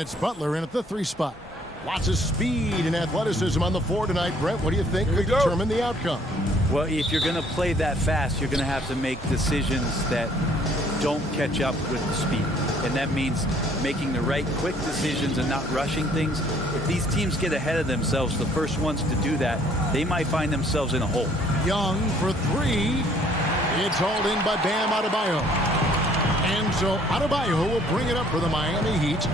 It's Butler in at the 3 spot. Lots of speed and athleticism on the floor tonight. Brent, what do you think could determine the outcome? Well, if you're going to play that fast, you're going to have to make decisions that don't catch up with the speed. And that means making the right quick decisions and not rushing things. If these teams get ahead of themselves, the first ones to do that, they might find themselves in a hole. Young for 3. It's hauled in by Bam Adebayo. And so Adebayo will bring it up for the Miami Heat.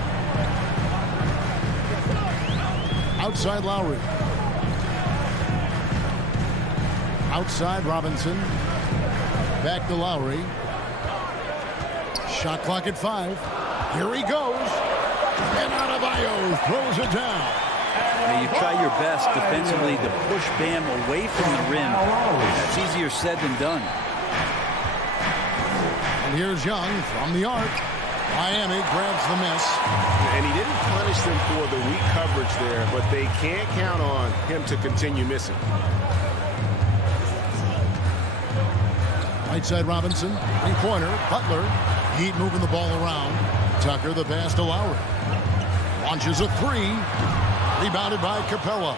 Outside Lowry. Outside Robinson. Back to Lowry. Shot clock at 5. Here he goes. And Adebayo throws it down. Now you try your best defensively to push Bam away from the rim. That's easier said than done. And here's Young from the arc. Miami grabs the miss. And he didn't punish them for the weak coverage there, but they can't count on him to continue missing. Right side Robinson. 3-pointer. Butler. Heat moving the ball around. Tucker the pass to Lowry. Launches a 3. Rebounded by Capella.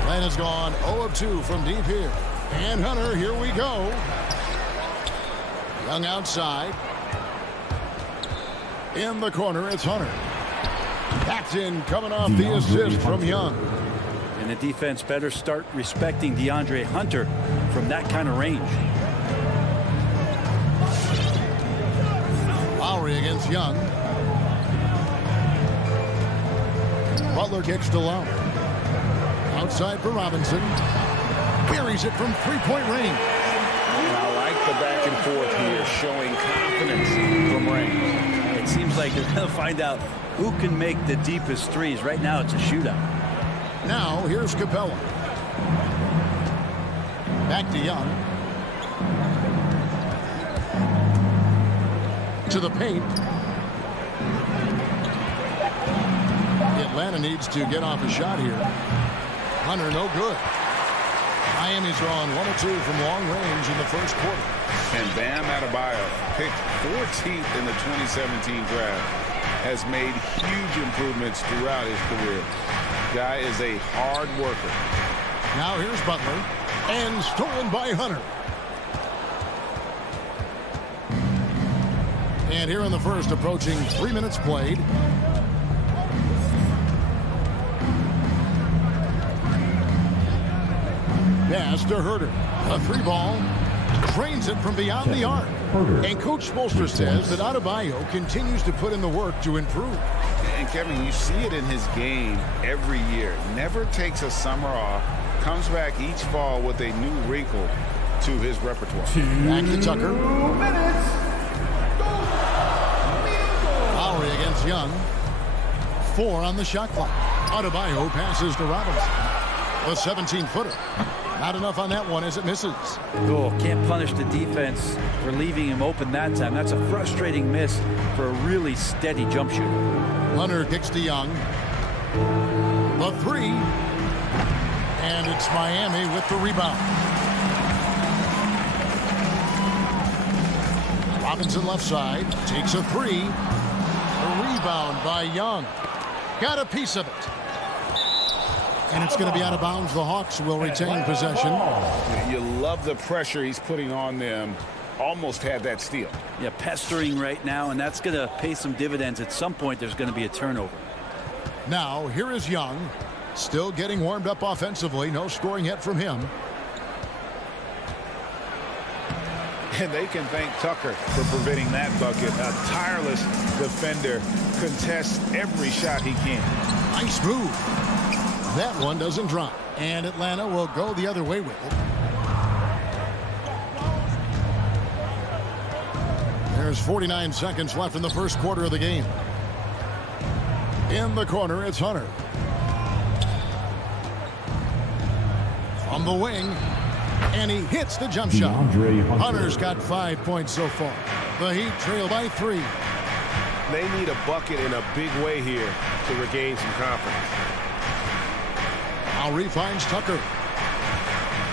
Atlanta's gone 0 of 2 from deep here. And Hunter, here we go. Young outside. In the corner, it's Hunter. Backed in, coming off the assist from Young. And the defense better start respecting Deandre Hunter from that kind of range. Lowry against Young. Butler kicks to Lowry. Outside for Robinson. Buries it from 3-point range. I like the back and forth here, showing confidence from range. It seems like they're going to find out who can make the deepest threes. Right now, it's a shootout. Now, here's Capella. Back to Young. To the paint. Atlanta needs to get off a shot here. Hunter, no good. Miami's drawn 1 of 2 from long range in the first quarter. And Bam Adebayo, picked 14th in the 2017 draft, has made huge improvements throughout his career. Guy is a hard worker. Now here's Butler. And stolen by Hunter. And here in the first, approaching 3 minutes played. Pass to Herter. A 3-ball. Trains it from beyond the arc. And Coach Spoelstra says that Adebayo continues to put in the work to improve. And Kevin, you see it in his game every year. Never takes a summer off. Comes back each fall with a new wrinkle to his repertoire. Back to Tucker. Lowry against Young. 4 on the shot clock. Adebayo passes to Robinson. The 17-footer. Not enough on that one as it misses. Oh, can't punish the defense for leaving him open that time. That's a frustrating miss for a really steady jump shooter. Hunter kicks to Young. The 3. And it's Miami with the rebound. Robinson left side. Takes a 3. A rebound by Young. Got a piece of it. And it's going to be out of bounds. The Hawks will retain possession. You love the pressure he's putting on them. Almost had that steal. Yeah, pestering right now, and that's going to pay some dividends. At some point, there's going to be a turnover. Now, here is Young. Still getting warmed up offensively. No scoring yet from him. And they can thank Tucker for preventing that bucket. A tireless defender contests every shot he can. Nice move. That one doesn't drop. And Atlanta will go the other way with it. There's 49 seconds left in the first quarter of the game. In the corner, it's Hunter. From the wing. And he hits the jump shot. Hunter's got 5 points so far. The Heat trail by 3. They need a bucket in a big way here to regain some confidence. Lowry finds Tucker.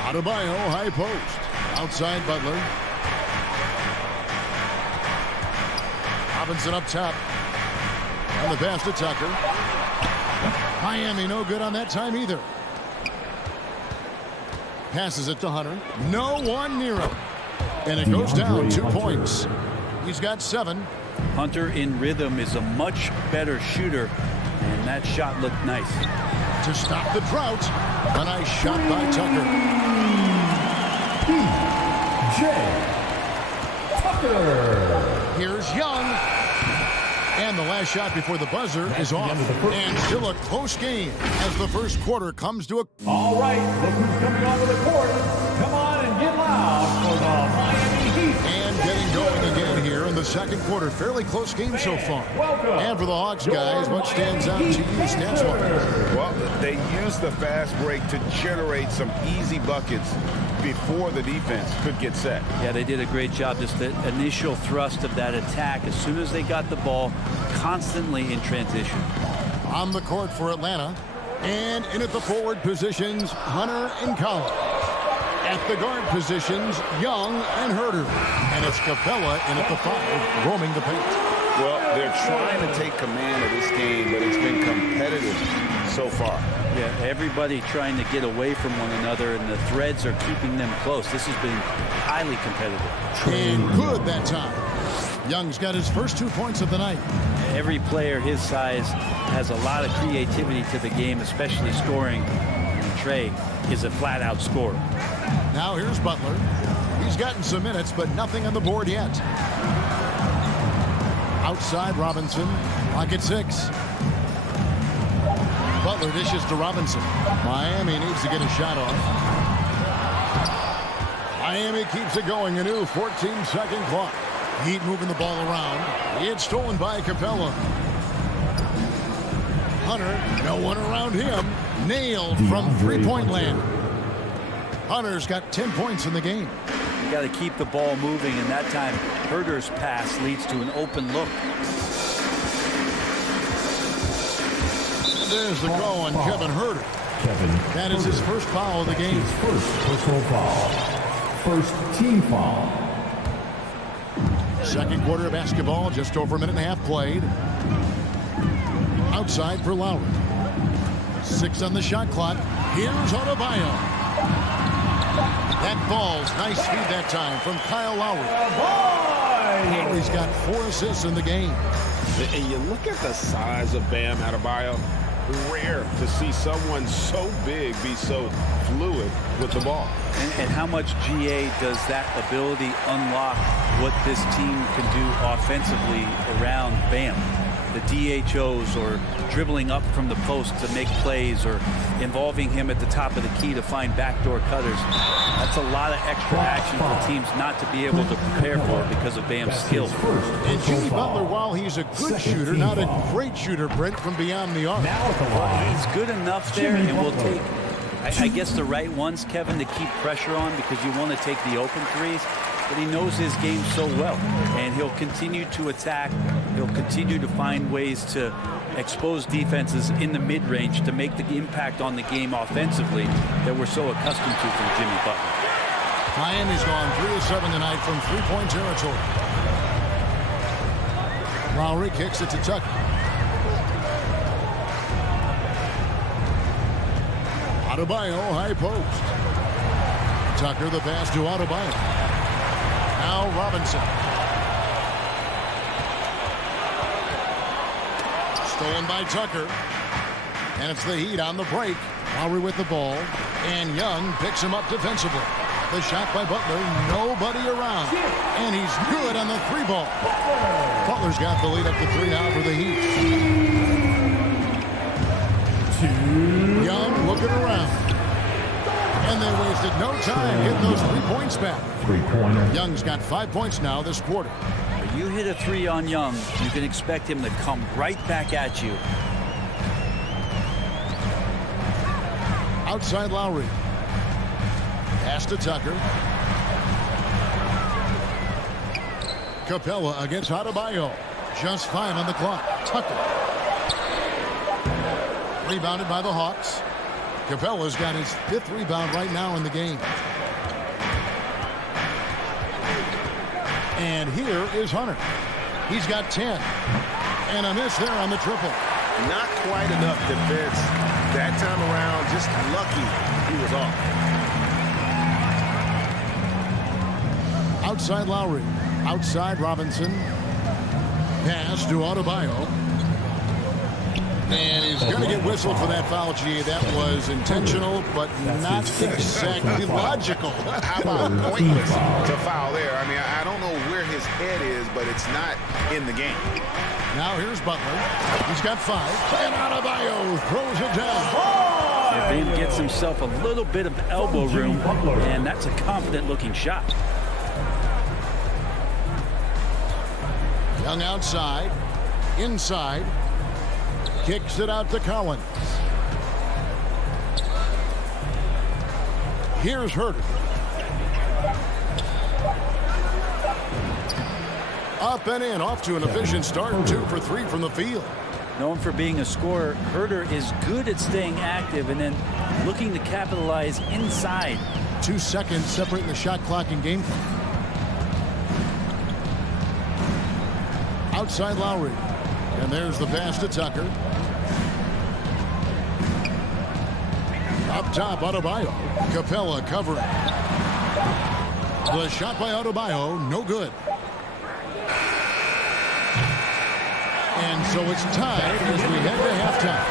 Adebayo, high post. Outside Butler. Robinson up top. And the pass to Tucker. Miami no good on that time either. Passes it to Hunter. No one near him. And it goes down 2 points. He's got 7. Hunter in rhythm is a much better shooter, and that shot looked nice. To stop the drought, a nice shot by Tucker. Tucker. Here's Young. And the last shot before the buzzer is off. And still a close game as the first quarter comes to a... All right, look who's coming onto the court. Come on and get loud for the Miami Heat. And getting going again here in the second quarter. Fairly close game so far. And for the Hawks, guys, what stands out to you stats-wise? Well, they used the fast break to generate some easy buckets before the defense could get set. Yeah, they did a great job. Just the initial thrust of that attack, as soon as they got the ball, constantly in transition. On the court for Atlanta. And in at the forward positions, Hunter and Collins. At the guard positions, Young and Herter. And it's Capella in at the 5, roaming the paint. Well, they're trying to take command of this game, but it's been competitive so far. Yeah, everybody trying to get away from one another, and the threads are keeping them close. This has been highly competitive. And good that time. Young's got his first 2 points of the night. Every player his size has a lot of creativity to the game, especially scoring. And Trey is a flat-out scorer. Now here's Butler. He's gotten some minutes, but nothing on the board yet. Outside Robinson, pocket 6. Butler dishes to Robinson. Miami needs to get a shot off. Miami keeps it going. A new 14-second clock. Heat moving the ball around. It's stolen by Capella. Hunter, no one around him. Nailed from three-point land. Hunter's got 10 points in the game. You got to keep the ball moving, and that time Herter's pass leads to an open look. There's the call on Kevin Herter. That is his first foul of the game. His first personal foul. First team foul. Second quarter of basketball, just over a minute and a half played. Outside for Lowry. 6 on the shot clock. Here's Adebayo. That falls. Nice feed that time from Kyle Lowry. Lowry's got 4 assists in the game. And you look at the size of Bam Adebayo. Rare to see someone so big be so fluid with the ball. And how much GA does that ability unlock what this team can do offensively around Bam? The DHOs, or dribbling up from the post to make plays, or involving him at the top of the key to find backdoor cutters. That's a lot of extra action for teams not to be able to prepare for because of Bam's skills. And Jimmy Butler, while he's a good shooter, not a great shooter, Brent, from beyond the arc. He's good enough there, and will take, I guess, the right ones, Kevin, to keep pressure on, because you want to take the open threes. But he knows his game so well, and he'll continue to attack. He'll continue to find ways to expose defenses in the mid-range to make the impact on the game offensively that we're so accustomed to from Jimmy Butler. Miami's gone 3 of 7 tonight from three-point territory. Lowry kicks it to Tucker. Adebayo, high post. Tucker, the pass to Adebayo. Now Robinson. Stolen by Tucker. And it's the Heat on the break. Lowry with the ball. And Young picks him up defensively. The shot by Butler. Nobody around. And he's good on the 3-ball. Butler's got the lead up to 3 now for the Heat. Young looking around. And they wasted no time getting those 3 points back. Young's got 5 points now this quarter. You hit a 3 on Young, you can expect him to come right back at you. Outside Lowry. Pass to Tucker. Capella against Adebayo. Just 5 on the clock. Tucker. Rebounded by the Hawks. Capella's got his 5th rebound right now in the game. And here is Hunter. He's got 10. And a miss there on the triple. Not quite enough defense that time around. Just lucky he was off. Outside Lowry. Outside Robinson. Pass to Adebayo. And he's going to get whistled for that foul, G. That was intentional, but not exactly logical. How about pointless to foul there? I mean, I don't know where his head is, but it's not in the game. Now here's Butler. He's got 5. And Adebayo throws it down. Van gets himself a little bit of elbow room, and that's a confident-looking shot. Young outside. Inside. Kicks it out to Collins. Here's Herter. Up and in, off to an efficient start. 2 for 3 from the field. Known for being a scorer, Herter is good at staying active and then looking to capitalize inside. 2 seconds separating the shot clock and game clock. Outside Lowry. And there's the pass to Tucker. Up top, Adebayo. Capella covering. The shot by Adebayo, no good. And so it's tied as we head to halftime.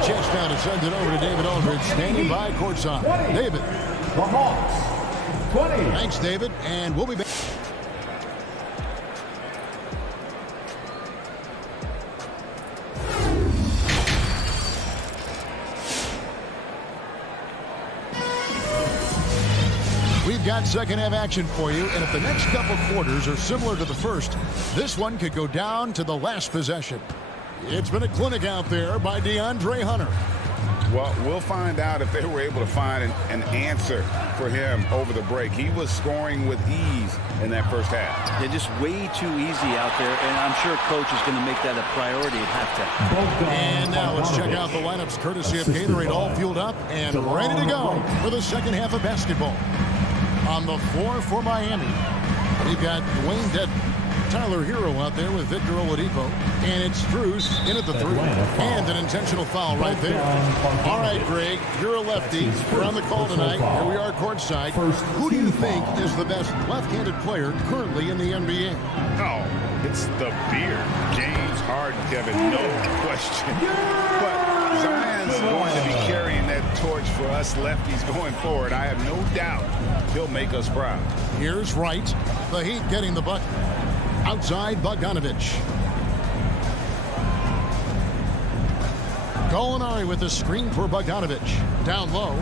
A chance now to send it over to David Aldridge, standing by courtside. David. The Hawks, 20. Thanks, David, and we'll be back. We've got second half action for you, and if the next couple quarters are similar to the first, this one could go down to the last possession. It's been a clinic out there by DeAndre Hunter. Well, we'll find out if they were able to find an answer for him over the break. He was scoring with ease in that first half. They're just way too easy out there, and I'm sure Coach is going to make that a priority at halftime. And now let's check out the lineups courtesy of Gatorade, all fueled up and ready to go for the second half of basketball. On the floor for Miami, we've got Dwayne Dedmon, Tyler Hero out there with Victor Oladipo, and it's Strus in at the 3. And an intentional foul right there. All right, Greg, you're a lefty. We're on the call tonight. Here we are courtside. Who do you think is the best left-handed player currently in the NBA? Oh, it's the beard. James Harden, Kevin, no question. But Zion's going to be carrying that torch for us lefties going forward. I have no doubt he'll make us proud. Here's Wright. The Heat getting the bucket. Outside, Bogdanovich. Gallinari with the screen for Bogdanovich. Down low.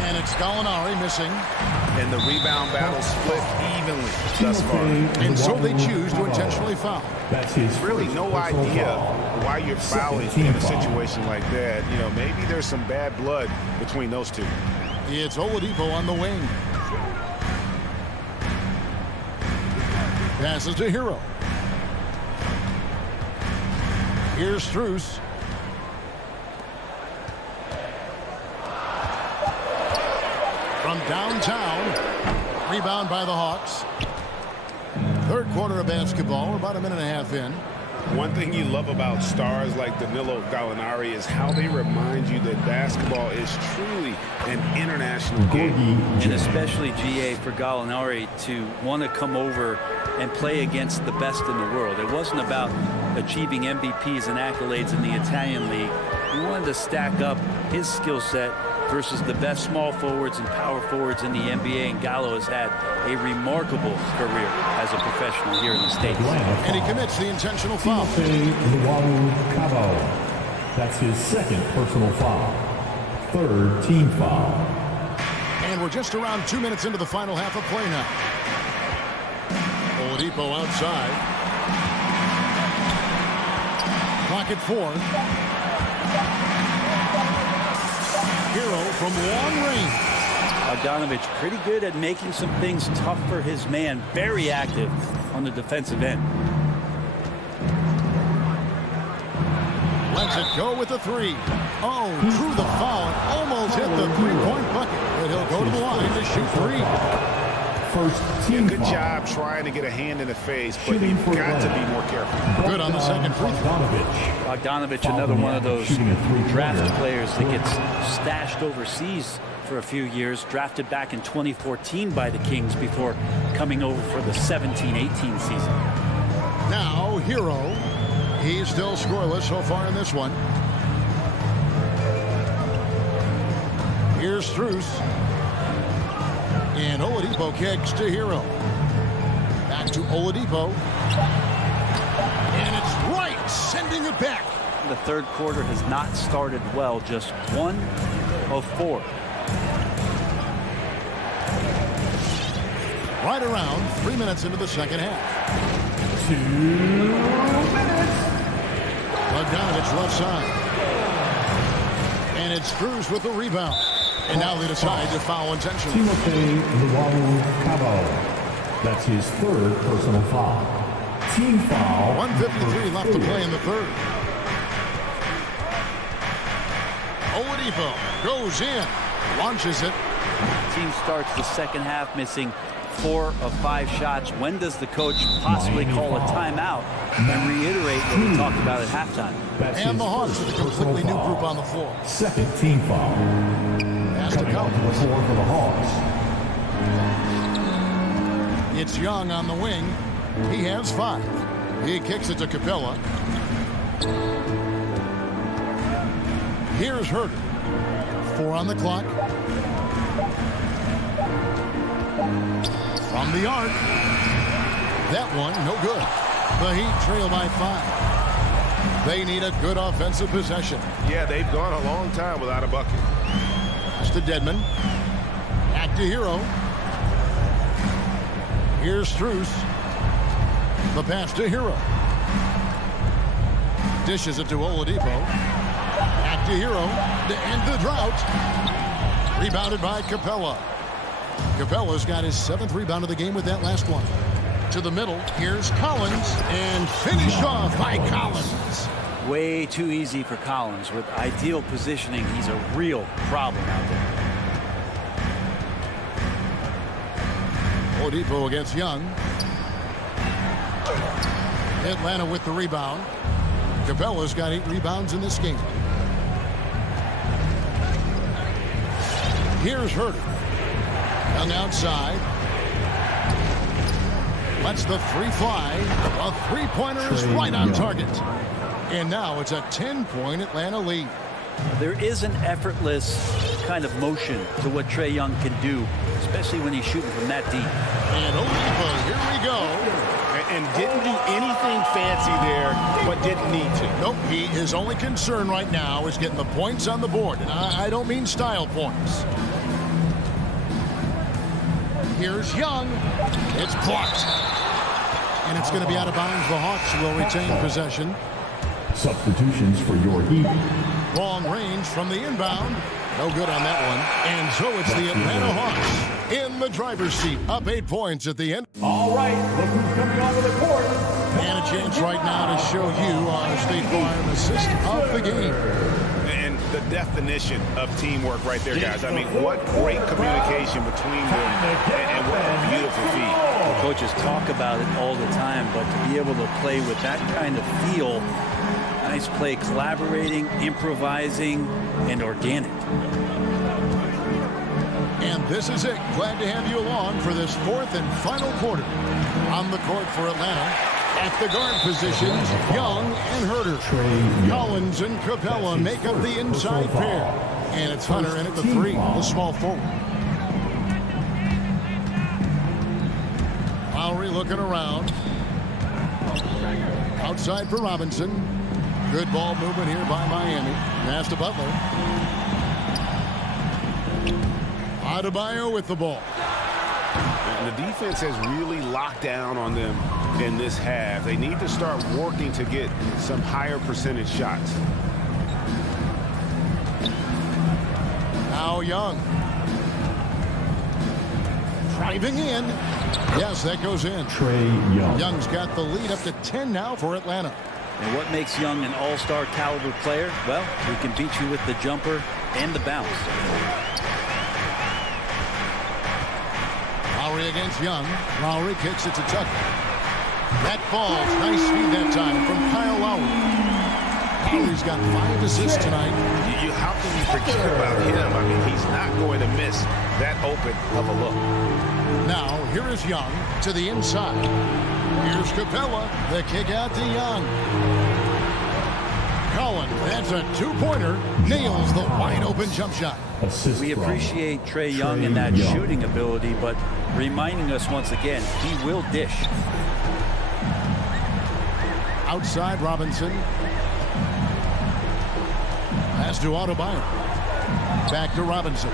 And it's Gallinari missing. And the rebound battle split evenly thus far. And so they choose to intentionally foul. That's his Really no idea why you're fouling in a situation like that. You know, maybe there's some bad blood between those two. It's Oladipo on the wing. Passes to Hero. Here's Strus. From downtown. Rebound by the Hawks. Third quarter of basketball. We're about a minute and a half in. One thing you love about stars like Danilo Gallinari is how they remind you that basketball is truly an international game. And especially, GA, for Gallinari to want to come over and play against the best in the world. It wasn't about achieving MVPs and accolades in the Italian league. He wanted to stack up his skill set versus the best small forwards and power forwards in the NBA, and Gallo has had a remarkable career as a professional here in the States. And he commits the intentional foul. That's his second personal foul. Third team foul. And we're just around 2 minutes into the final half of play now. Oladipo outside. Clock at 4. Hero from long range. Bogdanovich pretty good at making some things tough for his man. Very active on the defensive end. Lets it go with the 3. Oh, drew the foul. Almost hit the 3-point bucket. But he'll go to the line to shoot 3. First team Good foul. job trying to get a hand in the face, but Shooting you've for got to Atlanta. be more careful. Good on the second free throw. Bogdanovich. Bogdanovich, another one of those Shooting a three-pointer. draft players that gets stashed overseas for a few years. Drafted back in 2014 by the Kings before coming over for the 17-18 season. Now, Hero. He's still scoreless so far in this one. Here's Strus. And Oladipo kicks to Hero. Back to Oladipo. And it's right, sending it back. The third quarter has not started well, just 1 of 4. Right around 3 minutes into the second half. 2 minutes. Bogdanovich left side. And it's Strus with the rebound. And now they decide to foul intentionally. Timothy Luwawu-Cabarrot. That's his third personal foul. Team foul. 1:53 left to play in the third. Oladipo goes in, launches it. Team starts the second half missing 4 of 5 shots. When does the coach possibly call a timeout and reiterate what we talked about at halftime? That's And his the Hawks first with a completely new personal group foul. on the floor. Second team foul. Has to Coming come. onto the floor for the Hawks. It's Young on the wing. He has 5. He kicks it to Capella. Here's Herter. 4 on the clock. From the arc. That one, no good. The Heat trail by 5. They need a good offensive possession. Yeah, they've gone a long time without a bucket. Pass to Dedmon. Back to Hero. Here's Strus. The pass to Hero. Dishes it to Oladipo. Back to Hero to end the drought. Rebounded by Capella. Capella's got his 7th rebound of the game with that last one. To the middle. Here's Collins. And finished off by Collins. Way too easy for Collins. With ideal positioning, he's a real problem out there. Oladipo against Young. Atlanta with the rebound. Capella's got 8 rebounds in this game. Here's Herter. Young outside. Lets the 3 fly. A 3-pointer is right on target. And now it's a 10-point Atlanta lead. There is an effortless kind of motion to what Trae Young can do, especially when he's shooting from that deep. And Oladipo, here we go. And didn't do anything fancy there, but didn't need to. Nope, his only concern right now is getting the points on the board. And I don't mean style points. Here's Young. It's blocked. And it's going to be out of bounds. The Hawks will retain possession. Substitutions for your Heat. Long range from the inbound. No good on that one. And so it's the Atlanta Hawks in the driver's seat. Up 8 points at the end. All right, look who's coming onto the court. And a chance right now to show you our State Farm assist of the game. And the definition of teamwork right there, guys. I mean, what great communication between them, and what a beautiful feat. Coaches talk about it all the time, but to be able to play with that kind of feel, nice play, collaborating, improvising, and organic. And this is it. Glad to have you along for this 4th and final quarter. On the court for Atlanta. At the guard positions, Young and Herter. Collins and Capella make up the inside pair. And it's Hunter in at the 3, the small forward. Lowry looking around. Outside for Robinson. Good ball movement here by Miami. Pass to Butler. Adebayo with the ball. And the defense has really locked down on them in this half. They need to start working to get some higher percentage shots. Now Young. Driving in. Yes, that goes in. Trae Young. Young's got the lead up to 10 now for Atlanta. And what makes Young an all-star caliber player? Well, he can beat you with the jumper and the bounce. Lowry Lowry against Young. Lowry kicks it to Tucker. That falls. Nice feed that time from Kyle Lowry. Lowry's got 5 assists tonight. How can you forget about him? I mean, he's not going to miss that open of a look. Now, here is Young to the inside. Here's Capella. The kick out to Young. Collins, that's a 2-pointer. Nails the wide-open jump shot. We appreciate Trae Young and that shooting ability, but reminding us once again, he will dish. Outside Robinson. Pass to Adebayo. Back to Robinson.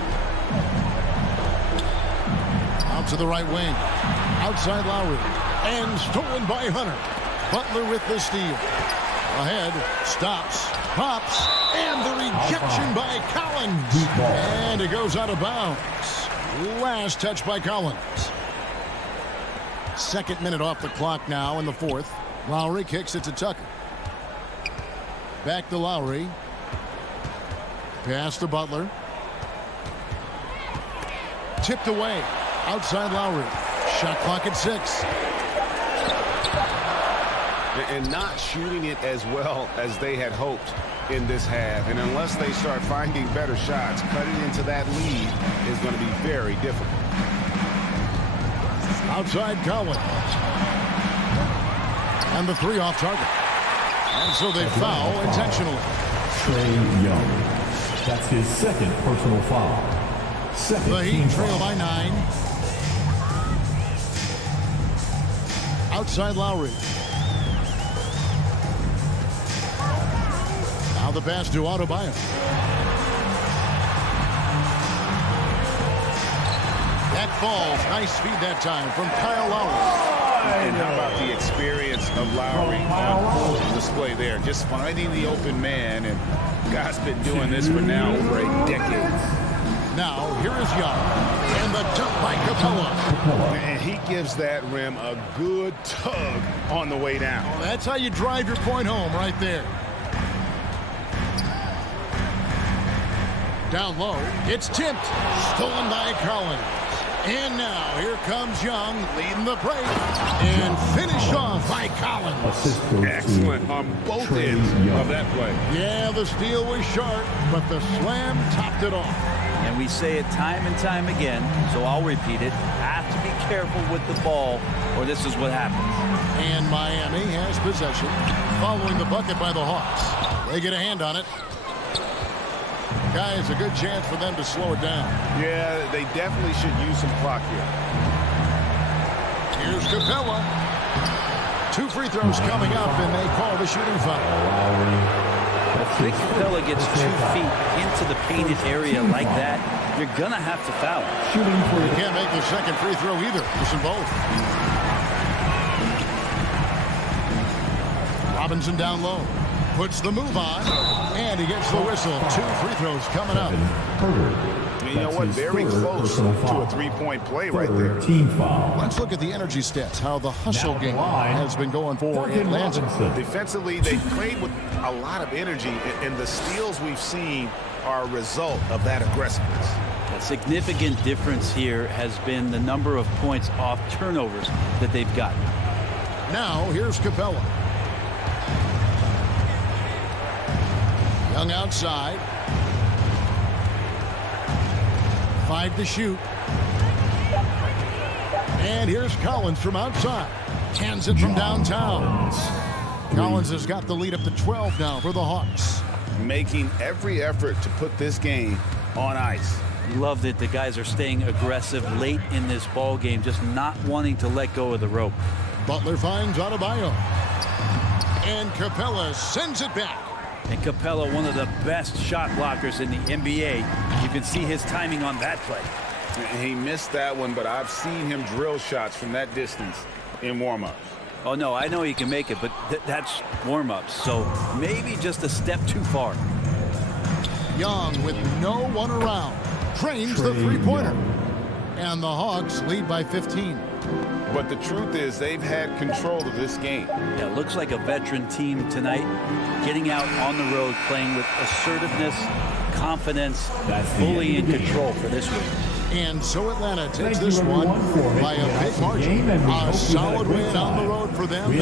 Out to the right wing. Outside Lowry. And stolen by Hunter. Butler with the steal. Ahead. Stops. Pops. And the rejection by Collins. And it goes out of bounds. Last touch by Collins. 2nd minute off the clock now in the 4th. Lowry kicks it to Tucker. Back to Lowry. Pass to Butler. Tipped away. Outside Lowry. Shot clock at 6. And not shooting it as well as they had hoped in this half. And unless they start finding better shots, cutting into that lead is going to be very difficult. Outside Collins. And the 3 off target. And so they foul intentionally. Trae Young. That's his 2nd personal foul. The Heat trail by 9. Outside Lowry. Now the pass to Adebayo. That falls. Nice feed that time from Kyle Lowry. And how about the experience of Lowry on display there? Just finding the open man, and guy's been doing this for now over a decade. Now, here is Young. And the dunk by Capella. And he gives that rim a good tug on the way down. Well, that's how you drive your point home right there. Down low. It's tipped. Stolen by Collins. And now, here comes Young, leading the break. And finished off by Collins. Excellent on both ends of that play. Yeah, the steal was sharp, but the slam topped it off. And we say it time and time again, so I'll repeat it. Have to be careful with the ball, or this is what happens. And Miami has possession, following the bucket by the Hawks. They get a hand on it. Guys, a good chance for them to slow it down. Yeah, they definitely should use some clock here. Here's Capella. 2 free throws coming up, and they call the shooting foul. If Capella gets 2 feet into the painted area like that, you're going to have to foul. You can't make the 2nd free throw either. Missing both. Robinson down low. Puts the move on, and he gets the whistle. 2 free throws coming up. You know what? Very close to a 3-point play right there. Team foul. Let's look at the energy stats, how the hustle game has been going for Atlanta. Defensively, they played with a lot of energy, and the steals we've seen are a result of that aggressiveness. A significant difference here has been the number of points off turnovers that they've gotten. Now, here's Capella. Young outside. 5 to shoot. And here's Collins from outside. Hands it from downtown. Collins has got the lead up to 12 now for the Hawks. Making every effort to put this game on ice. Loved it. The guys are staying aggressive late in this ball game, just not wanting to let go of the rope. Butler finds Adebayo. And Capella sends it back. And Capella, one of the best shot blockers in the NBA. You can see his timing on that play. He missed that one, but I've seen him drill shots from that distance in warm-ups. Oh, no, I know he can make it, but that's warm-ups. So maybe just a step too far. Young with no one around. Trains the 3-pointer. And the Hawks lead by 15. But the truth is they've had control of this game. Yeah, it looks like a veteran team tonight, getting out on the road, playing with assertiveness, confidence, fully in control for this win. And so Atlanta takes this one by a big margin. A solid win on the road for them.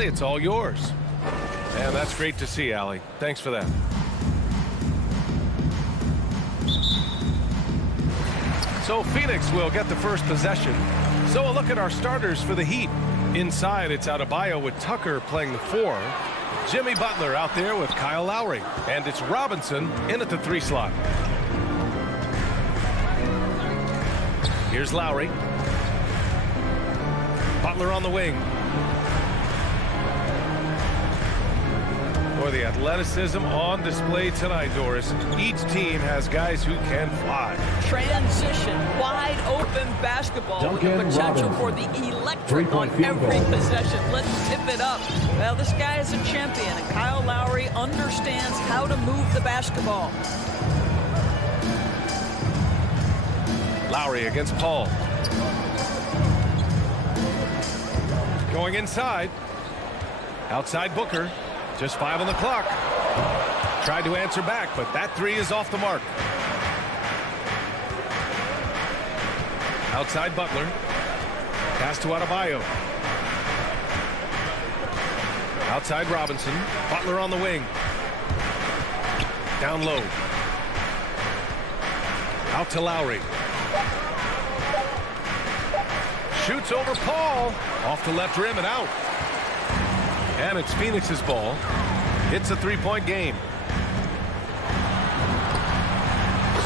Allie, it's all yours. And that's great to see, Allie. Thanks for that. So Phoenix will get the first possession. So a look at our starters for the Heat. Inside, it's Adebayo with Tucker playing the 4. Jimmy Butler out there with Kyle Lowry. And it's Robinson in at the 3 slot. Here's Lowry. Butler on the wing. For the athleticism on display tonight, Doris. Each team has guys who can fly. Transition, wide open basketball with the potential for the electric on every possession. Let's tip it up. Well, this guy is a champion, and Kyle Lowry understands how to move the basketball. Lowry against Paul. Going inside. Outside Booker. Just 5 on the clock. Tried to answer back, but that 3 is off the mark. Outside Butler. Pass to Adebayo. Outside Robinson. Butler on the wing. Down low. Out to Lowry. Shoots over Paul. Off the left rim and out. And it's Phoenix's ball. It's a 3-point game.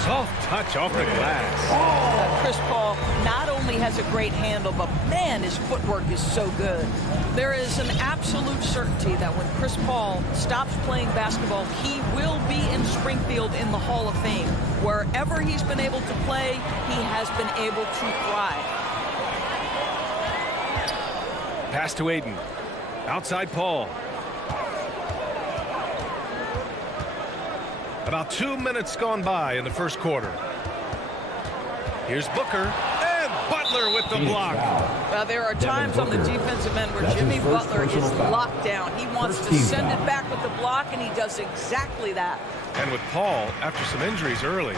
Soft touch off the glass. Chris Paul not only has a great handle, but man, his footwork is so good. There is an absolute certainty that when Chris Paul stops playing basketball, he will be in Springfield in the Hall of Fame. Wherever he's been able to play, he has been able to thrive. Pass to Ayton. Outside Paul. About 2 minutes gone by in the first quarter. Here's Booker and Butler with the block. Well, there are times on the defensive end where Jimmy Butler is locked down. He wants to send it back with the block, and he does exactly that. And with Paul, after some injuries early,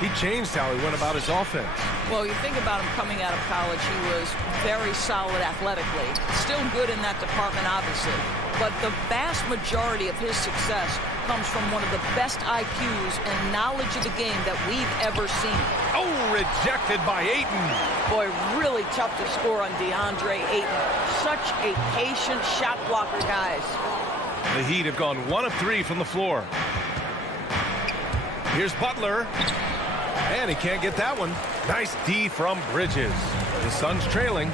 he changed how he went about his offense. Well, you think about him coming out of college, he was very solid athletically. Still good in that department, obviously. But the vast majority of his success comes from one of the best IQs and knowledge of the game that we've ever seen. Oh, rejected by Ayton. Boy, really tough to score on Deandre Ayton. Such a patient shot blocker, guys. The Heat have gone 1 of 3 from the floor. Here's Butler. And he can't get that one. Nice D from Bridges. The Suns trailing.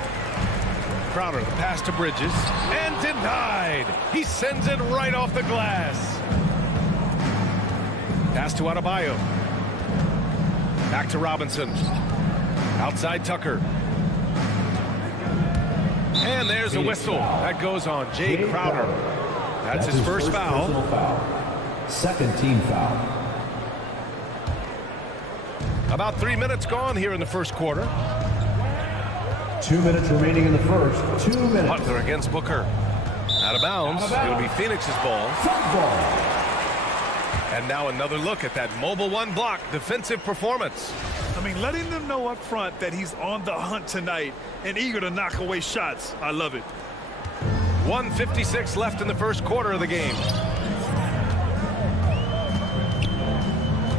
Crowder, the pass to Bridges. And denied. He sends it right off the glass. Pass to Adebayo. Back to Robinson. Outside Tucker. And there's a whistle. That goes on Jay Crowder. That's his first foul. Second team foul. About 3 minutes gone here in the first quarter. 2 minutes remaining in the first. 2 minutes. Butler against Booker. Out of bounds. It'll be Phoenix's ball. And now another look at that mobile 1 block defensive performance. I mean, letting them know up front that he's on the hunt tonight and eager to knock away shots. I love it. 1:56 left in the first quarter of the game.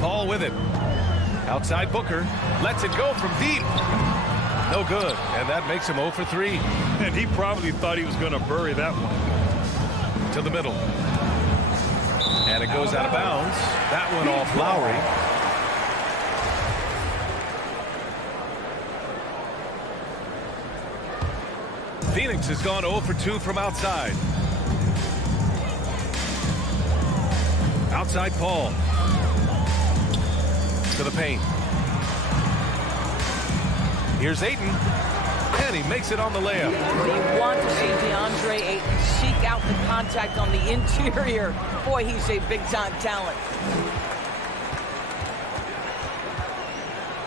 Paul with it. Outside Booker. Lets it go from deep. No good. And that makes him 0 for 3. And he probably thought he was going to bury that one. To the middle. And it goes out of bounds. That one off Lowry. Phoenix has gone 0 for 2 from outside. Outside Paul. To the paint. Here's Ayton. And he makes it on the layup. You want to see Deandre Ayton seek out the contact on the interior. Boy, he's a big-time talent.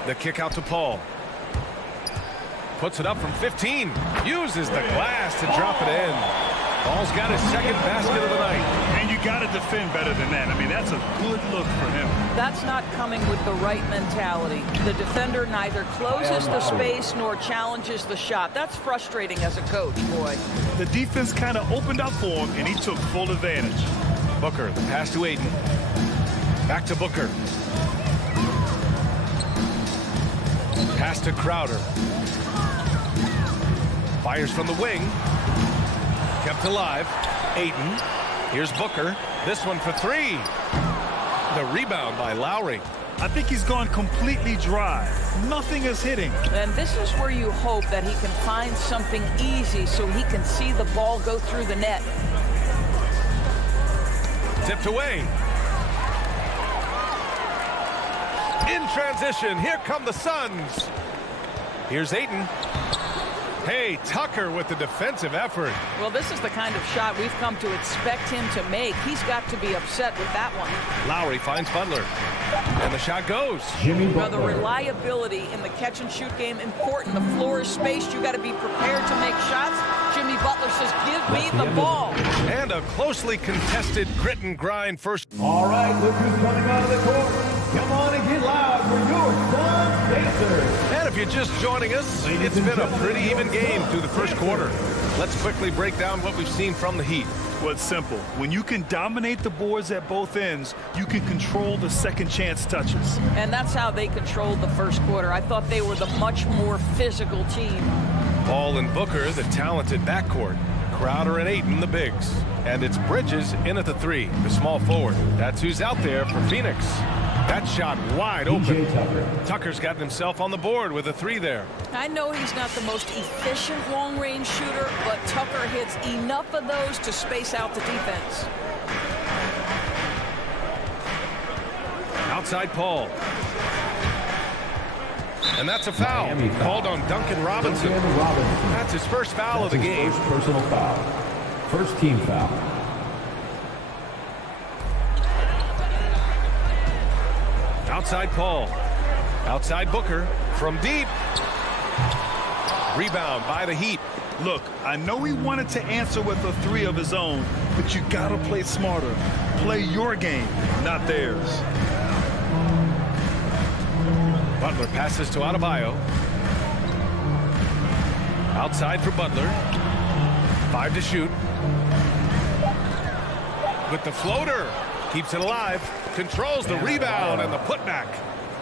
The kick out to Paul. Puts it up from 15. Uses the glass to drop it in. Paul's got his second basket of the night. And you You got to defend better than that. I mean, that's a good look for him. That's not coming with the right mentality. The defender neither closes the space nor challenges the shot. That's frustrating as a coach, boy. The defense kind of opened up for him, and he took full advantage. Booker, the pass to Ayton. Back to Booker. Pass to Crowder. Fires from the wing. Kept alive. Ayton. Here's Booker. This one for three. The rebound by Lowry. I think he's gone completely dry. Nothing is hitting. And this is where you hope that he can find something easy so he can see the ball go through the net. Tipped away. In transition, here come the Suns. Here's Ayton. Hey, Tucker with the defensive effort. Well, this is the kind of shot we've come to expect him to make. He's got to be upset with that one. Lowry finds Butler. And the shot goes. Now, the reliability in the catch-and-shoot game, important. The floor is spaced. You got to be prepared to make shots. Jimmy Butler says, give me the ball. And a closely contested grit and grind first. All right, look who's coming out of the court. Come on and get loud for your Sun Pacers. And if you're just joining us, it's been a pretty even game through the first quarter. Let's quickly break down what we've seen from the Heat. Well, it's simple. When you can dominate the boards at both ends, you can control the second chance touches. And that's how they controlled the first quarter. I thought they were the much more physical team. Paul and Booker, the talented backcourt. Crowder and Ayton, the bigs. And it's Bridges in at the three, the small forward. That's who's out there for Phoenix. That shot wide open. Tucker's gotten himself on the board with a three there. I know he's not the most efficient long-range shooter, but Tucker hits enough of those to space out the defense. Outside Paul. And that's a foul called on Duncan Robinson. That's his first foul of the game. First personal foul. First team foul. Outside Paul. Outside Booker. From deep. Rebound by the Heat. Look, I know he wanted to answer with a three of his own, but you got to play smarter. Play your game, not theirs. Butler passes to Adebayo. Outside for Butler. 5 to shoot. With the floater. Keeps it alive. Controls the rebound and the putback.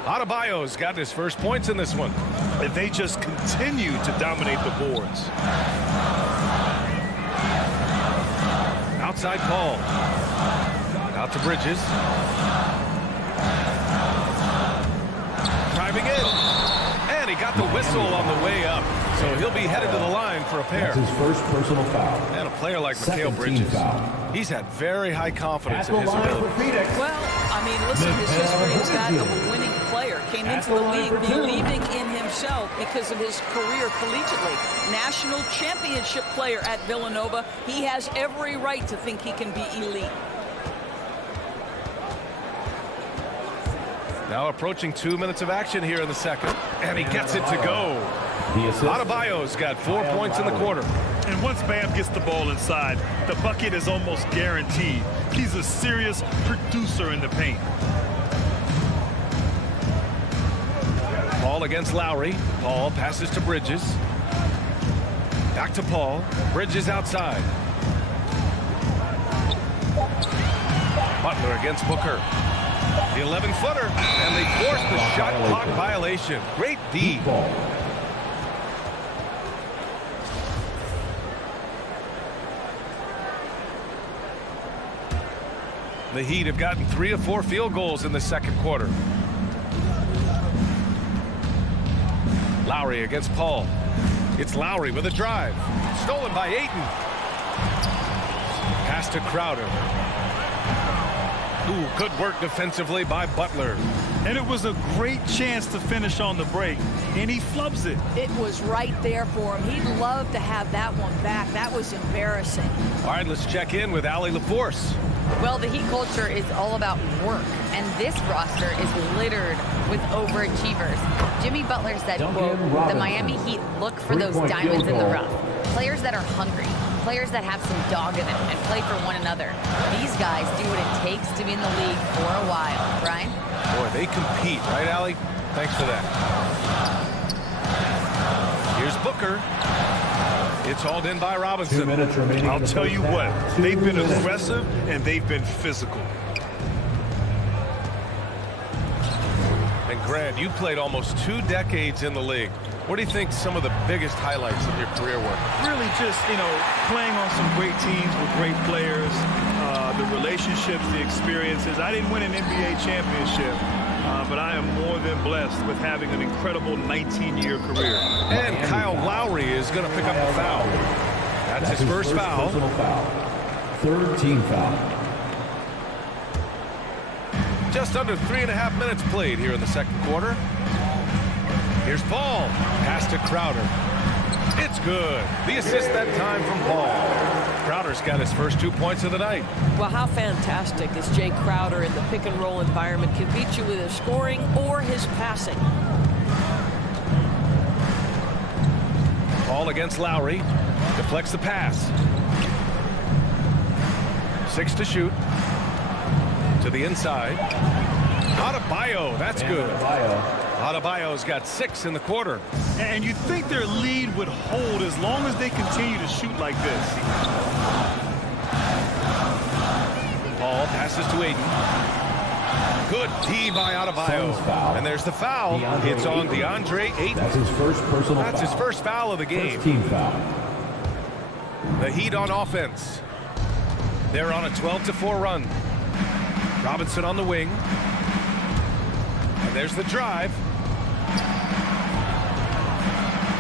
Adebayo's got his first points in this one. And they just continue to dominate the boards. Outside Paul. Out to Bridges. Driving in. And he got the whistle on the way up. So he'll be headed to the line for a pair. That's his first personal foul. And a player like Mikal Bridges, he's had very high confidence in his ability. Well, I mean, listen, his history is that of a winning player. Came into the league believing in himself because of his career collegiately. National championship player at Villanova. He has every right to think he can be elite. Now approaching 2 minutes of action here in the second. And he gets it to go. Adebayo's got 4 points in the quarter. And once Bam gets the ball inside, the bucket is almost guaranteed. He's a serious producer in the paint. Paul against Lowry. Paul passes to Bridges. Back to Paul. Bridges outside. Butler against Booker. The 11-footer. And they force the shot clock violation. Great D. The Heat have gotten 3 of 4 field goals in the second quarter. Lowry against Paul. It's Lowry with a drive. Stolen by Ayton. Pass to Crowder. Ooh, good work defensively by Butler. And it was a great chance to finish on the break, and he flubs it. It was right there for him. He'd love to have that one back. That was embarrassing. All right, let's check in with Allie LaForce. Well, the Heat culture is all about work, and this roster is littered with overachievers. Jimmy Butler said, quote, "The Miami Heat look for those diamonds in the rough." Players that are hungry, players that have some dog in them and play for one another. These guys do what it takes to be in the league for a while. Brian? Boy, they compete, right, Allie? Thanks for that. Here's Booker. It's hauled in by Robinson. 2 minutes remaining. I'll tell you what, they've been aggressive and they've been physical. And Grant, you played almost 2 decades in the league. What do you think some of the biggest highlights of your career were? Really just, playing on some great teams with great players, the relationships, the experiences. I didn't win an NBA championship, but I am more than blessed with having an incredible 19-year career. And Kyle Lowry is going to pick up a foul. That's his first foul. Personal foul. 3rd team foul. Just under 3.5 minutes played here in the second quarter. Here's Paul. Pass to Crowder. It's good. The assist that time from Paul. Crowder's got his first 2 points of the night. Well, how fantastic is Jay Crowder in the pick-and-roll environment. Can beat you with his scoring or his passing. Paul against Lowry. Deflects the pass. 6 to shoot. To the inside. Adebayo. That's good. Adebayo's got 6 in the quarter. And you'd think their lead would hold as long as they continue to shoot like this. Paul passes to Ayton. Good D by Adebayo. And there's the foul. It's on Deandre Ayton. That's his first personal foul. That's his first foul of the game. First team foul. The Heat on offense. They're on a 12-4 run. Robinson on the wing. And there's the drive.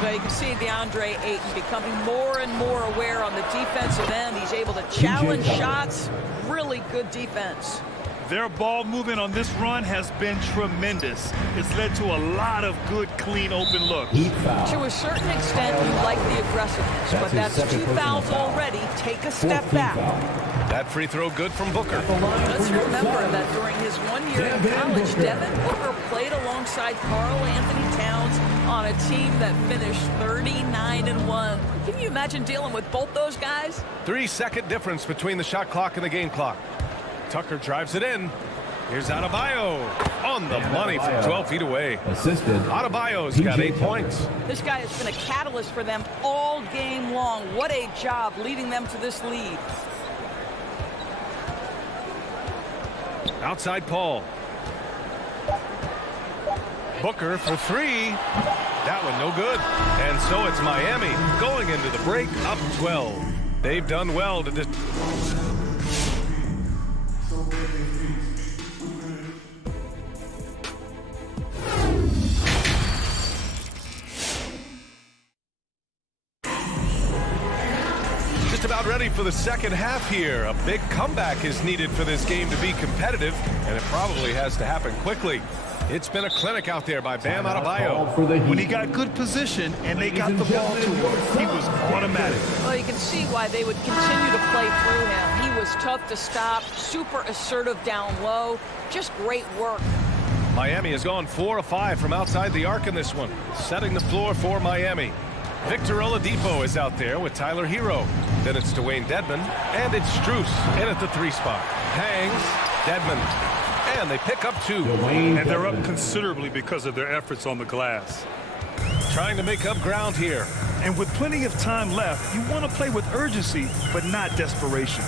But you can see Deandre Ayton becoming more and more aware on the defensive end. He's able to challenge shots. Really good defense. Their ball movement on this run has been tremendous. It's led to a lot of good, clean, open looks. To a certain extent, you like the aggressiveness, but that's 2 fouls already. Take a step back. That free throw good from Booker. Let's remember that during his 1 year in college, Devin Booker played alongside Karl Anthony Towns on a team that finished 39-1. Can you imagine dealing with both those guys? 3-second difference between the shot clock and the game clock. Tucker drives it in. Here's Adebayo on the money from 12 feet away. Assisted. Adebayo's got 8 points. This guy has been a catalyst for them all game long. What a job leading them to this lead. Outside Paul. Booker for 3. That one no good. And so it's Miami going into the break up 12. They've done well to about ready for the second half here. A big comeback is needed for this game to be competitive, and it probably has to happen quickly. It's been a clinic out there by Bam Adebayo. When he got good position and they got the ball to him, he was automatic. Well, you can see why they would continue to play through him. He was tough to stop, super assertive down low. Just great work. Miami has gone 4 of 5 from outside the arc in this one, setting the floor for Miami. Victor Oladipo is out there with Tyler Hero. Then it's Dwayne Dedmon, and it's Strus in at the 3 spot. Hangs, Dedmon, and they pick up 2. And they're up considerably because of their efforts on the glass. Trying to make up ground here. And with plenty of time left, you want to play with urgency, but not desperation.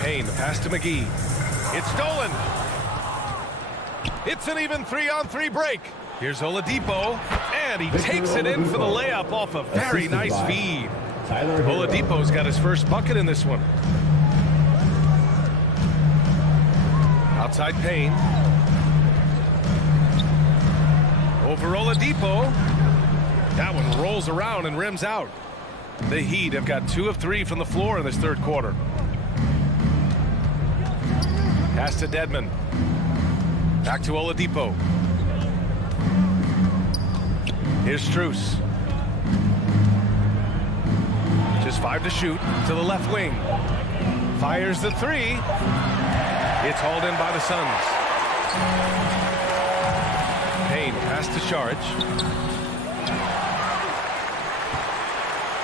Payne, the pass to McGee. It's stolen. It's an even 3-on-3 break. Here's Oladipo, and he takes it in for the layup off a very nice feed. Oladipo's got his first bucket in this one. Outside Payne. Over Oladipo. That one rolls around and rims out. The Heat have got 2 of 3 from the floor in this third quarter. Pass to Dedmon. Back to Oladipo. Here's Strus. Just 5 to shoot to the left wing. Fires the 3. It's hauled in by the Suns. Payne pass to Saric.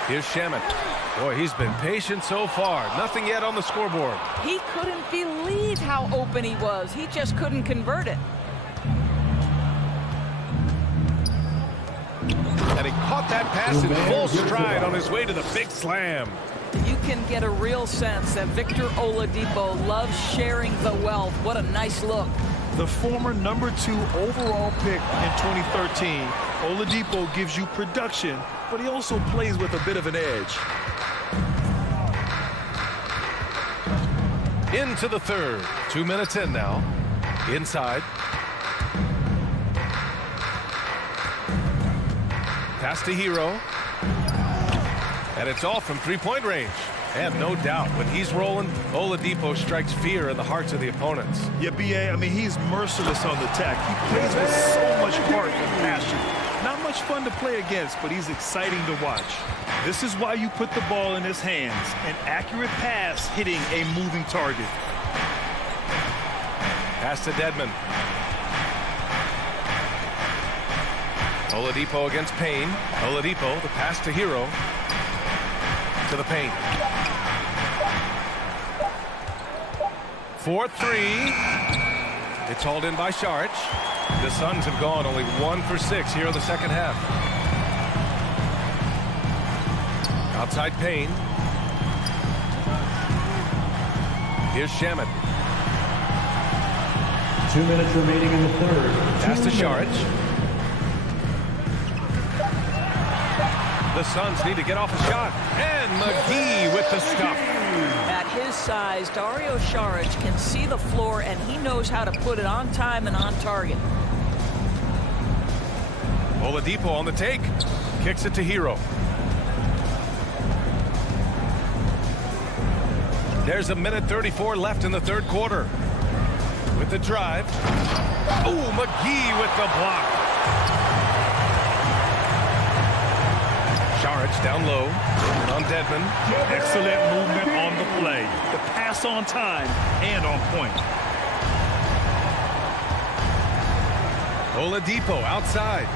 Here's Shamet. Boy, he's been patient so far. Nothing yet on the scoreboard. He couldn't believe how open he was. He just couldn't convert it. And he caught that pass in full stride on his way to the big slam. You can get a real sense that Victor Oladipo loves sharing the wealth. What a nice look. The former #2 overall pick in 2013, Oladipo gives you production, but he also plays with a bit of an edge. Into the third. 2 minutes in now. Inside. Pass to Hero. And it's off from three-point range. And no doubt, when he's rolling, Oladipo strikes fear in the hearts of the opponents. Yeah, B.A., I mean, he's merciless on the attack. He plays with so much heart and passion. Not much fun to play against, but he's exciting to watch. This is why you put the ball in his hands. An accurate pass hitting a moving target. Pass to Dedmon. Oladipo against Payne. Oladipo, the pass to Hero. To the paint. 4-3. It's hauled in by Saric. The Suns have gone only 1 for 6 here in the second half. Outside Payne. Here's Shamet. 2 minutes remaining in the third. Pass to Saric. The Suns need to get off a shot. And McGee with the stuff. At his size, Dario Saric can see the floor, and he knows how to put it on time and on target. Oladipo on the take. Kicks it to Hero. There's 1:34 left in the third quarter. With the drive. Oh, McGee with the block. Saric down low on Dedmon. Excellent movement on the play. The pass on time and on point. Oladipo outside.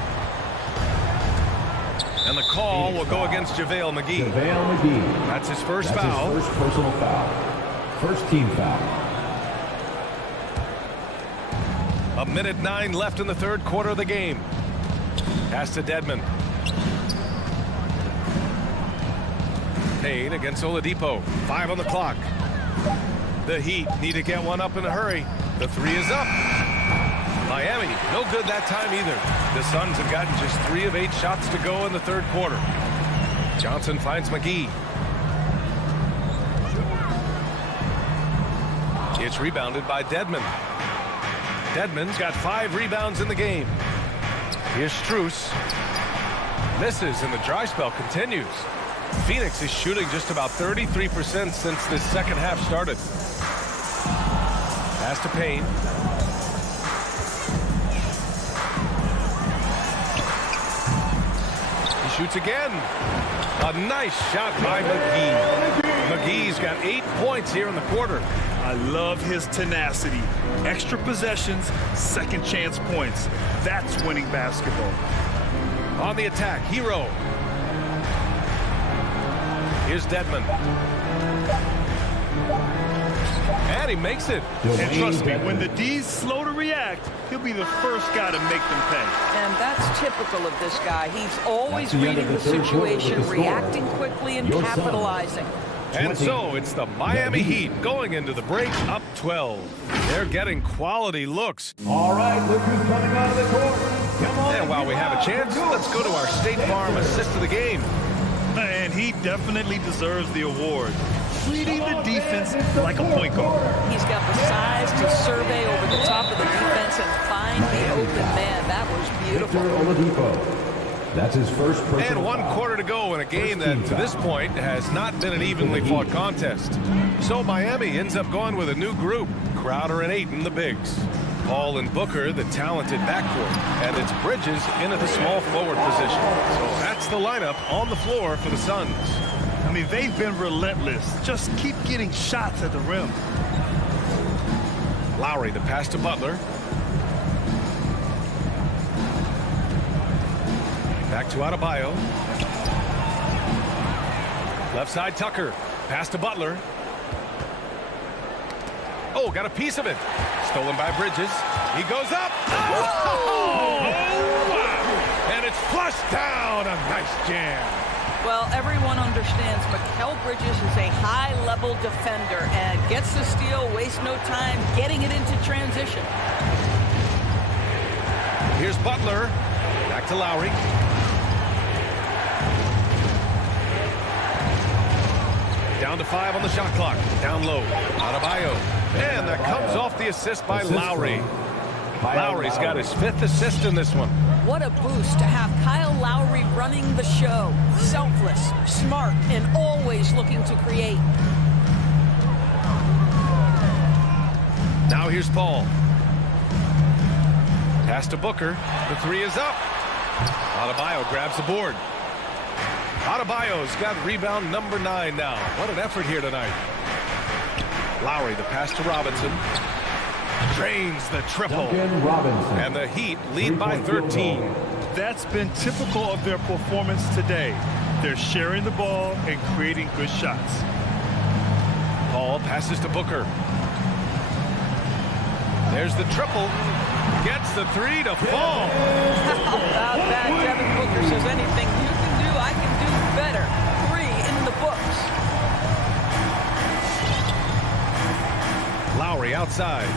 And the call will go against JaVale McGee. JaVale McGee. That's his first That's foul. His first personal foul. First team foul. 1:09 left in the third quarter of the game. Pass to Dedmon. Payne against Oladipo. 5 on the clock. The Heat need to get one up in a hurry. The three is up. Miami, no good that time either. The Suns have gotten just 3 of 8 shots to go in the third quarter. Johnson finds McGee. It's rebounded by Dedmon. Dedmon's got 5 rebounds in the game. Here's Strus. Misses and the dry spell continues. Phoenix is shooting just about 33% since this second half started. Pass to Payne. He shoots again. A nice shot by McGee. McGee's got 8 points here in the quarter. I love his tenacity. Extra possessions, second chance points. That's winning basketball. On the attack, Hero. Here's Dedmon. And he makes it. And trust me, when the D's slow to react, he'll be the first guy to make them pay. And that's typical of this guy. He's always reading the situation, reacting quickly, and capitalizing. And so it's the Miami Heat going into the break up 12. They're getting quality looks. All right, look who's coming out of the court. Come on. And while we have a chance, let's go to our State Farm assist of the game. And he definitely deserves the award. Leading the defense like a point guard. He's got the size to survey over the top of the defense and find the open man. That was beautiful. Victor Oladipo. That's his first personal And 1 foul. quarter to go in a game that, to this point, has not been an evenly fought contest. So Miami ends up going with a new group. Crowder and Ayton, the bigs. Paul and Booker, the talented backcourt. And it's Bridges into the small forward position. So that's the lineup on the floor for the Suns. I mean, they've been relentless. Just keep getting shots at the rim. Lowry, the pass to Butler. Back to Adebayo. Left side, Tucker. Pass to Butler. Oh, got a piece of it. Stolen by Bridges. He goes up. Oh! And it's flushed down. A nice jam. Well, everyone understands Mikal Bridges is a high-level defender and gets the steal, wastes no time getting it into transition. Here's Butler. Back to Lowry. Down to 5 on the shot clock. Down low. Adebayo. And that comes off the assist by Lowry. Lowry's got his 5th assist in this one. What a boost to have Kyle Lowry running the show. Selfless, smart, and always looking to create. Now here's Paul. Pass to Booker. The 3 is up. Adebayo grabs the board. Adebayo's got rebound number 9 now. What an effort here tonight. Lowry, the pass to Robinson. Drains the triple. And the Heat lead by 13. That's been typical of their performance today. They're sharing the ball and creating good shots. Paul passes to Booker. There's the triple. Gets the 3 to fall. How about that? Devin Booker says anything you can do, I can do better. 3 in the books. Lowry outside.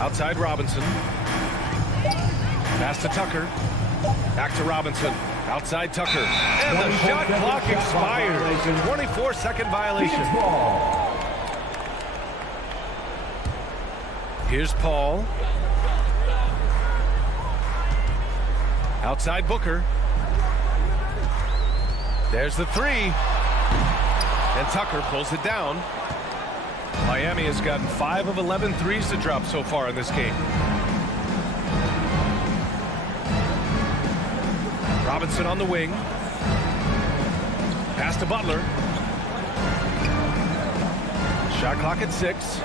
Outside Robinson. Pass to Tucker. Back to Robinson. Outside Tucker. And the shot clock expires. 24-second violation. Here's Paul. Outside Booker. There's the 3. And Tucker pulls it down. Miami has gotten 5 of 11 threes to drop so far in this game. Robinson on the wing. Pass to Butler. Shot clock at 6.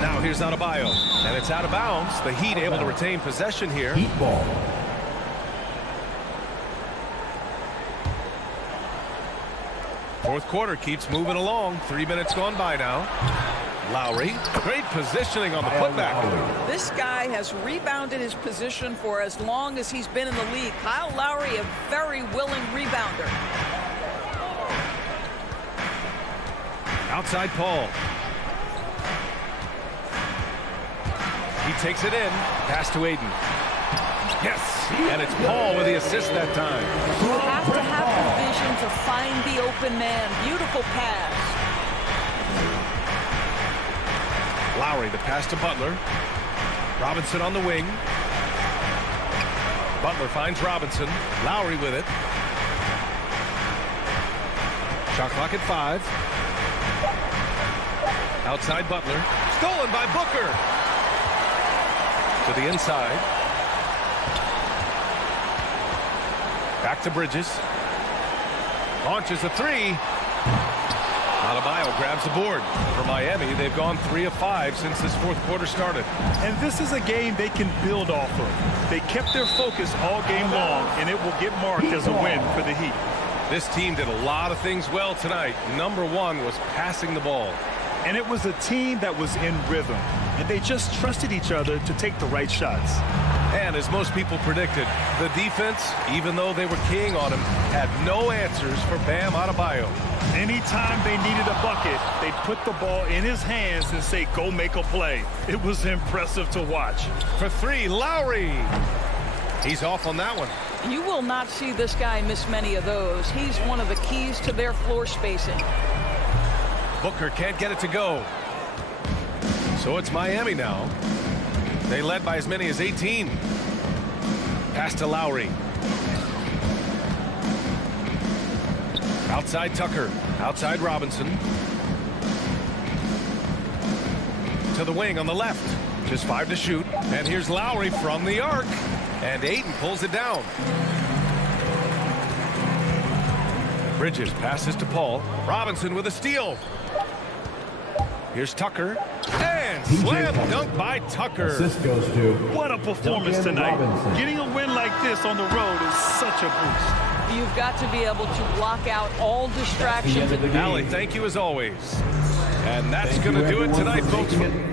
Now here's Adebayo. And it's out of bounds. The Heat able to retain possession here. Heat ball. Fourth quarter keeps moving along. 3 minutes gone by now. Lowry, great positioning on the putback. This guy has rebounded his position for as long as he's been in the league. Kyle Lowry, a very willing rebounder. Outside Paul. He takes it in. Pass to Ayton. Yes, and it's Paul with the assist that time. You have to have the vision to find the open man. Beautiful pass. Lowry, the pass to Butler. Robinson on the wing. Butler finds Robinson. Lowry with it. Shot clock at 5. Outside Butler. Stolen by Booker. To the inside. Back to Bridges. Launches a 3. Adebayo grabs the board. For Miami, they've gone 3 of 5 since this fourth quarter started. And this is a game they can build off of. They kept their focus all game long, and it will get marked as a win for the Heat. This team did a lot of things well tonight. Number 1 was passing the ball. And it was a team that was in rhythm, and they just trusted each other to take the right shots. And as most people predicted, the defense, even though they were keying on him, had no answers for Bam Adebayo. Anytime they needed a bucket, they'd put the ball in his hands and say, go make a play. It was impressive to watch. For 3, Lowry. He's off on that one. You will not see this guy miss many of those. He's one of the keys to their floor spacing. Booker can't get it to go. So it's Miami now. They led by as many as 18. Pass to Lowry. Outside Tucker. Outside Robinson. To the wing on the left. Just 5 to shoot. And here's Lowry from the arc. And Ayton pulls it down. Bridges passes to Paul. Robinson with a steal. Here's Tucker. And And slam dunk by Tucker. Assist goes to What a performance Duncan tonight. Robinson. Getting a win like this on the road is such a boost. You've got to be able to block out all distractions. end of the game. Allie, thank you as always. And that's Thank going you, to do it everyone, tonight, for folks. making it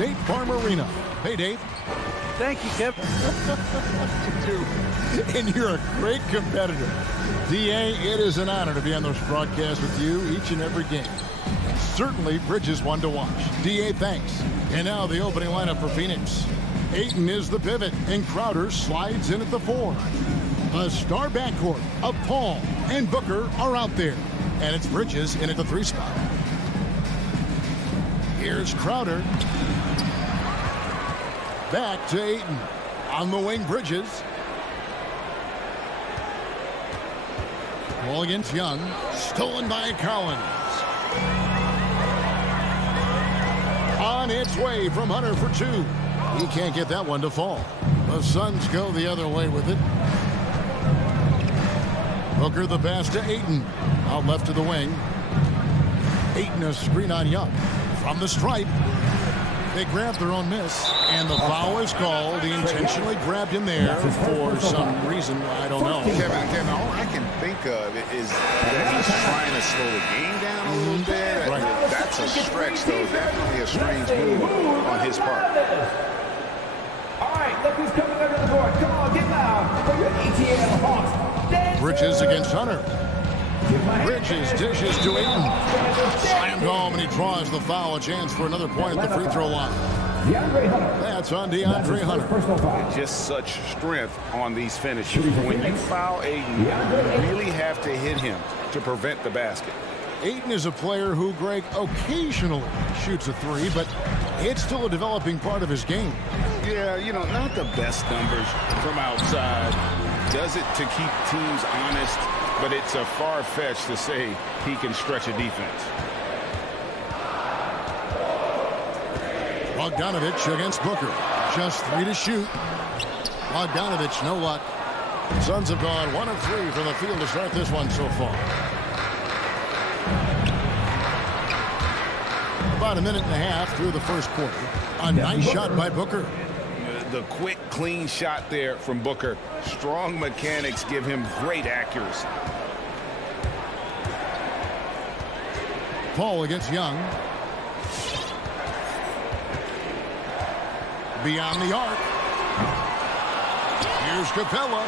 State Farm Arena. Hey, Dave. Thank you, Kevin. And you're a great competitor. D.A., it is an honor to be on this broadcast with you each and every game. Certainly, Bridges one to watch. D.A., thanks. And now the opening lineup for Phoenix. Ayton is the pivot, and Crowder slides in at the 4. A star backcourt of Paul and Booker are out there. And it's Bridges in at the 3 spot. Here's Crowder. Back to Ayton. On the wing, Bridges. Ball against Young. Stolen by Collins. On its way from Hunter for 2. He can't get that one to fall. The Suns go the other way with it. Booker the pass to Ayton. Out left to the wing. Ayton a screen on Young. From the stripe. They grabbed their own miss, and the foul is called. He intentionally grabbed him there for some reason. I don't know. Kevin, all I can think of is that he's trying to slow the game down a little bit. Right. That's a stretch, though. Definitely a strange move on his part. All right, look who's coming under the court. Come on, get loud for your ATL Hawks. Bridges against Hunter. Bridges dishes to Ayton. Slammed home, and he draws the foul. A chance for another point at the free throw line. That's on Deandre Hunter. Just such strength on these finishes. When you foul Ayton, you really have to hit him to prevent the basket. Ayton is a player who, Greg, occasionally shoots a 3, but it's still a developing part of his game. Yeah, not the best numbers from outside. Does it to keep teams honest, but it's a far-fetched to say he can stretch a defense. Bogdanovich against Booker. Just 3 to shoot. Bogdanovich, no luck. Suns have gone 1 of 3 from the field to start this one so far. About a minute and a half through the first quarter. A nice shot by Booker. The quick, clean shot there from Booker. Strong mechanics give him great accuracy. Paul against Young. Beyond the arc. Here's Capella.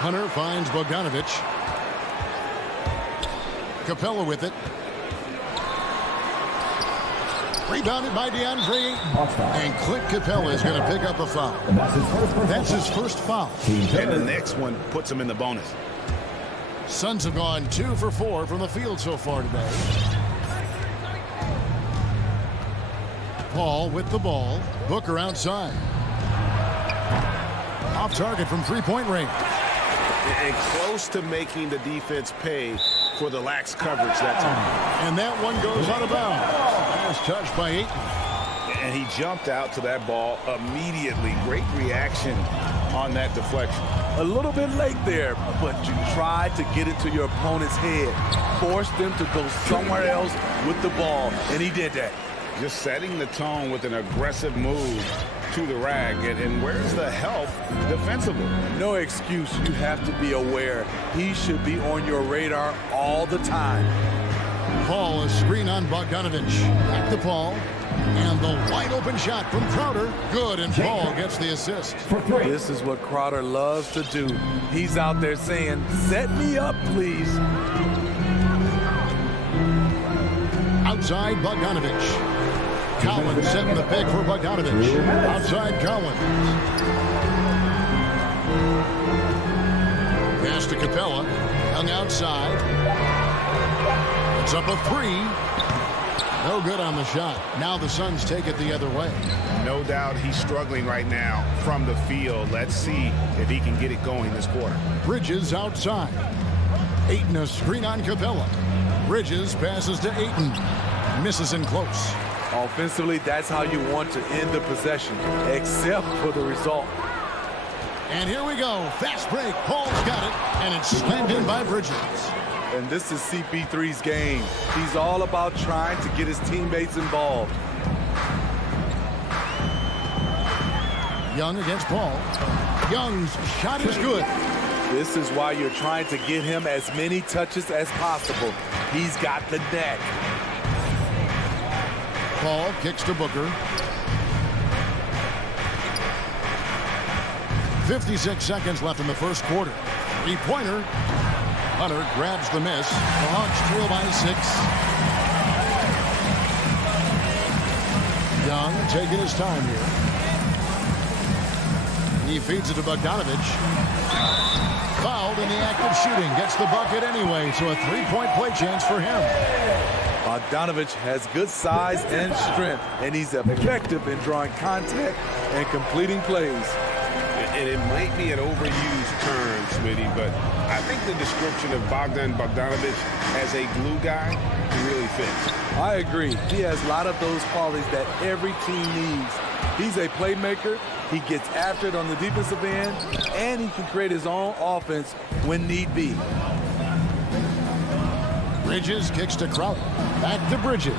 Hunter finds Bogdanovich. Capella with it. Rebounded by Deandre Ayton. And Clint Capella is going to pick up a foul. That's his first foul. And the next one puts him in the bonus. Suns have gone 2 for 4 from the field so far today. Paul with the ball. Booker outside. Off target from 3-point range. And close to making the defense pay for the lax coverage that time. And that one goes out of bounds. Nice touch by Ayton. And he jumped out to that ball immediately. Great reaction on that deflection. A little bit late there, but you tried to get it to your opponent's head. Forced them to go somewhere else with the ball, and he did that. Just setting the tone with an aggressive move to the rack. And where's the help defensively? No excuse. You have to be aware. He should be on your radar all the time. Paul is screen on Bogdanovich. Back to Paul. And the wide open shot from Crowder. Good, and Paul gets the assist. This is what Crowder loves to do. He's out there saying, set me up, please. Outside Bogdanovich. Collins setting the pick for Bogdanovich. Outside Collins. Pass to Capella. Young outside. It's up a 3. No good on the shot. Now the Suns take it the other way. No doubt he's struggling right now from the field. Let's see if he can get it going this quarter. Bridges outside. Ayton a screen on Capella. Bridges passes to Ayton. Misses in close. Offensively, that's how you want to end the possession, except for the result. And here we go. Fast break. Paul's got it, and it's slammed in by Bridges. And this is CP3's game. He's all about trying to get his teammates involved. Young against Paul. Young's shot is good. This is why you're trying to get him as many touches as possible. He's got the neck. Paul kicks to Booker. 56 seconds left in the first quarter. Three-pointer. Hunter grabs the miss. The Hawks trail by 6. Young taking his time here. He feeds it to Bogdanovich. Fouled in the act of shooting. Gets the bucket anyway, so a three-point play chance for him. Bogdanovich has good size and strength, and he's effective in drawing contact and completing plays. And it might be an overused term, Smitty, but I think the description of Bogdanovich as a glue guy really fits. I agree. He has a lot of those qualities that every team needs. He's a playmaker. He gets after it on the defensive end, and he can create his own offense when need be. Bridges kicks to Crowder. Back to Bridges.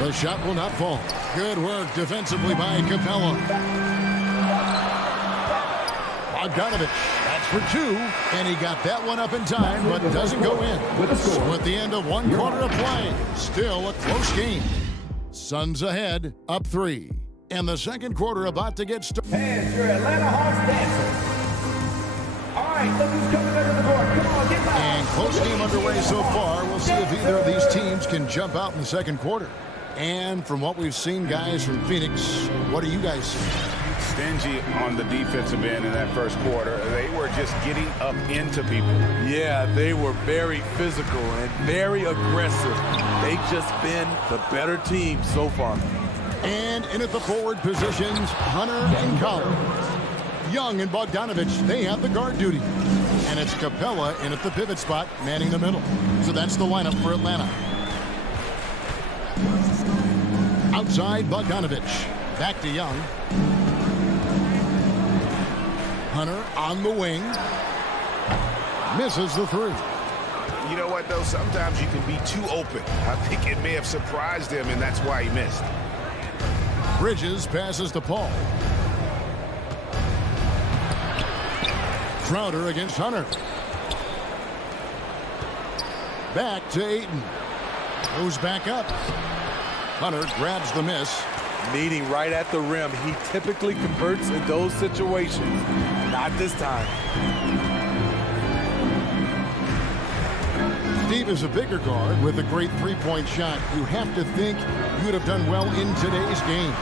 The shot will not fall. Good work defensively by Capella. Bogdanovich, that's for 2, and he got that one up in time, but doesn't go in. So at the end of one quarter of play, still a close game. Suns ahead, up 3. And the second quarter about to get started. And your Atlanta Hawks dancers. All right, look who's coming under the board. Come on, get back. And close game underway so far. We'll see if either of these teams can jump out in the second quarter. And from what we've seen, guys, from Phoenix, what do you guys see? Stingy on the defensive end in that first quarter. They were just getting up into people. Yeah, they were very physical and very aggressive. They've just been the better team so far. And in at the forward positions, Hunter and Collins. Young and Bogdanovich, they have the guard duty. And it's Capella in at the pivot spot, manning the middle. So that's the lineup for Atlanta. Outside, Bogdanovich. Back to Young. Hunter on the wing. Misses the 3. You know what, though? Sometimes you can be too open. I think it may have surprised him, and that's why he missed. Bridges passes to Paul. Crowder against Hunter. Back to Ayton. Goes back up. Hunter grabs the miss. Meeting right at the rim. He typically converts in those situations. Not this time. Steve is a bigger guard with a great three-point shot. You have to think you would have done well in today's game.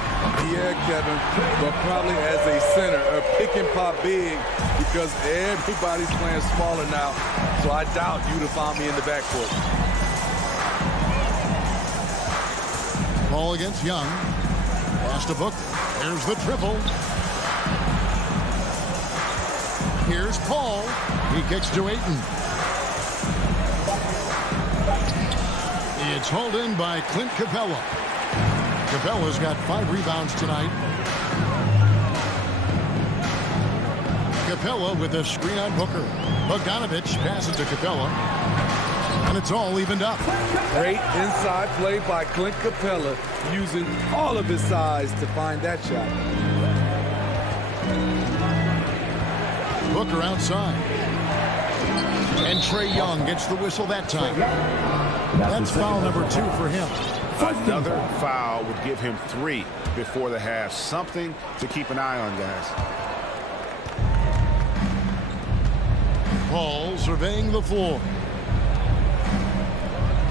Yeah, Kevin, but probably as a center, or pick and pop big, because everybody's playing smaller now. So I doubt you'd have found me in the backcourt. Ball against Young. Pass to Booker. There's the triple. Here's Paul. He kicks to Ayton. It's hauled in by Clint Capella. Capella's got 5 rebounds tonight. Capella with a screen on Booker. Bogdanovich passes to Capella. And it's all evened up. Great inside play by Clint Capella, using all of his size to find that shot. Booker outside. And Trae Young gets the whistle that time. That's foul number 2 for him. Another foul would give him 3 before the half. Something to keep an eye on, guys. Paul surveying the floor.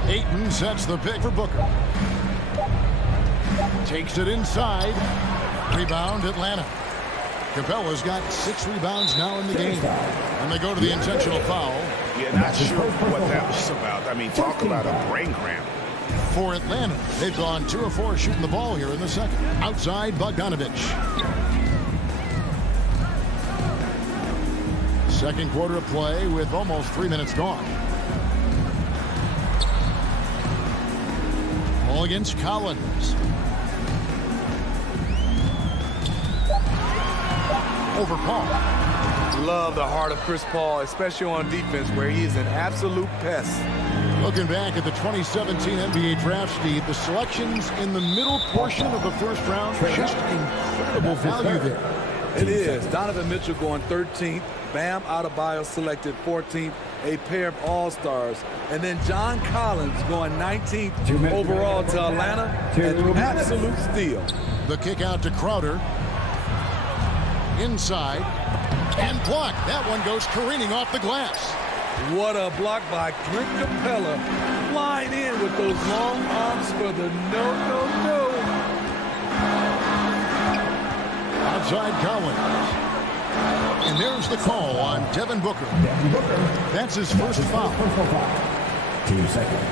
Ayton sets the pick for Booker. Takes it inside. Rebound, Atlanta. Capella's got 6 rebounds now in the game. And they go to the intentional foul. Yeah, not sure what that was about. I mean, talk about a brain cramp. For Atlanta, they've gone 2 of 4 shooting the ball here in the second. Outside, Bogdanovich. Second quarter of play with almost 3 minutes gone. Ball against Collins. Over Paul. Love the heart of Chris Paul, especially on defense, where he is an absolute pest. Looking back at the 2017 NBA draft, Steve, the selections in the middle portion of the first round, just incredible value there. It is. Donovan Mitchell going 13th, Bam Adebayo selected 14th, a pair of All-Stars. And then John Collins going 19th overall to Atlanta, an absolute steal. The kick out to Crowder. Inside. And blocked. That one goes careening off the glass. What a block by Clint Capella. Flying in with those long arms for the no. Outside Collins. And there's the call on Devin Booker. That's his first foul. 2 seconds.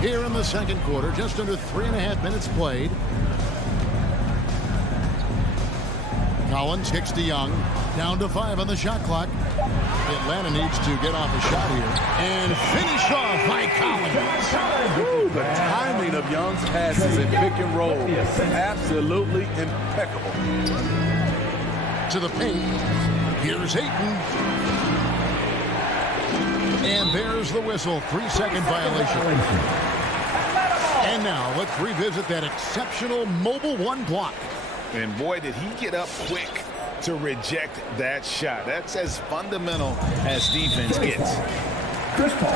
Here in the second quarter, just under 3.5 minutes played. Collins kicks to Young. Down to 5 on the shot clock. Atlanta needs to get off a shot here. And finish off by Collins. Ooh, the timing of Young's passes in pick and roll, absolutely impeccable. To the paint. Here's Ayton. And there's the whistle. 3-second violation. And now let's revisit that exceptional mobile one block. And boy, did he get up quick to reject that shot. That's as fundamental as defense gets.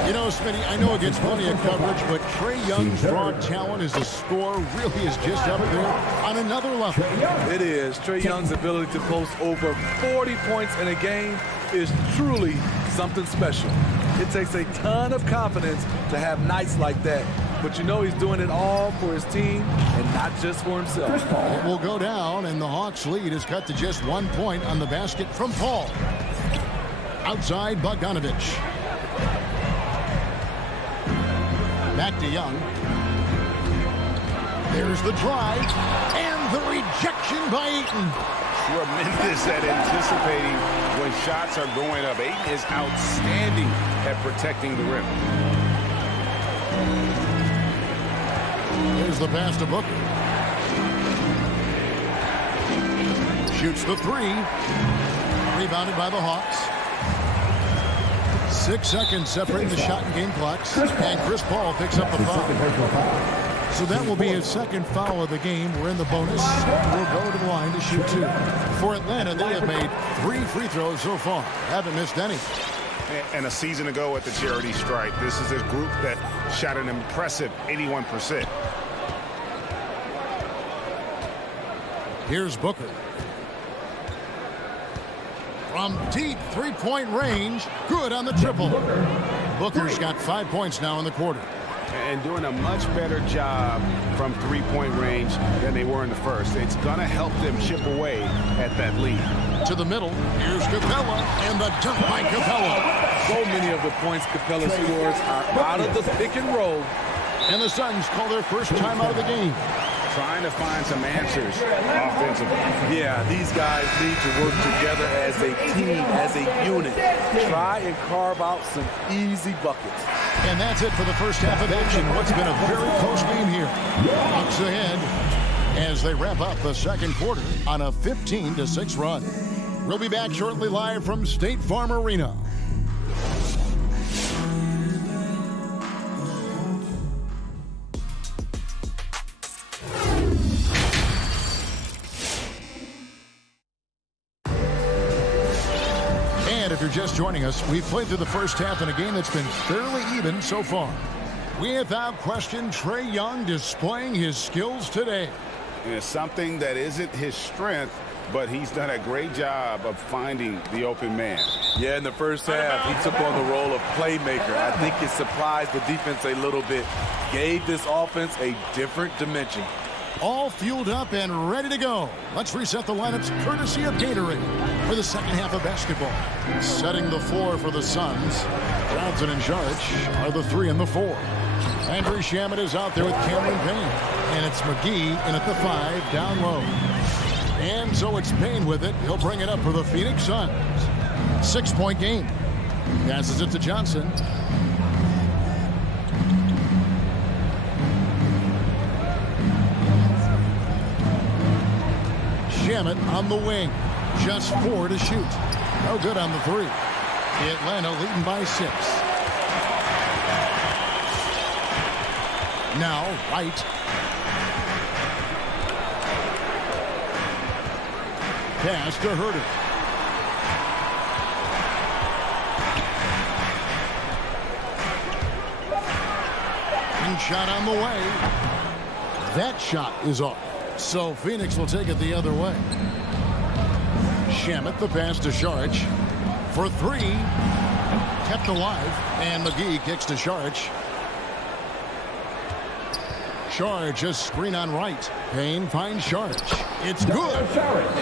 You know, Smitty, I know it gets plenty of coverage, but Trae Young's raw talent as a scorer really is just up there on another level. It is. Trae Young's ability to post over 40 points in a game is truly something special. It takes a ton of confidence to have nights like that. But you know he's doing it all for his team and not just for himself. It will go down, and the Hawks' lead is cut to just 1 point on the basket from Paul. Outside, Bogdanovich. Back to Young. There's the drive, and the rejection by Ayton. Tremendous at anticipating when shots are going up. Ayton is outstanding at protecting the rim. There's the pass to Booker. Shoots the 3. Rebounded by the Hawks. 6 seconds separating the shot and game clocks. And Chris Paul picks up the foul. So that will be his second foul of the game. We're in the bonus. We'll go to the line to shoot 2. For Atlanta, they have made 3 free throws so far. Haven't missed any. And a season ago at the charity stripe, this is a group that shot an impressive 81%. Here's Booker. From deep three-point range, good on the triple. Booker's got 5 points now in the quarter. And doing a much better job from three-point range than they were in the first. It's going to help them chip away at that lead. To the middle, here's Capella, and the dunk by Capella. So many of the points Capella scores are out of the pick and roll. And the Suns call their first time out of the game. Trying to find some answers offensively. Yeah, these guys need to work together as a team, as a unit. Try and carve out some easy buckets. And that's it for the first half of action. What's been a very close game here. Hawks ahead as they wrap up the second quarter on a 15-6 run. We'll be back shortly live from State Farm Arena. If you're just joining us, we've played through the first half in a game that's been fairly even so far. Without question, Trae Young displaying his skills today. It's something that isn't his strength, but he's done a great job of finding the open man. Yeah, in the first half, he took on the role of playmaker. I think it surprised the defense a little bit. Gave this offense a different dimension. All fueled up and ready to go. Let's reset the lineups courtesy of Gatorade for the second half of basketball. Setting the floor for the Suns. Johnson and Jaric are the 3 and the 4. Andrew Shamet is out there with Cameron Payne. And it's McGee in at the 5 down low. And so it's Payne with it. He'll bring it up for the Phoenix Suns. 6-point game. Passes it to Johnson. Shamet on the wing. Just 4 to shoot. No good on the 3. Atlanta leading by 6. Now, White. Pass to Herter. And shot on the way. That shot is off. So Phoenix will take it the other way. Shamet, the pass to Saric. For three. Kept alive. And McGee kicks to Saric. Saric just screen on right. Payne finds Saric. It's good.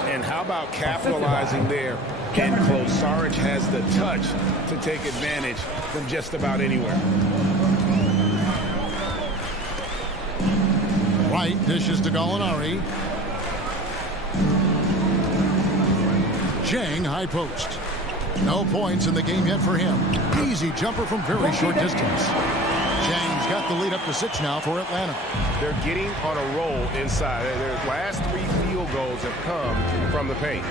And how about capitalizing there in close? Saric has the touch to take advantage from just about anywhere. Right dishes to Gallinari. Chang, high post. No points in the game yet for him. Easy jumper from very short distance. Chang's got the lead up to 6 now for Atlanta. They're getting on a roll inside. Their last 3 field goals have come from the paint.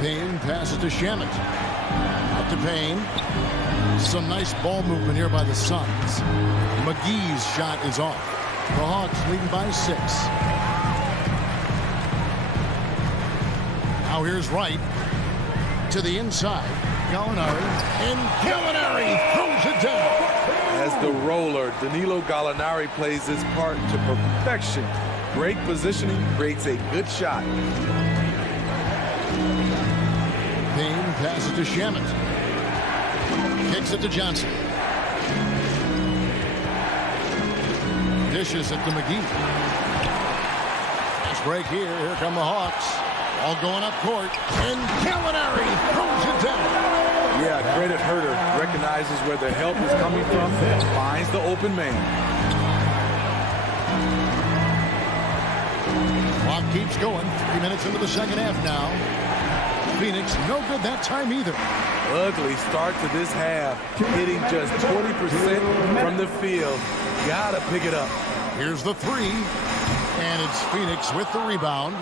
Payne passes to Shamet. Up to Payne. Some nice ball movement here by the Suns. McGee's shot is off. The Hawks leading by 6. Now here's Wright. To the inside. Gallinari. And Gallinari throws it down. As the roller, Danilo Gallinari plays his part to perfection. Great positioning, creates a good shot. Payne passes to Shamet. Kicks it to Johnson. Dishes it to McGee. Nice break here. Here come the Hawks. All going up court. And Gallinari throws it down. Yeah, credit Herter. Recognizes where the help is coming from. Finds the open man. Clock keeps going. 3 minutes into the second half now. Phoenix no good that time either. Ugly start to this half. Hitting just 20% from the field. Gotta pick it up. Here's the 3. And it's Phoenix with the rebound.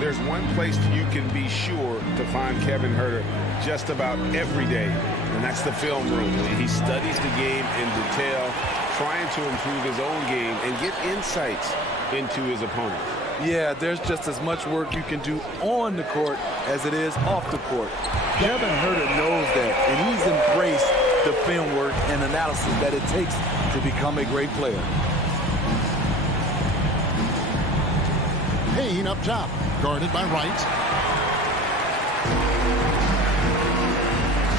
There's one place you can be sure to find Kevin Herter just about every day, and that's the film room. He studies the game in detail, trying to improve his own game and get insights into his opponent. Yeah, there's just as much work you can do on the court as it is off the court. Kevin Herter knows that, and he's embraced the film work and analysis that it takes to become a great player. Payne up top. Guarded by Wright.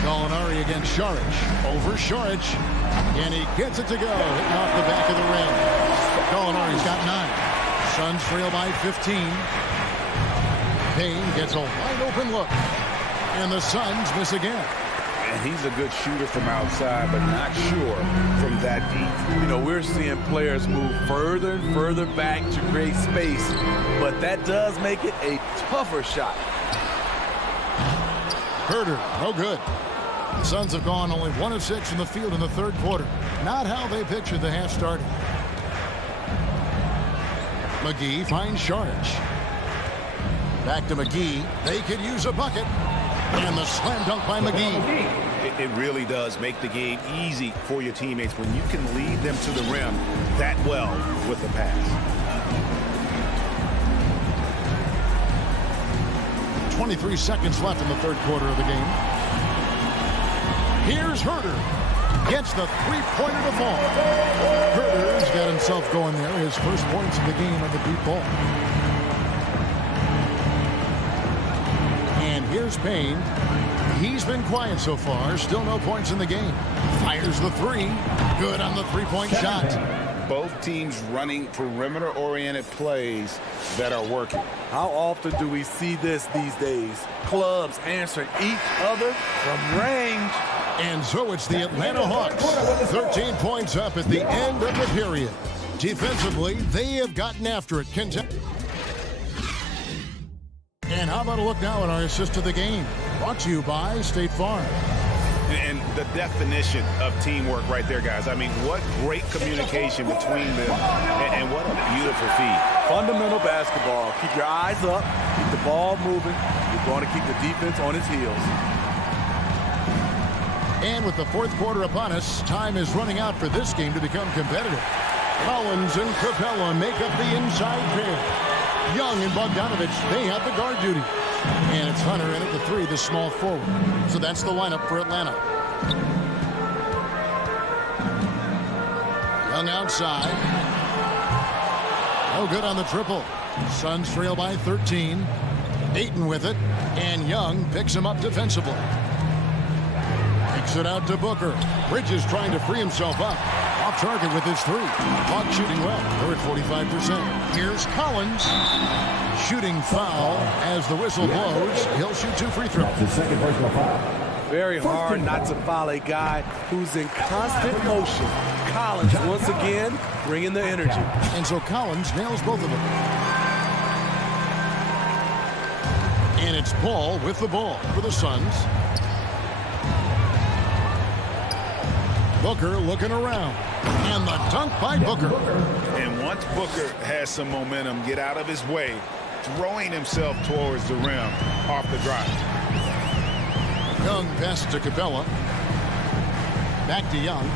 Gallinari against Saric. Over Saric. And he gets it to go. Hitting off the back of the rim. Gallinari's got 9. Suns trail by 15. Payne gets a wide open look. And the Suns miss again. And he's a good shooter from outside, but not sure from that deep. You know, we're seeing players move further and further back to create space, but that does make it a tougher shot. Herter, no good. The Suns have gone only 1 of 6 in the field in the third quarter. Not how they pictured the half starting. McGee finds Saric. Back to McGee. They could use a bucket. And the slam dunk by McGee. It really does make the game easy for your teammates when you can lead them to the rim that well with the pass. 23 seconds left in the third quarter of the game. Here's Herter. Gets the three-pointer to fall. Herter's got himself going there. His first points of the game on the deep ball. And here's Payne. He's been quiet so far. Still no points in the game. Fires the 3. Good on the three-point shot. Both teams running perimeter-oriented plays that are working. How often do we see this these days? Clubs answering each other from range. And so it's the Atlanta Hawks. 13 points up at the end of the period. Defensively, they have gotten after it. And how about a look now at our assist to the game? Brought to you by State Farm. And the definition of teamwork right there, guys. I mean, what great communication between them, and what a beautiful feed. Fundamental basketball. Keep your eyes up, keep the ball moving. You're going to keep the defense on its heels. And with the fourth quarter upon us, time is running out for this game to become competitive. Collins and Capella make up the inside pair. Young and Bogdanovich, they have the guard duty. And it's Hunter in at the 3, the small forward. So that's the lineup for Atlanta. Young outside. No good on the triple. Suns trail by 13. Ayton with it. And Young picks him up defensively. Kicks it out to Booker. Bridges trying to free himself up. Off target with his 3. Hawks shooting well. They're at 45%. Here's Collins. Shooting foul as the whistle blows. He'll shoot 2 free throws. The second personal foul. Very hard not to foul a guy who's in constant motion. Collins, once again, bringing the energy. And so Collins nails both of them. And it's Paul with the ball for the Suns. Booker looking around. And the dunk by Booker. And once Booker has some momentum, get out of his way, throwing himself towards the rim off the drive. Young pass to Capella. Back to Young.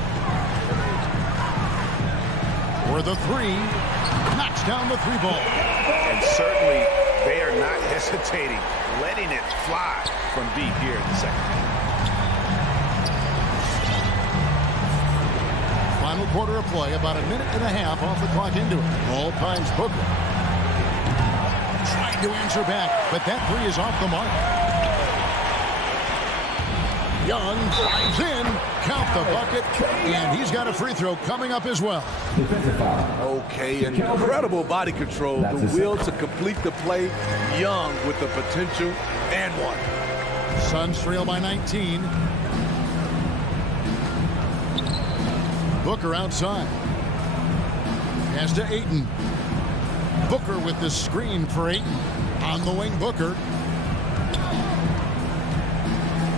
For the 3. Knocks down the 3 ball. And certainly they are not hesitating, letting it fly from deep here in the second half. Final quarter of play, about a minute and a half off the clock into it. Ball finds Booker. Trying to answer back, but that 3 is off the mark. Young drives in, count the bucket, and he's got a free throw coming up as well. Okay, incredible body control, the will to complete the play. Young with the potential and 1. Suns trail by 19. Booker outside. Pass to Ayton. Booker with the screen for Ayton. On the wing, Booker.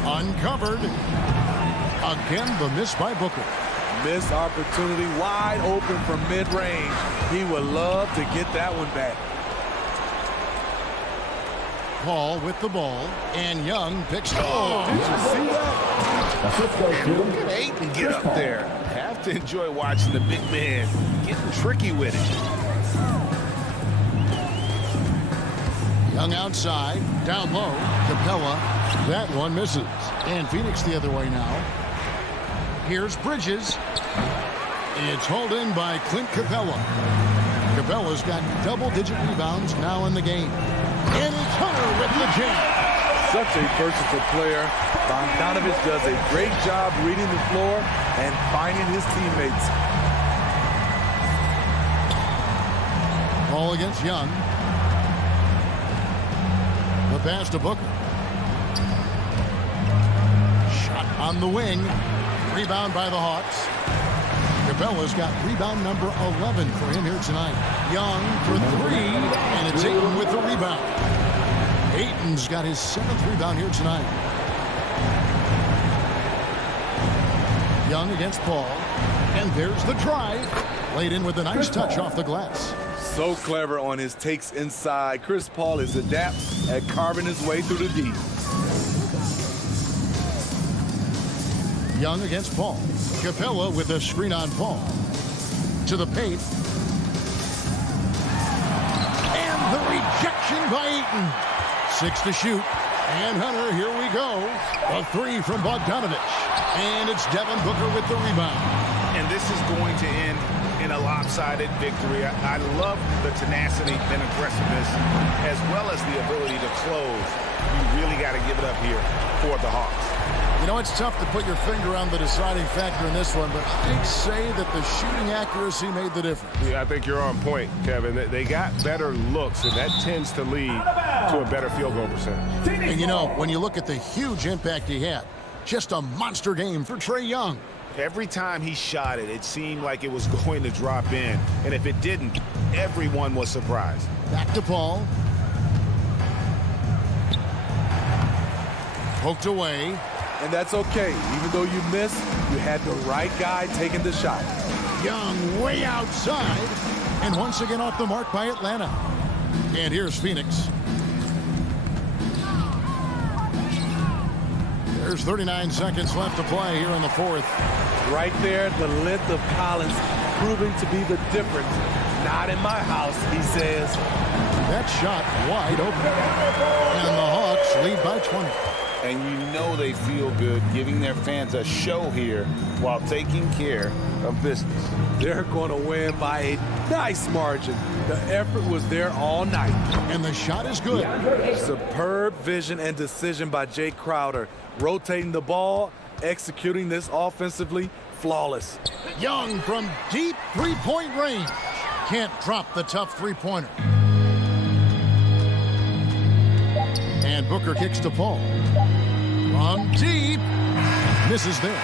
Uncovered. Again, the miss by Booker. Missed opportunity, wide open from mid-range. He would love to get that one back. Paul with the ball, and Young picks. Oh, did you see that? And look at Ayton get up there. Have to enjoy watching the big man getting tricky with it. Young outside, down low, Capella. That one misses. And Phoenix the other way now. Here's Bridges. It's hauled in by Clint Capella. Capella's got double-digit rebounds now in the game. And it's Hunter with the jam. Such a versatile player. Bogdanovich does a great job reading the floor and finding his teammates. Ball against Young. The pass to Booker. Shot on the wing. Rebound by the Hawks. Capella's got rebound number 11 for him here tonight. Young for 3, and it's Ayton with the rebound. Ayton's got his 7th rebound here tonight. Young against Paul, and there's the drive. Laid in with a nice touch off the glass. So clever on his takes inside. Chris Paul is adept at carving his way through the deep. Young against Paul. Capella with a screen on Paul. To the paint. And the rejection by Ayton. 6 to shoot. And Hunter, here we go. A 3 from Bogdanovich. And it's Devin Booker with the rebound. And this is going to end in a lopsided victory. I love the tenacity and aggressiveness as well as the ability to close. You really got to give it up here for the Hawks. You know, it's tough to put your finger on the deciding factor in this one, but I'd say that the shooting accuracy made the difference. Yeah, I think you're on point, Kevin. They got better looks, and that tends to lead to a better field goal percentage. And, you know, when you look at the huge impact he had, just a monster game for Trae Young. Every time he shot it, it seemed like it was going to drop in. And if it didn't, everyone was surprised. Back to Paul. Poked away. And that's okay. Even though you missed, you had the right guy taking the shot. Young way outside. And once again off the mark by Atlanta. And here's Phoenix. There's 39 seconds left to play here in the fourth. Right there, the length of Collins proving to be the difference Not in my house, he says. That shot wide open. And the Hawks lead by 20. And you know they feel good giving their fans a show here while taking care of business. They're going to win by a nice margin. The effort was there all night. And the shot is good. Superb vision and decision by Jay Crowder. Rotating the ball, executing this offensively, flawless. Young from deep three-point range. Can't drop the tough three-pointer. And Booker kicks to Paul. From deep. Misses there.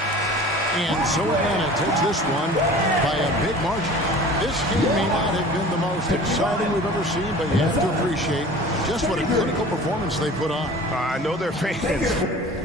And so Atlanta takes this one by a big margin. This game may not have been the most exciting we've ever seen, but you have to appreciate just what a clinical performance they put on. I know their fans.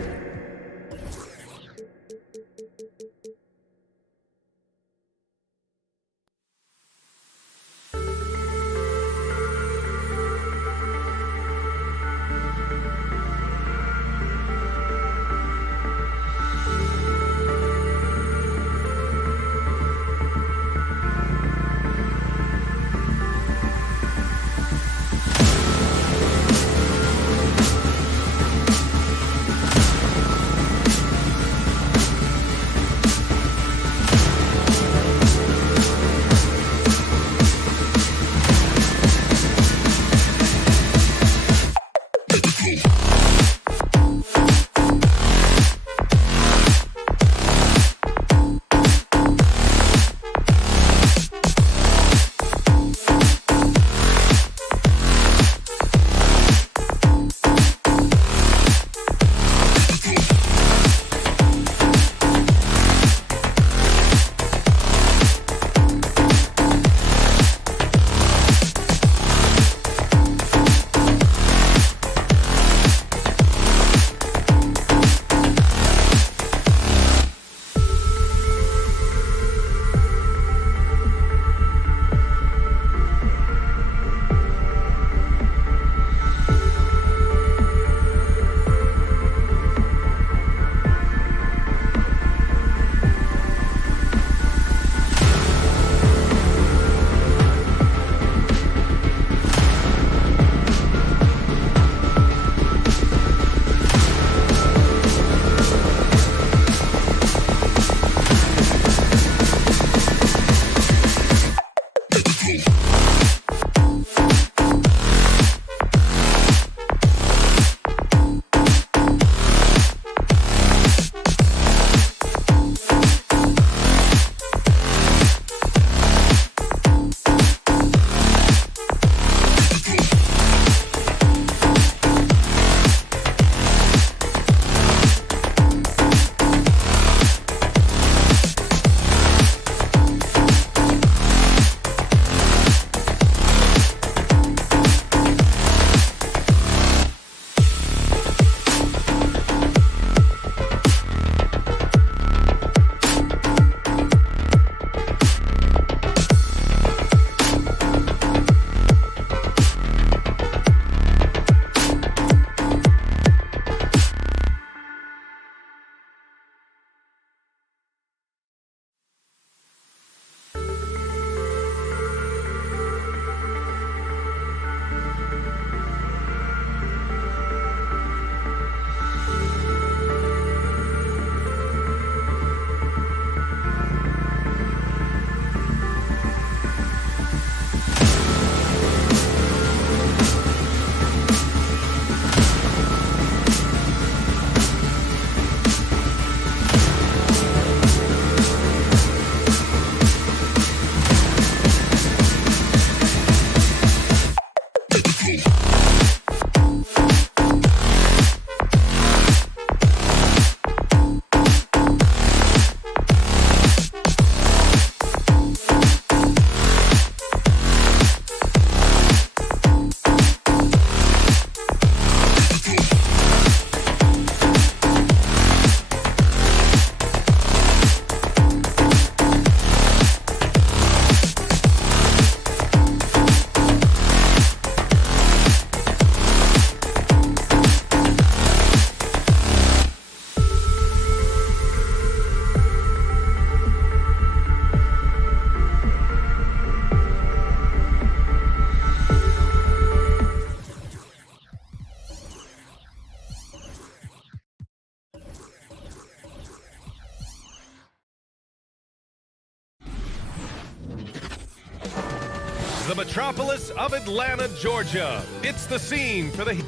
metropolis of Atlanta, Georgia. It's the scene for the Heat.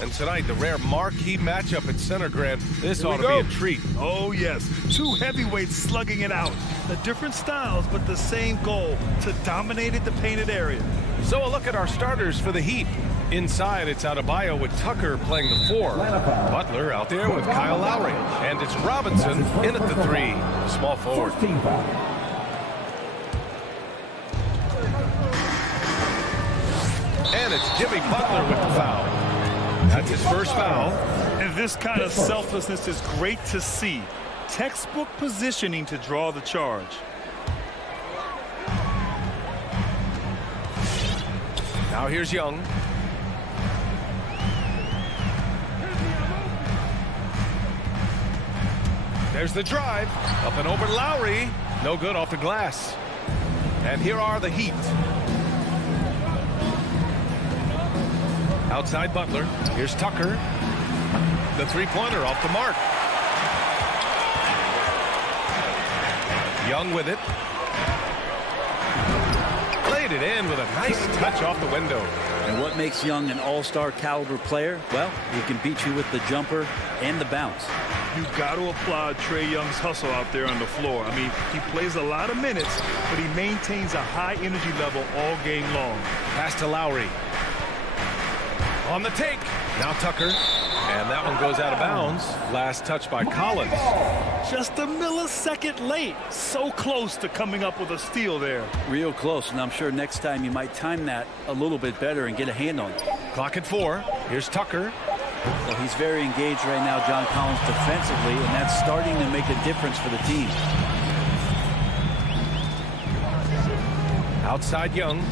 And tonight, the rare marquee matchup at Center Grant. This ought to be a treat. Oh, yes. Two heavyweights slugging it out. The different styles, but the same goal, to dominate the painted area. So a look at our starters for the Heat. Inside, it's Adebayo with Tucker playing the 4. Butler out there with Kyle Lowry. And it's Robinson in at the 3. Small forward. And it's Jimmy Butler with the foul. That's his first foul. And this kind of selflessness is great to see. Textbook positioning to draw the charge. Now here's Young. There's the drive. Up and over Lowry. No good off the glass. And here are the Heat. Outside Butler. Here's Tucker. The three-pointer off the mark. Young with it. Played it in with a nice touch off the window. And what makes Young an all-star caliber player? Well, he can beat you with the jumper and the bounce. You've got to applaud Trae Young's hustle out there on the floor. I mean, he plays a lot of minutes, but he maintains a high energy level all game long. Pass to Lowry. On the take. Now Tucker. And that one goes out of bounds. Last touch by Collins. Just a millisecond late. So close to coming up with a steal there. Real close, and I'm sure next time you might time that a little bit better and get a hand on it. Clock at 4. Here's Tucker. Well, he's very engaged right now, John Collins, defensively, and that's starting to make a difference for the team. Outside Young.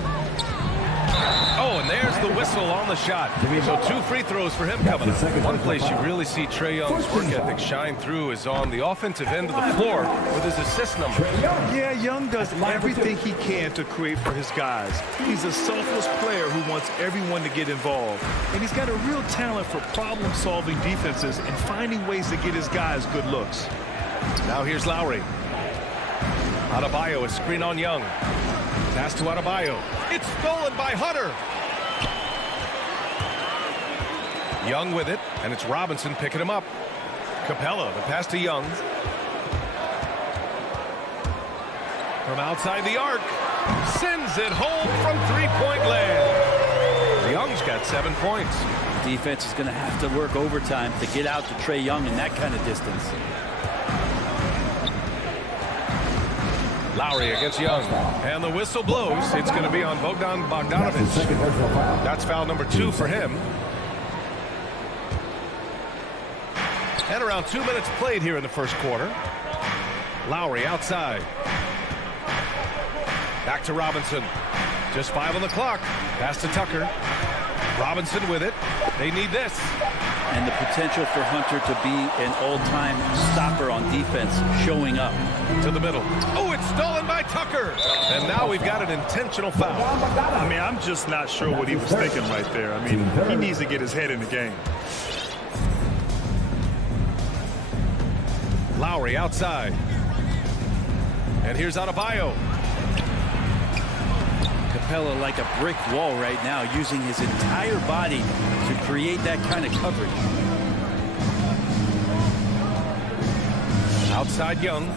Oh, and there's the whistle on the shot. So 2 free throws for him coming up. One place you really see Trae Young's work ethic shine through is on the offensive end of the floor with his assist number. Yeah, Young does everything he can to create for his guys. He's a selfless player who wants everyone to get involved. And he's got a real talent for problem-solving defenses and finding ways to get his guys good looks. Now here's Lowry. Adebayo, a screen on Young. Pass to Adebayo. It's stolen by Hunter. Young with it, and it's Robinson picking him up. Capella, the pass to Young. From outside the arc. Sends it home from three-point land. Young's got 7 points. The defense is going to have to work overtime to get out to Trae Young in that kind of distance. Lowry against Young. And the whistle blows. It's going to be on Bogdan Bogdanovic. That's foul number 2 for him. And around 2 minutes played here in the first quarter. Lowry outside. Back to Robinson. Just 5 on the clock. Pass to Tucker. Robinson with it. They need this. And the potential for Hunter to be an all-time stopper on defense showing up. To the middle. Oh, it's stolen by Tucker. And now we've got an intentional foul. I mean, I'm just not sure what he was thinking right there. I mean, he needs to get his head in the game. Lowry outside. And here's Adebayo. Capella like a brick wall right now, using his entire body to create that kind of coverage. Outside Young.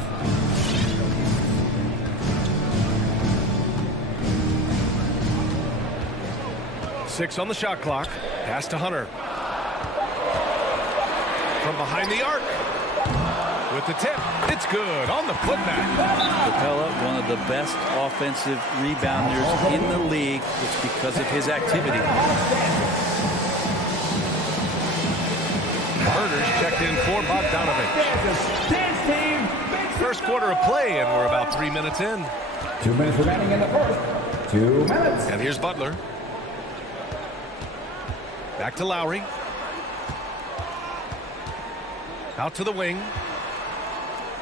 Six on the shot clock. Pass to Hunter. From behind the arc. With the tip. It's good on the putback. Capella, one of the best offensive rebounders in the league. It's because of his activity. Murders checked in for Bogdanovic. First quarter of play, and we're about 3 minutes in. 2 minutes remaining in the first. 2 minutes. And here's Butler. Back to Lowry. Out to the wing.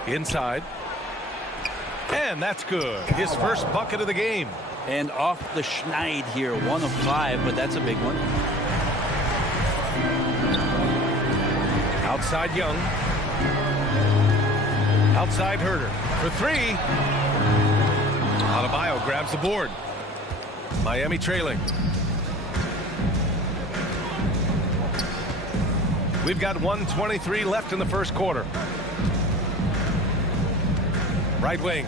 Inside. And that's good. His first bucket of the game. And off the schneid here. 1 of 5, but that's a big one. Outside Young. Outside Herter. For three. Adebayo grabs the board. Miami trailing. We've got 1:23 left in the first quarter. Right wing.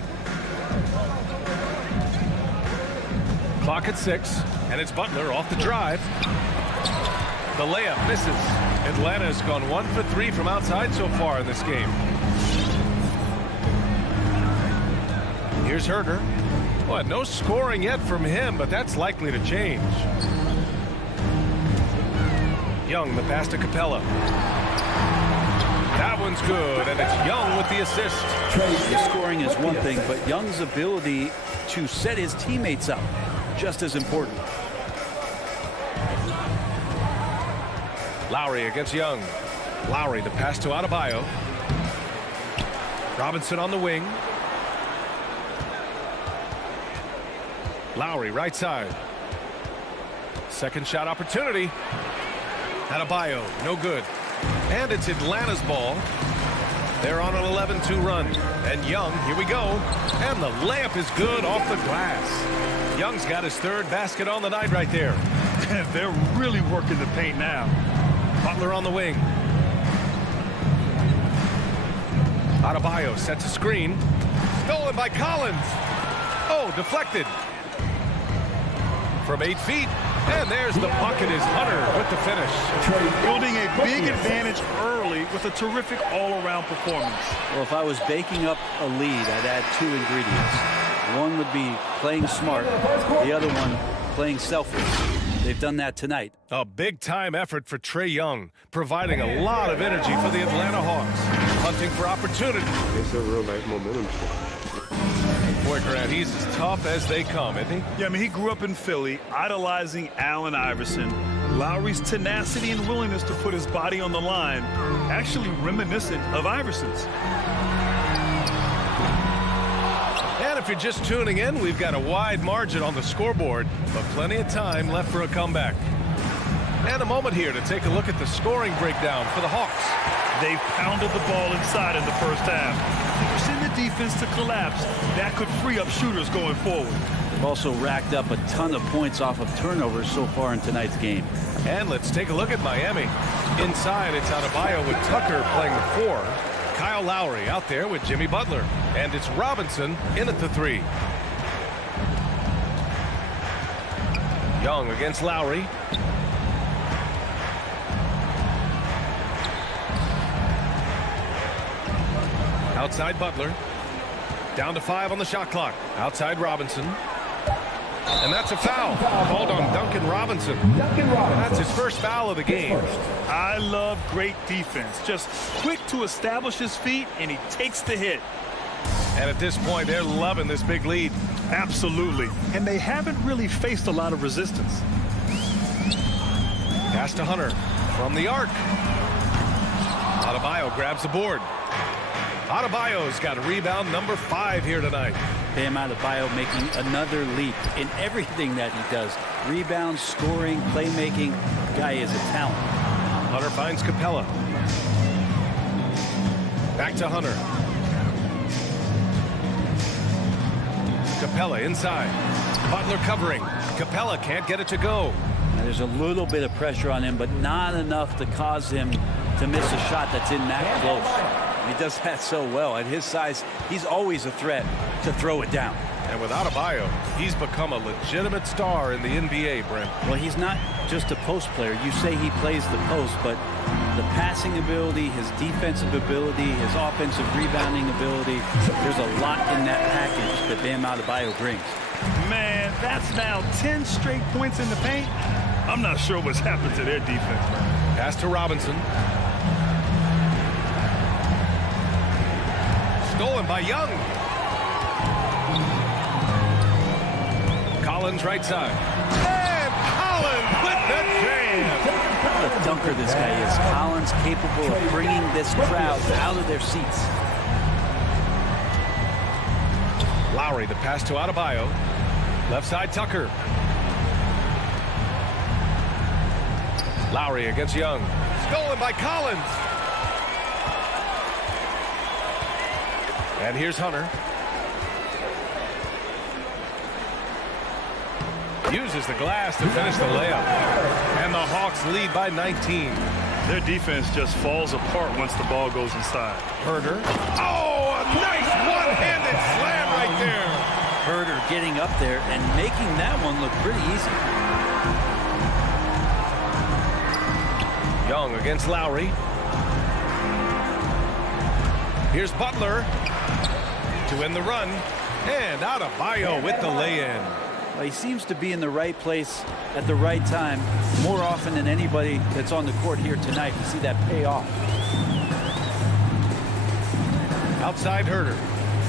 Clock at 6, and it's Butler off the drive. The layup misses. Atlanta's gone 1 for 3 from outside so far in this game. Here's Herter. Well, no scoring yet from him, but that's likely to change. Young, the pass to Capella. That one's good, and it's Young with the assist. The scoring is one thing, but Young's ability to set his teammates up, just as important. Lowry against Young. Lowry, the pass to Adebayo. Robinson on the wing. Lowry, right side. Second shot opportunity. Adebayo, no good. And it's Atlanta's ball. They're on an 11-2 run. And Young, here we go. And the layup is good off the glass. Young's got his third basket on the night right there. They're really working the paint now. Butler on the wing. Adebayo sets a screen. Stolen by Collins. Oh, deflected. From 8 feet. And there's the bucket is Hunter with the finish. Building a big advantage early with a terrific all-around performance. Well, if I was baking up a lead, I'd add 2 ingredients. One would be playing smart. The other one, playing selfish. They've done that tonight. A big-time effort for Trae Young, providing a lot of energy for the Atlanta Hawks. Hunting for opportunity. It's a real-life momentum. Boy, Grant, he's as tough as they come, isn't he? Yeah, I mean, he grew up in Philly, idolizing Allen Iverson. Lowry's tenacity and willingness to put his body on the line, actually reminiscent of Iverson's. And if you're just tuning in, we've got a wide margin on the scoreboard, but plenty of time left for a comeback. And a moment here to take a look at the scoring breakdown for the Hawks. They've pounded the ball inside in the first half. Forcing the defense to collapse. That could free up shooters going forward. They've also racked up a ton of points off of turnovers so far in tonight's game. And let's take a look at Miami. Inside, it's Adebayo with Tucker playing the 4. Kyle Lowry out there with Jimmy Butler. And it's Robinson in at the 3. Young against Lowry. Outside Butler. Down to 5 on the shot clock. Outside Robinson. And that's a foul. Called on Duncan Robinson. That's his first foul of the game. I love great defense. Just quick to establish his feet, and he takes the hit. And at this point, they're loving this big lead. Absolutely. And they haven't really faced a lot of resistance. Pass to Hunter from the arc. Adebayo grabs the board. Adebayo's got a rebound number 5 here tonight. Bam Adebayo making another leap in everything that he does. Rebounds, scoring, playmaking. Guy is a talent. Hunter finds Capella. Back to Hunter. Capella inside. Butler covering. Capella can't get it to go. Now, there's a little bit of pressure on him, but not enough to cause him to miss a shot that's in that close. He does that so well. At his size, he's always a threat to throw it down. And with Adebayo, he's become a legitimate star in the NBA, Brent. Well, he's not just a post player. You say he plays the post, but the passing ability, his defensive ability, his offensive rebounding ability, there's a lot in that package that Bam Adebayo brings. Man, that's now 10 straight points in the paint. I'm not sure what's happened to their defense, man. Pass to Robinson. Stolen by Young. Collins right side. And Collins with the jam. What a dunker this guy is. Collins capable of bringing this crowd out of their seats. Lowry, the pass to Adebayo. Left side Tucker. Lowry against Young. Stolen by Collins. And here's Hunter. Uses the glass to finish the layup. And the Hawks lead by 19. Their defense just falls apart once the ball goes inside. Herder. Oh, a nice one-handed slam right there. Herder getting up there and making that one look pretty easy. Young against Lowry. Here's Butler to end the run. And Adebayo with the lay-in. Well, he seems to be in the right place at the right time more often than anybody that's on the court here tonight. You see that pay off. Outside Herder.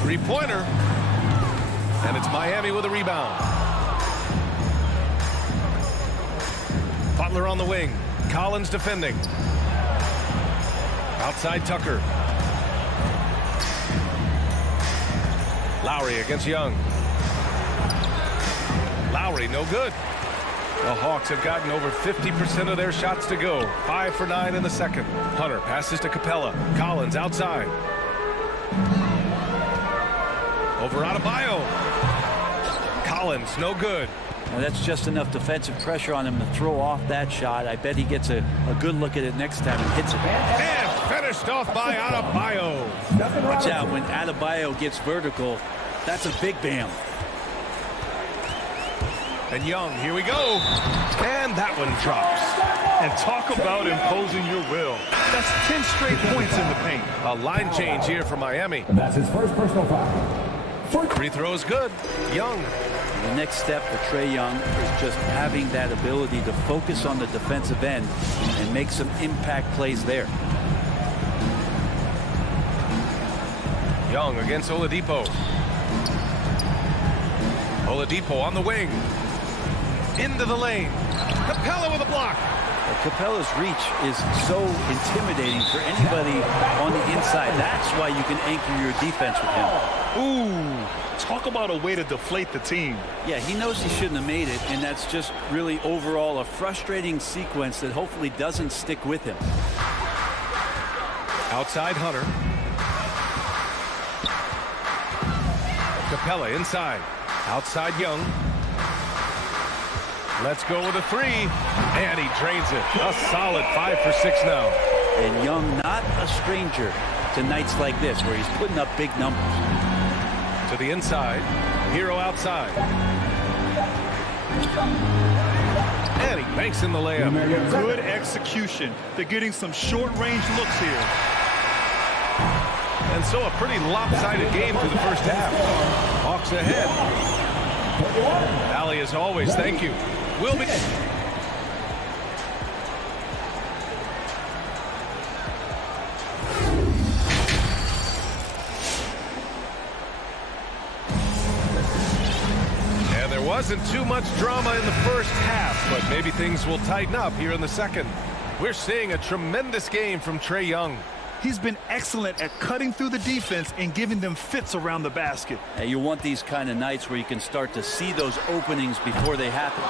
Three-pointer. And it's Miami with a rebound. Butler on the wing. Collins defending. Outside Tucker. Lowry against Young. Lowry no good. The Hawks have gotten over 50% of their shots to go. 5 for 9 in the second. Hunter passes to Capella. Collins outside. Over Adebayo. Collins no good. Well, that's just enough defensive pressure on him to throw off that shot. I bet he gets a good look at it next time and hits it. And finished off by Adebayo. Watch out when Adebayo gets vertical. That's a big bam. And Young, here we go. And that one drops. And talk about imposing your will. That's 10 straight points in the paint. A line change here for Miami. That's his first personal foul. Free throw is good. Young. The next step for Trae Young is just having that ability to focus on the defensive end and make some impact plays there. Young against Oladipo. Oladipo on the wing. Into the lane. Capella with a block. Well, Capella's reach is so intimidating for anybody on the inside. That's why you can anchor your defense with him. Ooh, talk about a way to deflate the team. Yeah, he knows he shouldn't have made it, and that's just really overall a frustrating sequence that hopefully doesn't stick with him. Outside Hunter. Capella inside. Outside Young. Let's go with a three. And he drains it. A solid 5 for 6 now. And Young not a stranger to nights like this where he's putting up big numbers. To the inside. Hero outside. And he banks in the layup. Good execution. They're getting some short-range looks here. And so a pretty lopsided game through the first half. Hawks ahead. Allie, as always, thank you. We'll be... And there wasn't too much drama in the first half, but maybe things will tighten up here in the second. We're seeing a tremendous game from Trae Young. He's been excellent at cutting through the defense and giving them fits around the basket. And you want these kind of nights where you can start to see those openings before they happen.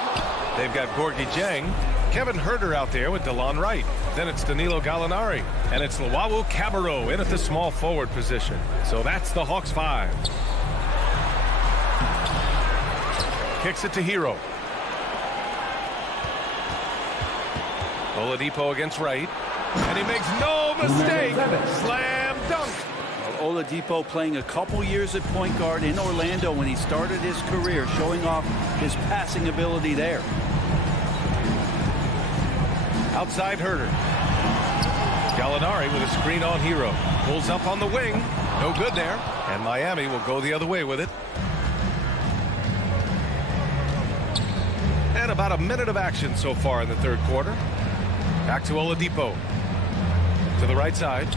They've got Gorgui Dieng, Kevin Herter out there with DeLon Wright. Then it's Danilo Gallinari. And it's Luwawu Cabarrot in at the small forward position. So that's the Hawks 5. Kicks it to Hero. Oladipo against Wright. And he makes no mistake. Slam dunk. Well, Oladipo playing a couple years at point guard in Orlando when he started his career, showing off his passing ability there. Outside Herter. Gallinari with a screen on Hero. Pulls up on the wing. No good there. And Miami will go the other way with it. And about a minute of action so far in the third quarter. Back to Oladipo. To the right side.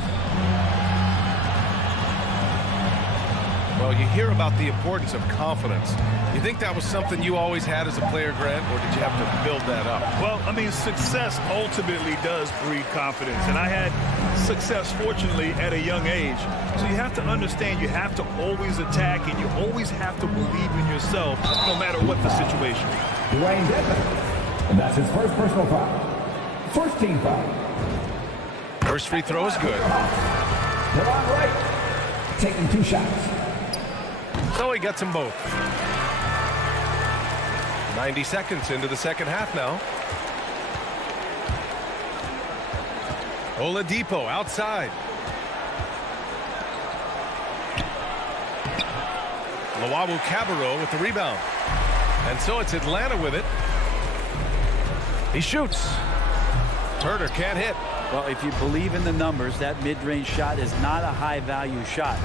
Well, you hear about the importance of confidence. You think that was something you always had as a player, Grant, or did you have to build that up? Well, I mean, success ultimately does breed confidence. And I had success, fortunately, at a young age. So you have to understand you have to always attack and you always have to believe in yourself no matter what the situation. Dwayne Dedmon. And that's his first personal foul. First team foul. First free throw is good. DeLon Wright. taking 2 shots. So he gets them both. 90 seconds into the second half now. Oladipo outside. Cabarro with the rebound. And so it's Atlanta with it. He shoots. Turner can't hit. Well, if you believe in the numbers, that mid-range shot is not a high-value shot,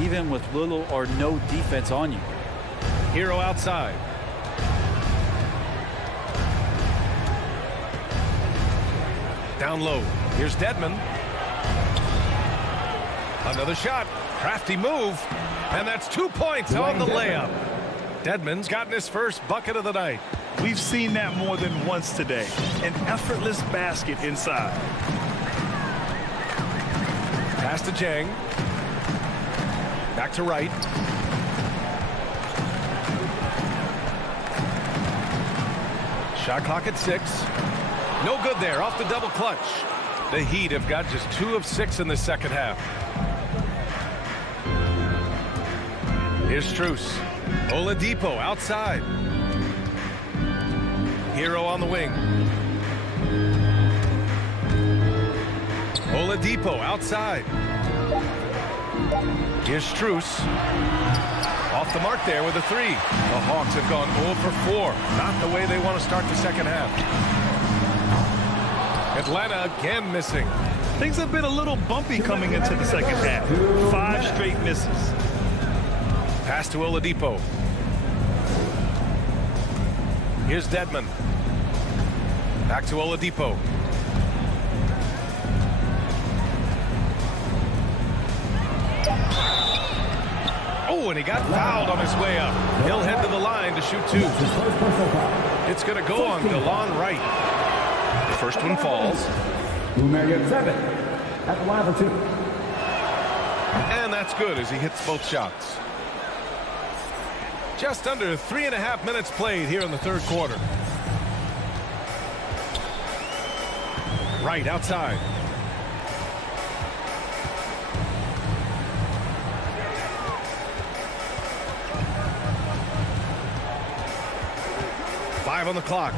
even with little or no defense on you. Hero outside. Down low. Here's Dedmon. Another shot. Crafty move. And that's 2 points on the layup. Dedmon's gotten his first bucket of the night. We've seen that more than once today. An effortless basket inside. Pass to Jang. Back to Wright. Shot clock at 6. No good there, off the double clutch. The Heat have got just 2 of 6 in the second half. Here's Strus. Oladipo outside. Hero on the wing. Oladipo outside. Here's Strus. Off the mark there with a 3. The Hawks have gone 0 for 4. Not the way they want to start the second half. Atlanta again missing. Things have been a little bumpy coming into the second half. 5 straight misses. Pass to Oladipo. Here's Dedmon. Back to Oladipo. Oh, and he got fouled on his way up. He'll head to the line to shoot 2. It's going to go on DeLon Wright. The first one falls. Boomer gets 7 at the line for 2. And that's good as he hits both shots. Just under 3.5 minutes played here in the third quarter. Wright outside. Five on the clock.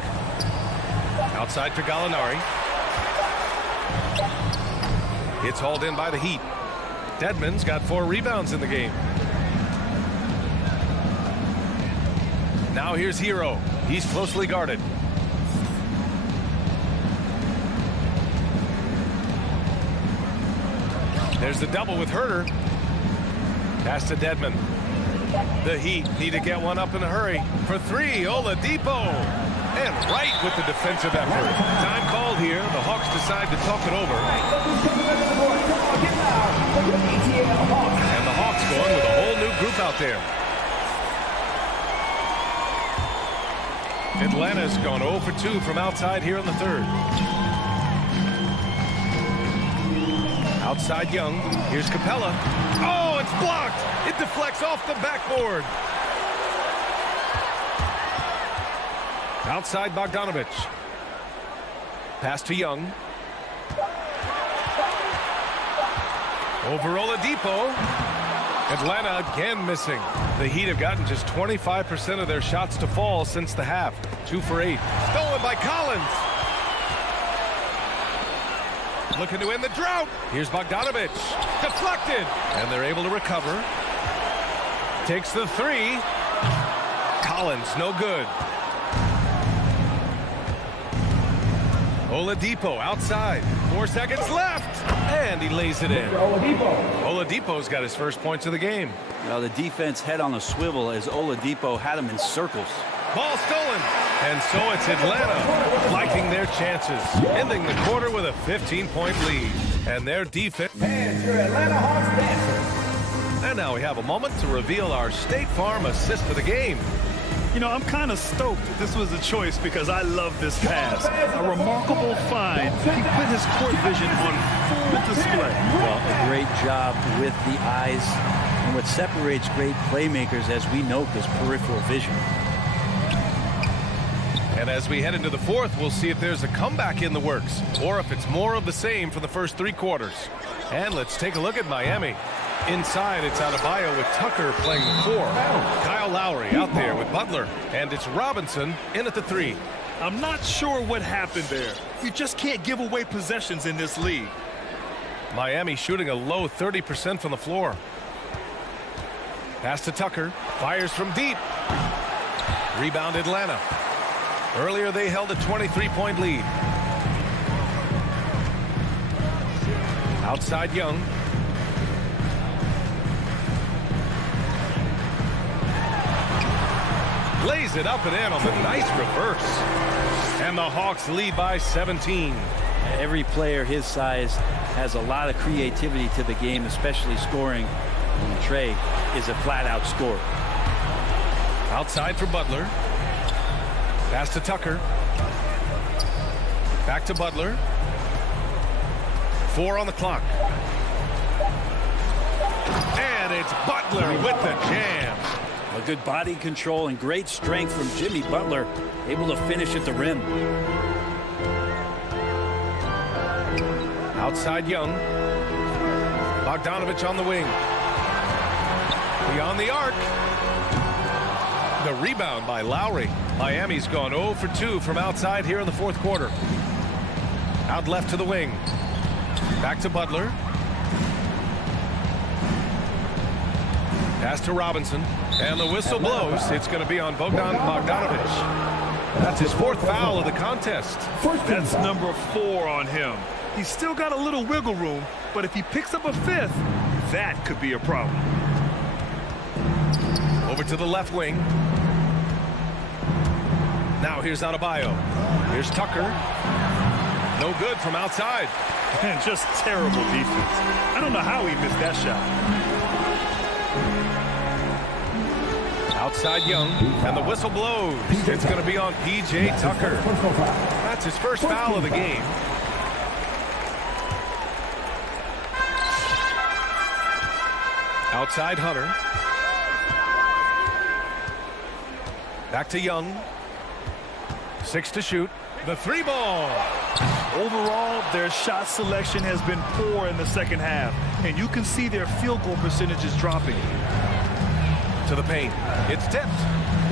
Outside to Gallinari. It's hauled in by the Heat. Dedmon's got 4 rebounds in the game. Now here's Hero. He's closely guarded. There's the double with Herter. Pass to Dedmon. The Heat need to get one up in a hurry. For 3, Oladipo. And Wright with the defensive effort. Time called here. The Hawks decide to talk it over. And the Hawks going with a whole new group out there. Atlanta's gone 0 for 2 from outside here in the third. Outside Young. Here's Capella. Oh, it's blocked. It deflects off the backboard. Outside Bogdanovic. Pass to Young. Over Oladipo. Atlanta again missing. The Heat have gotten just 25% of their shots to fall since the half. 2 for 8. Stolen by Collins. Looking to end the drought. Here's Bogdanovic. Deflected. And they're able to recover. Takes the 3. Collins, no good. Oladipo outside. 4 seconds left. And he lays it in. Oladipo's got his first points of the game. Now the defense head on a swivel as Oladipo had him in circles. Ball stolen. And so it's Atlanta liking their chances. Ending the quarter with a 15-point lead. And their defense. And your Atlanta Hawks dancers. And now we have a moment to reveal our State Farm assist of the game. You know, I'm kind of stoked that this was a choice because I love this pass. A remarkable find. He put his court vision on full display. Well, a great job with the eyes. And what separates great playmakers, as we note, is peripheral vision. And as we head into the fourth, we'll see if there's a comeback in the works or if it's more of the same for the first 3 quarters. And let's take a look at Miami. Inside, it's Adebayo with Tucker playing the 4. Kyle Lowry out there with Butler. And it's Robinson in at the 3. I'm not sure what happened there. You just can't give away possessions in this league. Miami shooting a low 30% from the floor. Pass to Tucker. Fires from deep. Rebound Atlanta. Earlier they held a 23-point lead. Outside Young. Lays it up and in on the nice reverse. And the Hawks lead by 17. Every player his size has a lot of creativity to the game, especially scoring. And Trey is a flat-out scorer. Outside for Butler. Pass to Tucker. Back to Butler. 4 on the clock. And it's Butler with the jam. A good body control and great strength from Jimmy Butler, able to finish at the rim. Outside Young. Bogdanovich on the wing. Beyond the arc. The rebound by Lowry. Miami's gone 0 for 2 from outside here in the fourth quarter. Out left to the wing. Back to Butler. Pass to Robinson. And the whistle blows. It's going to be on Bogdanovich. That's his 4th foul of the contest. That's number 4 on him. He's still got a little wiggle room, but if he picks up a 5th, that could be a problem. Over to the left wing. Now here's Adebayo. Here's Tucker. No good from outside. And just terrible defense. I don't know how he missed that shot. Outside Young, and the whistle blows. It's going to be on P.J. Tucker. That's his first foul of the game. Outside Hunter. Back to Young. 6 to shoot. The 3 ball. Overall, their shot selection has been poor in the second half, and you can see their field goal percentages dropping. To the paint. It's tipped.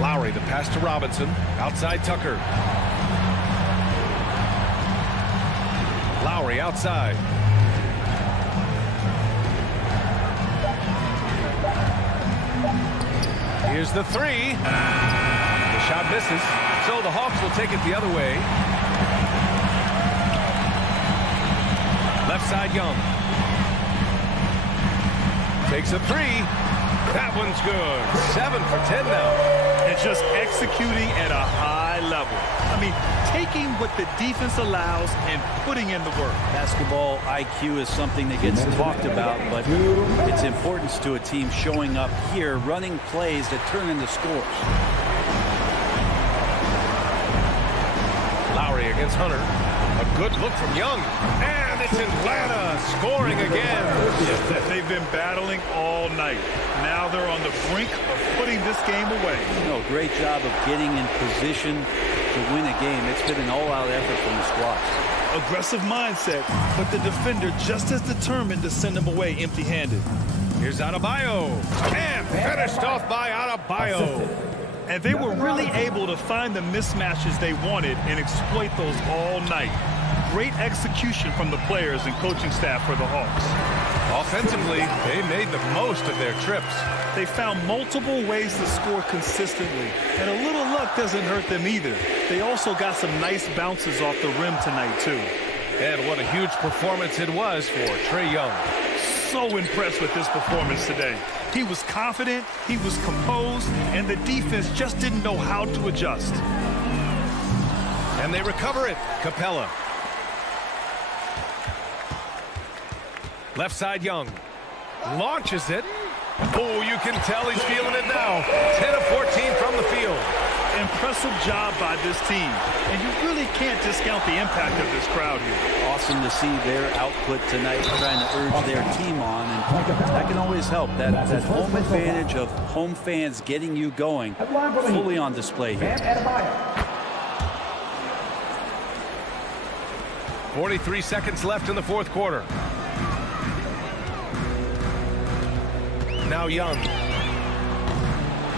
Lowry, the pass to Robinson. Outside Tucker. Lowry outside. Here's the 3. The shot misses. So the Hawks will take it the other way. Left side Young. Takes a 3. That one's good. 7 for 10 now. And just executing at a high level. I mean, taking what the defense allows and putting in the work. Basketball IQ is something that gets talked about, but its importance to a team showing up here, running plays that turn into scores. Lowry against Hunter. A good look from Young. And it's Atlanta scoring again. They've been battling all night. Now they're on the brink of putting this game away. Great job of getting in position to win a game. It's been an all-out effort from the squad. Aggressive mindset, but the defender just as determined to send them away empty-handed. Here's Adebayo. And finished off by Adebayo. And they were really able to find the mismatches they wanted and exploit those all night. Great execution from the players and coaching staff for the Hawks. Offensively, they made the most of their trips. They found multiple ways to score consistently, and a little luck doesn't hurt them either. They also got some nice bounces off the rim tonight, too. And what a huge performance it was for Trae Young. So impressed with this performance today. He was confident, he was composed, and the defense just didn't know how to adjust. And they recover it. Capella. Left side Young. Launches it. Oh, you can tell he's feeling it now. 10 of 14 from the field. Impressive job by this team. And you really can't discount the impact of this crowd here. Awesome to see their output tonight, trying to urge their team on. And that can always help. That home advantage of home fans getting you going, fully on display here. 43 seconds left in the fourth quarter. Now Young.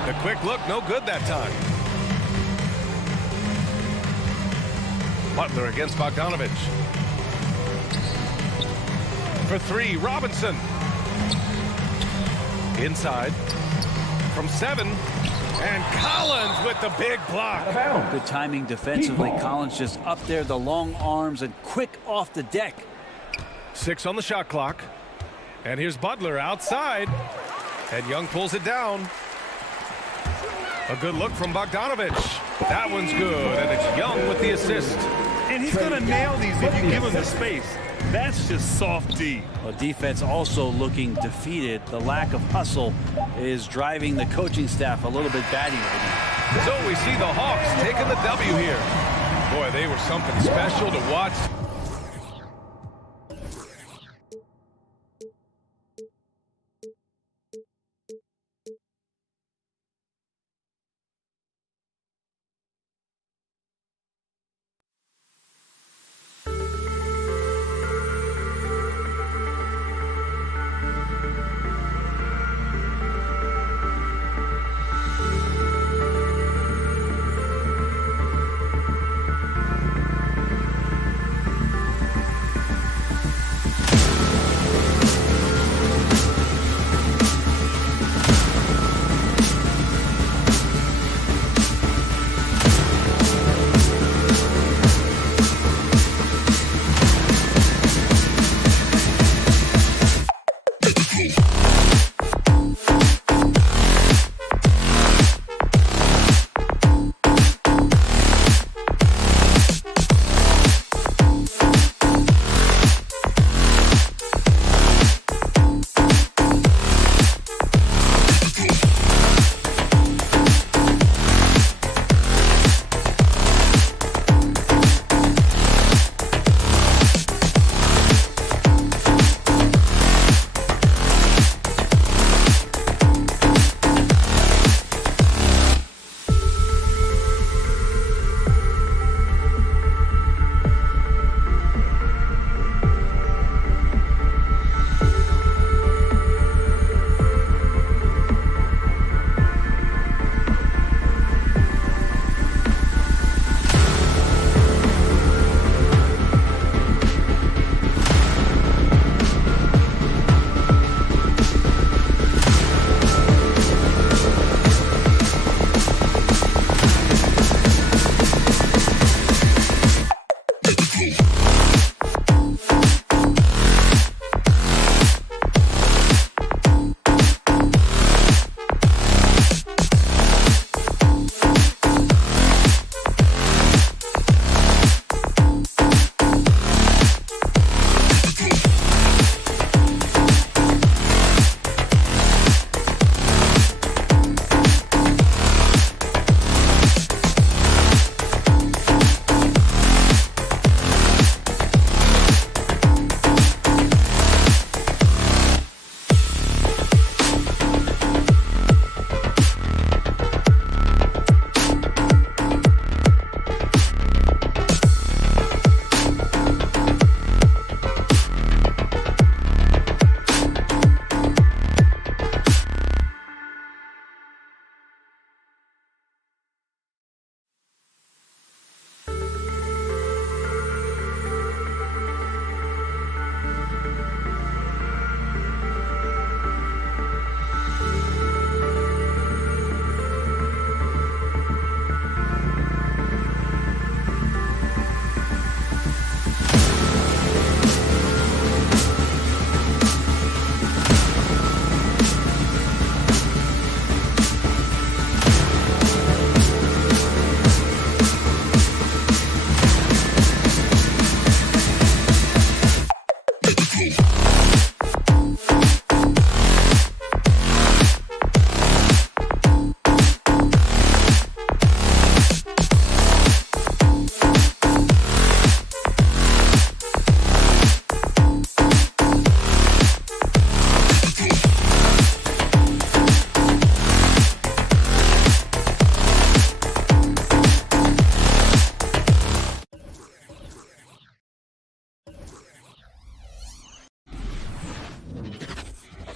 The quick look, no good that time. Butler against Bogdanovich. For three, Robinson. Inside. From 7. And Collins with the big block. Good timing defensively. Collins just up there, the long arms, and quick off the deck. 6 on the shot clock. And here's Butler outside. And Young pulls it down. A good look from Bogdanovich. That one's good, and it's Young with the assist. And he's going to nail these if you give him the space. That's just soft D. Well, defense also looking defeated. The lack of hustle is driving the coaching staff a little bit batty right now. So we see the Hawks taking the W here. Boy, they were something special to watch.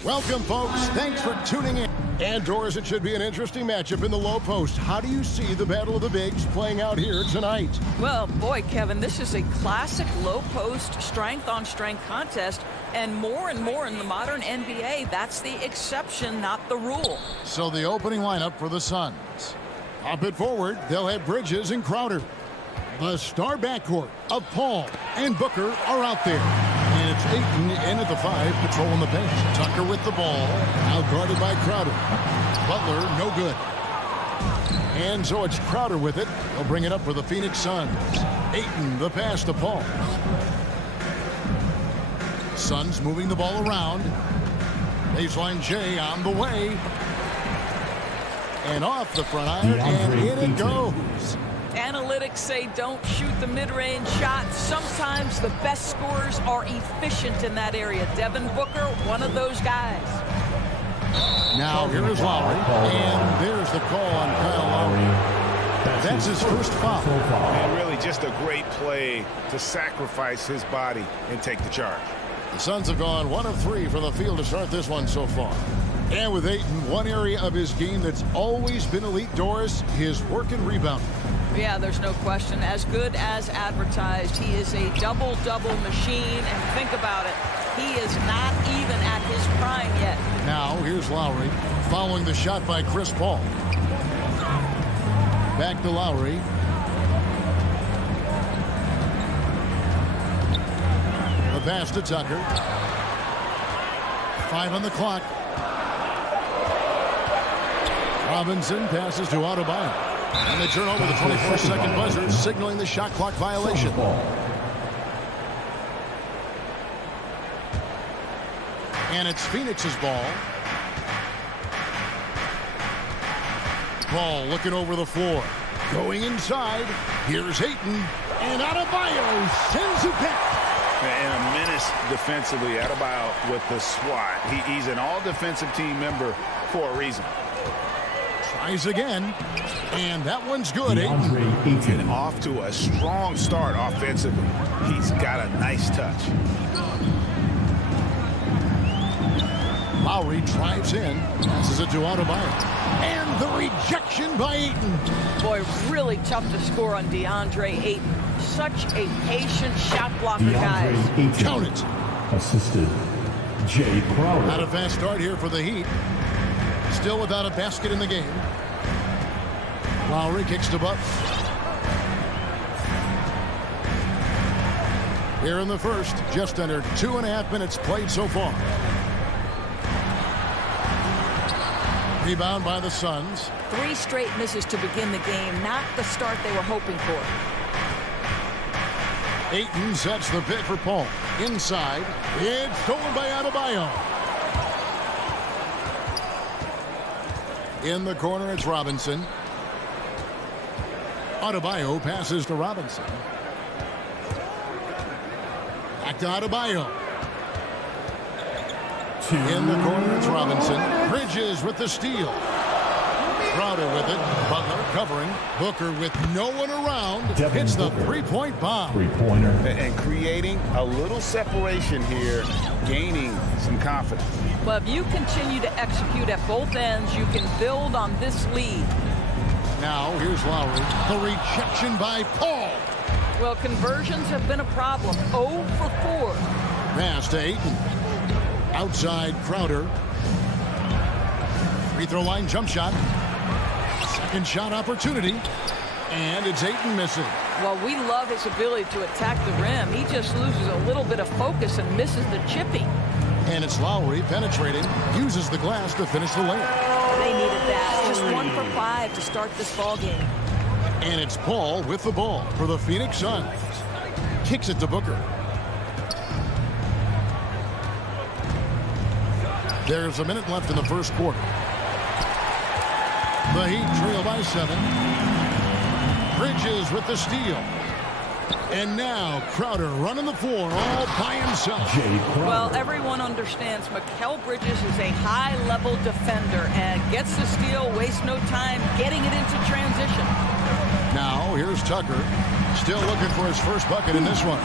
Welcome, folks. Thanks for tuning in. And, Doris, it should be an interesting matchup in the low post. How do you see the Battle of the Bigs playing out here tonight? Well, boy, Kevin, this is a classic low post strength-on-strength contest. And more in the modern NBA, that's the exception, not the rule. So the opening lineup for the Suns. Up it forward, they'll have Bridges and Crowder. The star backcourt of Paul and Booker are out there. And it's Ayton in at the 5, patrolling the bench. Tucker with the ball, out guarded by Crowder. Butler, no good. And so it's Crowder with it. He'll bring it up for the Phoenix Suns. Ayton, the pass to Paul. Suns moving the ball around. Baseline J on the way. And off the front iron, and in it goes. Analytics say don't shoot the mid-range shot. Sometimes the best scorers are efficient in that area. Devin Booker, one of those guys. Now here is Lowry, and there's the call on Kyle Lowry. That's his first foul. And really just a great play to sacrifice his body and take the charge. The Suns have gone 1 of 3 from the field to start this one so far. And with Ayton, one area of his game that's always been elite, Doris, his work and rebound. Yeah, there's no question. As good as advertised, he is a double-double machine. And think about it, he is not even at his prime yet. Now, here's Lowry, following the shot by Chris Paul. Back to Lowry. The pass to Tucker. 5 on the clock. Robinson passes to Adebayo. And they turn over the 24-second buzzer, signaling the shot clock violation. And it's Phoenix's ball. Ball looking over the floor. Going inside. Here's Ayton. And Adebayo sends it back. And a menace defensively. Adebayo with the swat. He's an all-defensive team member for a reason. Tries again. And that one's good. Ayton. And off to a strong start offensively. He's got a nice touch. Lowry drives in. Passes it to Adebayo. And the rejection by Ayton. Boy, really tough to score on Deandre Ayton. Such a patient shot blocker, guys. Count it. Assisted Jay Crowder. Not a fast start here for the Heat. Still without a basket in the game. Lowry kicks to Buck. Here in the first, just under 2.5 minutes played so far. Rebound by the Suns. 3 straight misses to begin the game. Not the start they were hoping for. Ayton sets the pick for Paul. Inside. It's stolen by Adebayo. In the corner, it's Robinson. Adebayo passes to Robinson. Back to Adebayo. In the corner, it's Robinson. Bridges with the steal. Crowder with it. Butler covering. Booker with no one around. Hits the three-point bomb. Three-pointer. And creating a little separation here, gaining some confidence. Well, if you continue to execute at both ends, you can build on this lead. Now, here's Lowry. The rejection by Paul. Well, conversions have been a problem. 0 for 4. Pass to Ayton. Outside Crowder. Free throw line jump shot. Second shot opportunity. And it's Ayton missing. Well, we love his ability to attack the rim. He just loses a little bit of focus and misses the chipping. And it's Lowry penetrating. Uses the glass to finish the layup. They needed that. Just 1 for 5 to start this ball game. And it's Paul with the ball for the Phoenix Suns. Kicks it to Booker. There's a minute left in the first quarter. The Heat trail by 7. Bridges with the steal. And now Crowder running the floor all by himself. Well, everyone understands Mikal Bridges is a high-level defender and gets the steal, wastes no time getting it into transition. Now here's Tucker. Still looking for his first bucket in this one.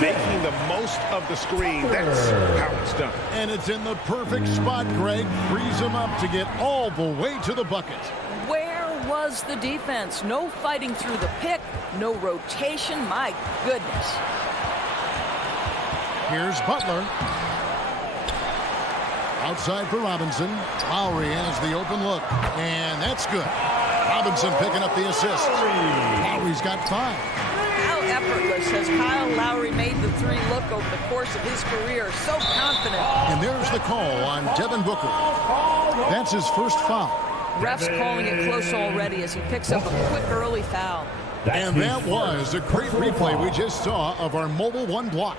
making the most of the screen. That's how it's done. And it's in the perfect spot, Greg. Frees him up to get all the way to the bucket. Where was the defense? No fighting through the pick, no rotation. My goodness. Here's Butler. Outside for Robinson. Lowry has the open look, and that's good. Robinson picking up the assist. Lowry's got 5. How effortless has Kyle Lowry made the 3 look over the course of his career? So confident. And there's the call on Devin Booker. That's his first foul. Refs calling it close already as he picks up a quick early foul. And that was a great replay we just saw of our Mobile 1 block.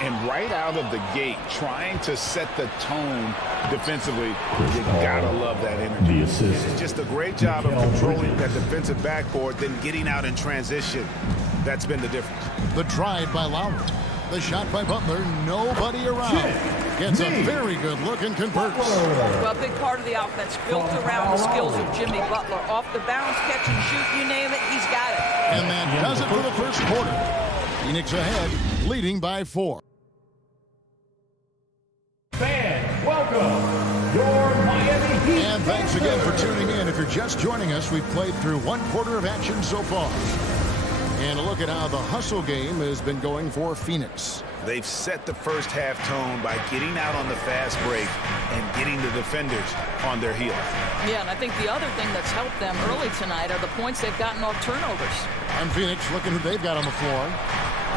And right out of the gate, trying to set the tone defensively, you gotta love that energy. It's just a great job of controlling that defensive backboard, then getting out in transition. That's been the difference. The drive by Lowry. The shot by Butler. Nobody around. Gets a very good look and converts. Well, a big part of the offense built around the skills of Jimmy Butler. Off the bounce, catch and shoot, you name it, he's got it. And that does it for the first quarter. Phoenix ahead, leading by 4. Fans, welcome your Miami Heat. And thanks again for tuning in. If you're just joining us, we've played through 1 quarter of action so far. And a look at how the hustle game has been going for Phoenix. They've set the first half tone by getting out on the fast break and getting the defenders on their heels. Yeah, and I think the other thing that's helped them early tonight are the points they've gotten off turnovers. And Phoenix looking who they've got on the floor.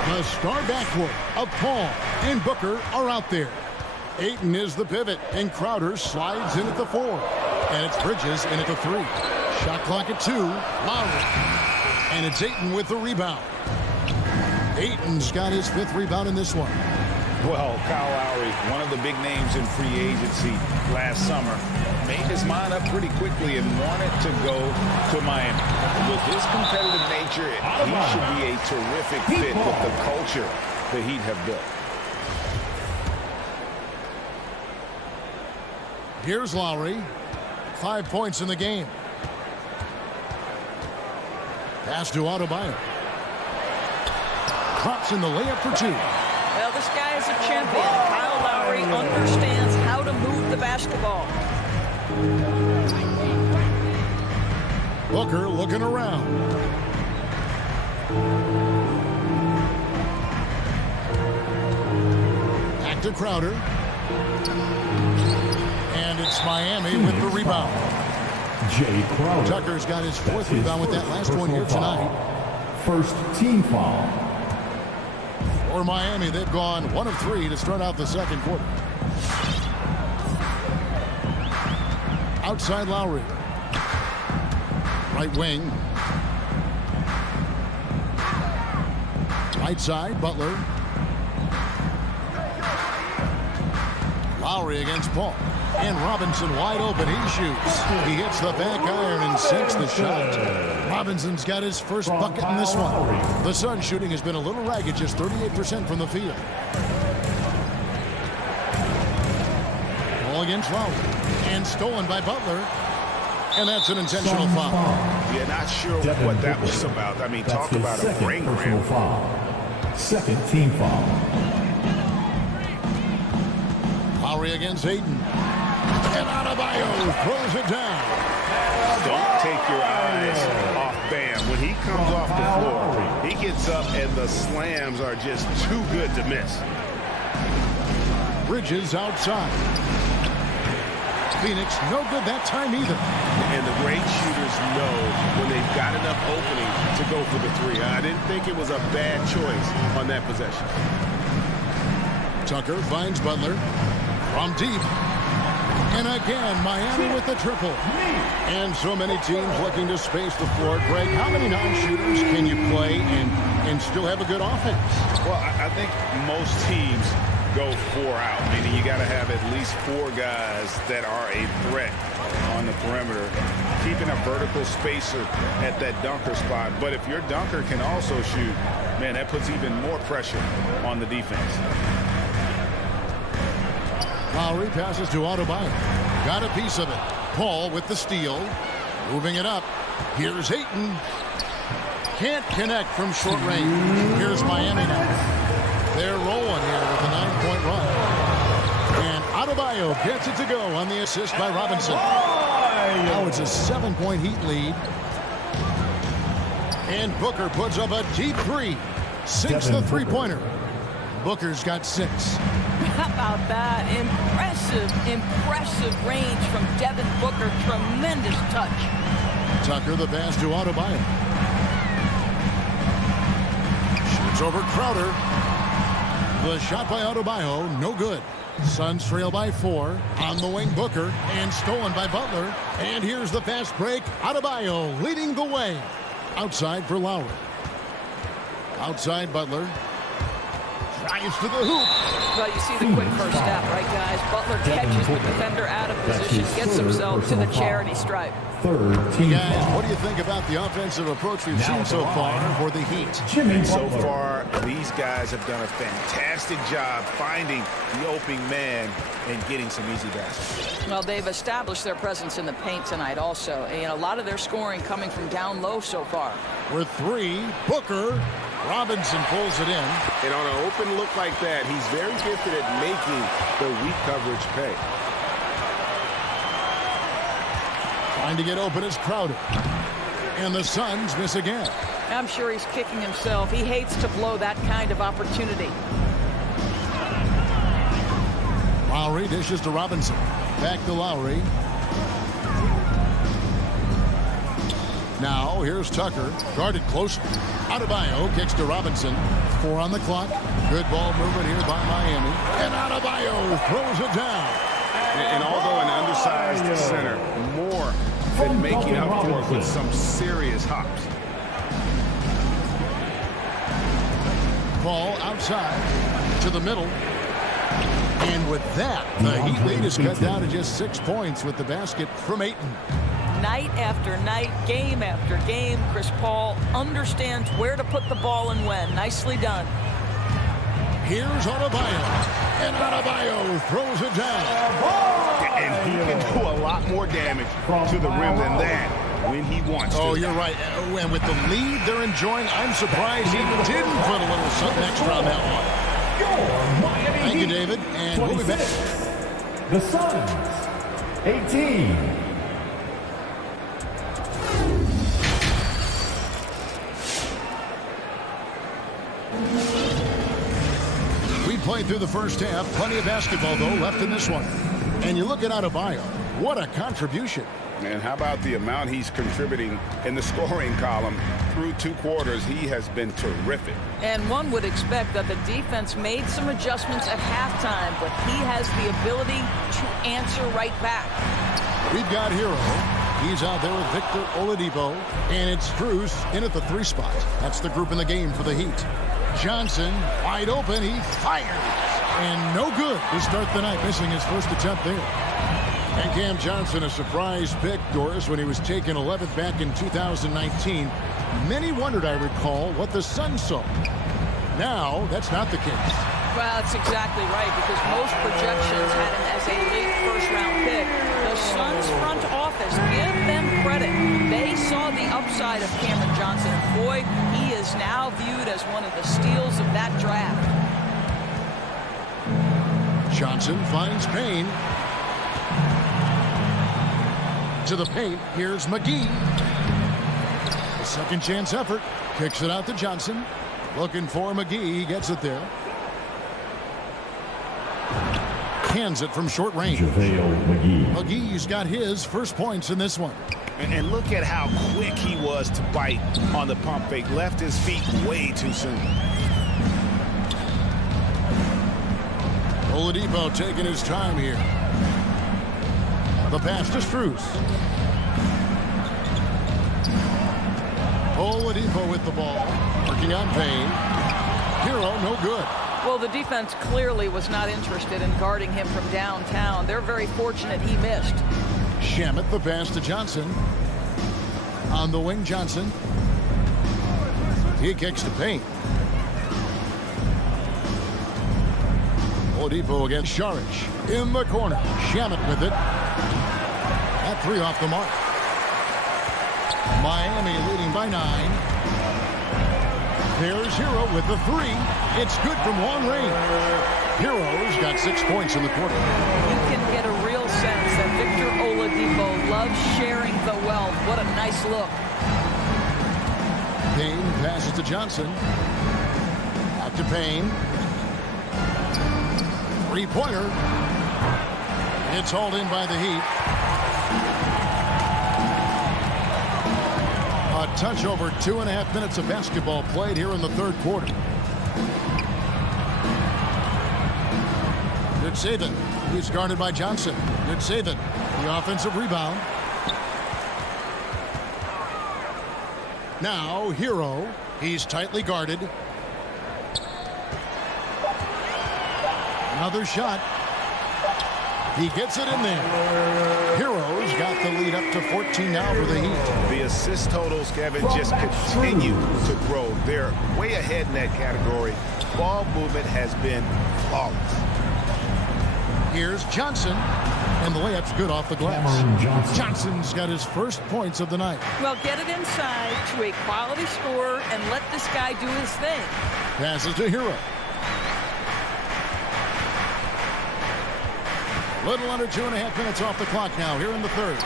The star backcourt of Paul and Booker are out there. Ayton is the pivot, and Crowder slides in at the 4. And it's Bridges in at the 3. Shot clock at 2. Lowry. And it's Ayton with the rebound. Ayton's got his 5th rebound in this one. Well, Kyle Lowry, one of the big names in free agency last summer, made his mind up pretty quickly and wanted to go to Miami. With his competitive nature, he should be a terrific fit with the culture the Heat have built. Here's Lowry. 5 points in the game. Pass to Adebayo. Drops in the layup for 2. Well, this guy is a champion. Kyle Lowry understands how to move the basketball. Booker looking around. Back to Crowder. And it's Miami with the rebound. Jay Crowder. Tucker's got his 4th rebound with that last one here tonight. First team foul. For Miami, they've gone 1 of 3 to start out the second quarter. Outside Lowry. Right wing. Right side, Butler. Lowry against Paul. And Robinson wide open. He shoots. He hits the back iron and sinks the shot. Robinson's got his first bucket in this one. The Suns shooting has been a little ragged, just 38% from the field. Ball against Lowry. And stolen by Butler. And that's an intentional foul. Yeah, not sure what that was about. I mean, talk about a brain cramp. Second team foul. Lowry against Ayton. And Adebayo throws it down. Don't take your eyes off Bam. When he comes off the floor, he gets up and the slams are just too good to miss. Bridges outside. Phoenix no good that time either. And the great shooters know when they've got enough opening to go for the 3. I didn't think it was a bad choice on that possession. Tucker finds Butler from deep. And again, Miami with the triple. And so many teams looking to space the floor. Greg, how many non-shooters can you play and still have a good offense? Well, I think most teams go 4 out, meaning you got to have at least 4 guys that are a threat on the perimeter, keeping a vertical spacer at that dunker spot. But if your dunker can also shoot, man, that puts even more pressure on the defense. Lowry passes to Adebayo. Got a piece of it. Paul with the steal. Moving it up. Here's Ayton. Can't connect from short range. Here's Miami now. They're rolling here with a 9-point run. And Adebayo gets it to go on the assist by Robinson. Now it's a 7-point Heat lead. And Booker puts up a deep three. Sinks the three-pointer. Booker's got 6. How about that? Impressive range from Devin Booker. Tremendous touch. Tucker the pass to Adebayo. Shoots over Crowder. The shot by Adebayo, no good. Suns trail by 4. On the wing, Booker. And stolen by Butler. And here's the fast break. Adebayo leading the way. Outside for Lowry. Outside Butler. Drives to the hoop. Well, you see the quick first step, right, guys? Butler catches the defender out of position, gets himself to the charity stripe. Guys, what do you think about the offensive approach we've seen so far for the Heat? So far, these guys have done a fantastic job finding the opening man and getting some easy baskets. Well, they've established their presence in the paint tonight also. And a lot of their scoring coming from down low so far. With 3, Booker. Robinson pulls it in. And on an open look like that, he's very gifted at making the weak coverage pay. Trying to get open is Crowder. And the Suns miss again. I'm sure he's kicking himself. He hates to blow that kind of opportunity. Lowry dishes to Robinson. Back to Lowry. Now here's Tucker. Guarded closely. Adebayo kicks to Robinson. 4 on the clock. Good ball movement here by Miami. And Adebayo throws it down. And although an undersized center, more than making up for it with some serious hops. Ball outside to the middle. And with that, the Heat lead is cut down to just 6 points with the basket from Ayton. Night after night, game after game, Chris Paul understands where to put the ball and when. Nicely done. Here's Adebayo. And Adebayo throws it down. And he can do a lot more damage to the rim than that when he wants to. Oh, you're right. And with the lead they're enjoying, I'm surprised he didn't put a little something extra on that one. Thank you, David. And we'll be back. The Suns, 18. We played through the first half. Plenty of basketball, though, left in this one. And you look at Adebayo. What a contribution. And how about the amount he's contributing in the scoring column through 2 quarters? He has been terrific. And one would expect that the defense made some adjustments at halftime, but he has the ability to answer right back. We've got Hero. He's out there with Victor Oladipo. And it's Strus in at the 3 spot. That's the group in the game for the Heat. Johnson, wide open. He fires. And no good to start the night, missing his first attempt there. And Cam Johnson, a surprise pick, Doris, when he was taken 11th back in 2019. Many wondered, I recall, what the Suns saw. Now, that's not the case. Well, that's exactly right, because most projections had him as a late first-round pick. The Suns front office, give them credit. They saw the upside of Cameron Johnson. And boy, he is now viewed as one of the steals of that draft. Johnson finds Payne. To the paint, here's McGee. A second chance effort. Kicks it out to Johnson. Looking for McGee. He gets it there. Hands it from short range. McGee's got his first points in this one. And look at how quick he was to bite on the pump fake. Left his feet way too soon. Oladipo taking his time here. The pass to Strus. Oladipo with the ball. Working on Payne. Hero, no good. Well, the defense clearly was not interested in guarding him from downtown. They're very fortunate he missed. Shamet the pass to Johnson. On the wing, Johnson. He kicks to Payne. Oladipo against Saric. In the corner. Shamet with it. That 3 off the mark. Miami leading by 9. There's Hero with the three. It's good from long range. Hero's got 6 points in the quarter. You can get a real sense that Victor Oladipo loves sharing the wealth. What a nice look. Payne passes to Johnson. Out to Payne. Three-pointer. It's hauled in by the Heat. A touch over 2.5 minutes of basketball played here in the third quarter. Good save it. He's guarded by Johnson. Good save it. The offensive rebound. Now Hero. He's tightly guarded. Another shot. He gets it in there. Hero's got the lead up to 14 now for the Heat. The assist totals, Kevin, just continue to grow. They're way ahead in that category. Ball movement has been flawless. Here's Johnson, and the layup's good off the glass. Johnson's got his first points of the night. Well, get it inside to a quality scorer and let this guy do his thing. Passes to Hero. Little under 2.5 minutes off the clock now here in the third.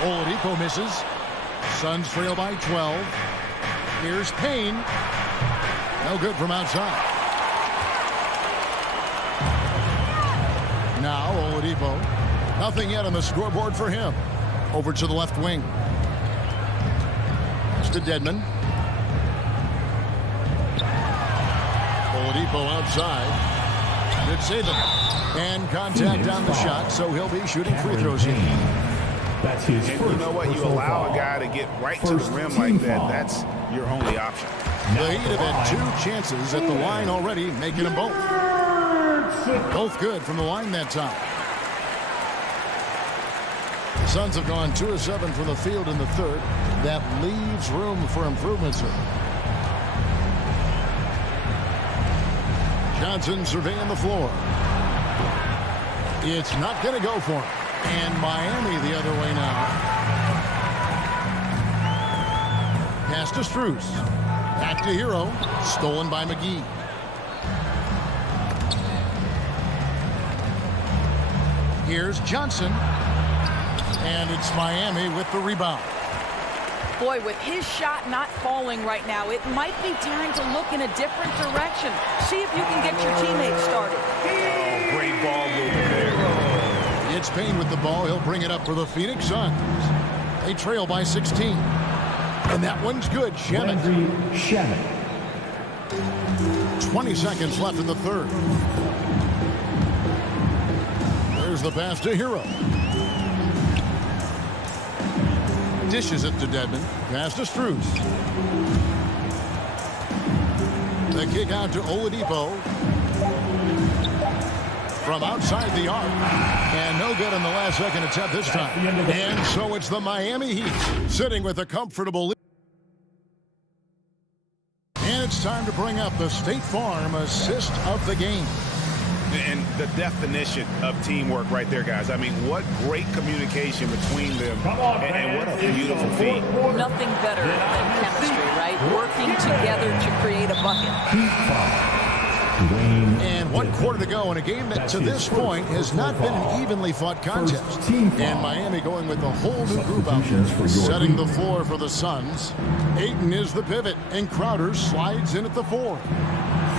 Oladipo misses. Suns trail by 12. Here's Payne. No good from outside. Now Oladipo. Nothing yet on the scoreboard for him. Over to the left wing. It's to Dedmon. Oladipo outside. Good save it. And contact on the shot, so he'll be shooting free throws here. That's his first. You know what? You allow a guy to get right to the rim like that. That's your only option. The Heat have had 2 chances at the line already, making them both. Both good from the line that time. The Suns have gone 2 of 7 from the field in the third. That leaves room for improvement, sir. Johnson surveying the floor. It's not going to go for him. And Miami the other way now. Pass to Strus. Back to Hero. Stolen by McGee. Here's Johnson. And it's Miami with the rebound. Boy, with his shot not falling right now, it might be time to look in a different direction. See if you can get your teammates started. Oh, great ball movement there. It's Payne with the ball. He'll bring it up for the Phoenix Suns. They trail by 16. And that one's good. Shamet. 20 seconds left in the third. There's the pass to Hero. Dishes it to Dedmon. Pass to Strus. The kick out to Oladipo. From outside the arc. And no good on the last second attempt this time. And so it's the Miami Heat sitting with a comfortable lead. And it's time to bring up the State Farm assist of the game. And the definition of teamwork right there, guys. I mean, what great communication between them. And what a beautiful feat. Nothing better than chemistry, right? Working together to create a bucket. And 1 quarter to go in a game that to this point has not been an evenly fought contest. And Miami going with a whole new group out there, setting the floor for the Suns. Ayton is the pivot, and Crowder slides in at the 4.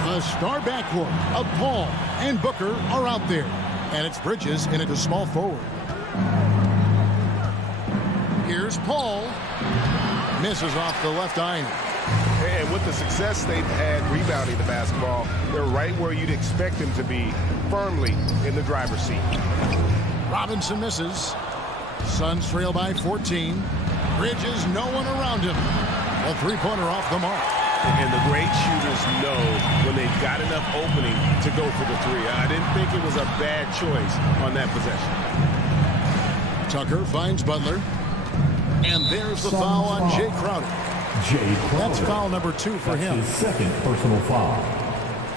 The star backcourt of Paul and Booker are out there. And it's Bridges in at the small forward. Here's Paul. Misses off the left eye. And with the success they've had rebounding the basketball, they're right where you'd expect them to be, firmly in the driver's seat. Robinson misses. Suns trail by 14. Bridges, no one around him. A three-pointer off the mark. And the great shooters know when they've got enough opening to go for the three. I didn't think it was a bad choice on that possession. Tucker finds Butler. And there's the foul on Jay Crowder. That's foul number 2 for him. His second personal foul.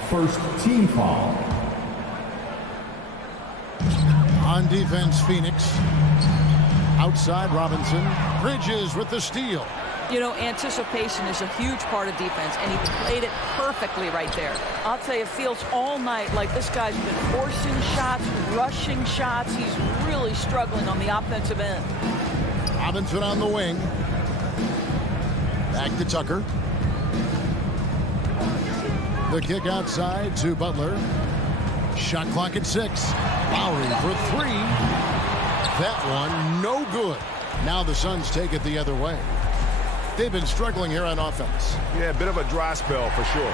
First team foul. On defense, Phoenix. Outside, Robinson. Bridges with the steal. You know, anticipation is a huge part of defense, and he played it perfectly right there. I'll tell you, it feels all night like this guy's been forcing shots, rushing shots. He's really struggling on the offensive end. Robinson on the wing. Back to Tucker. The kick outside to Butler. Shot clock at 6. Lowry for 3. That one no good. Now the Suns take it the other way. They've been struggling here on offense. Yeah, a bit of a dry spell for sure.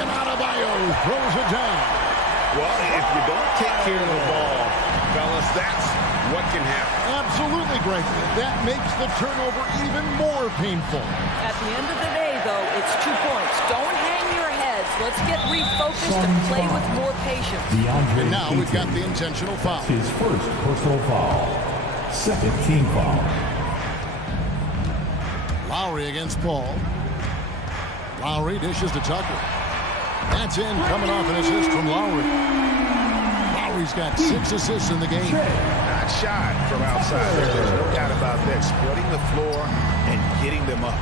And Adebayo throws it down. Well, if you don't take care of the ball, fellas, that's what can happen. Absolutely, Greg. That makes the turnover even more painful. At the end of the day, though, it's 2 points. Don't hang your heads. Let's get refocused and play with more patience. And now we've got the intentional foul. His first personal foul. Second team foul. Lowry against Paul. Lowry dishes to Tucker. That's in, coming off an assist from Lowry. Lowry's got 6 assists in the game. Not shy from outside. There's no doubt about that. Spreading the floor and getting them up.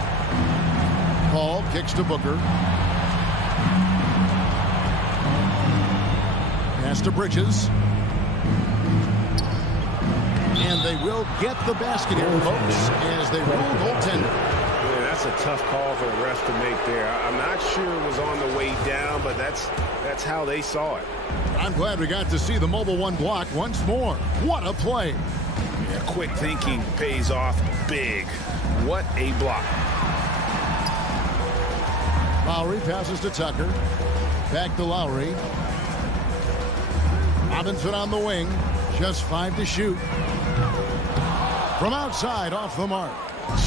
Paul kicks to Booker. Pass to Bridges. And they will get the basket here, folks, as they rule goaltender. Yeah, that's a tough call for the refs to make there. I'm not sure it was on the way down, but that's how they saw it. I'm glad we got to see the mobile one block once more. What a play. Yeah, quick thinking pays off big. What a block. Lowry passes to Tucker. Back to Lowry. Robinson on the wing. Just 5 to shoot. From outside, off the mark.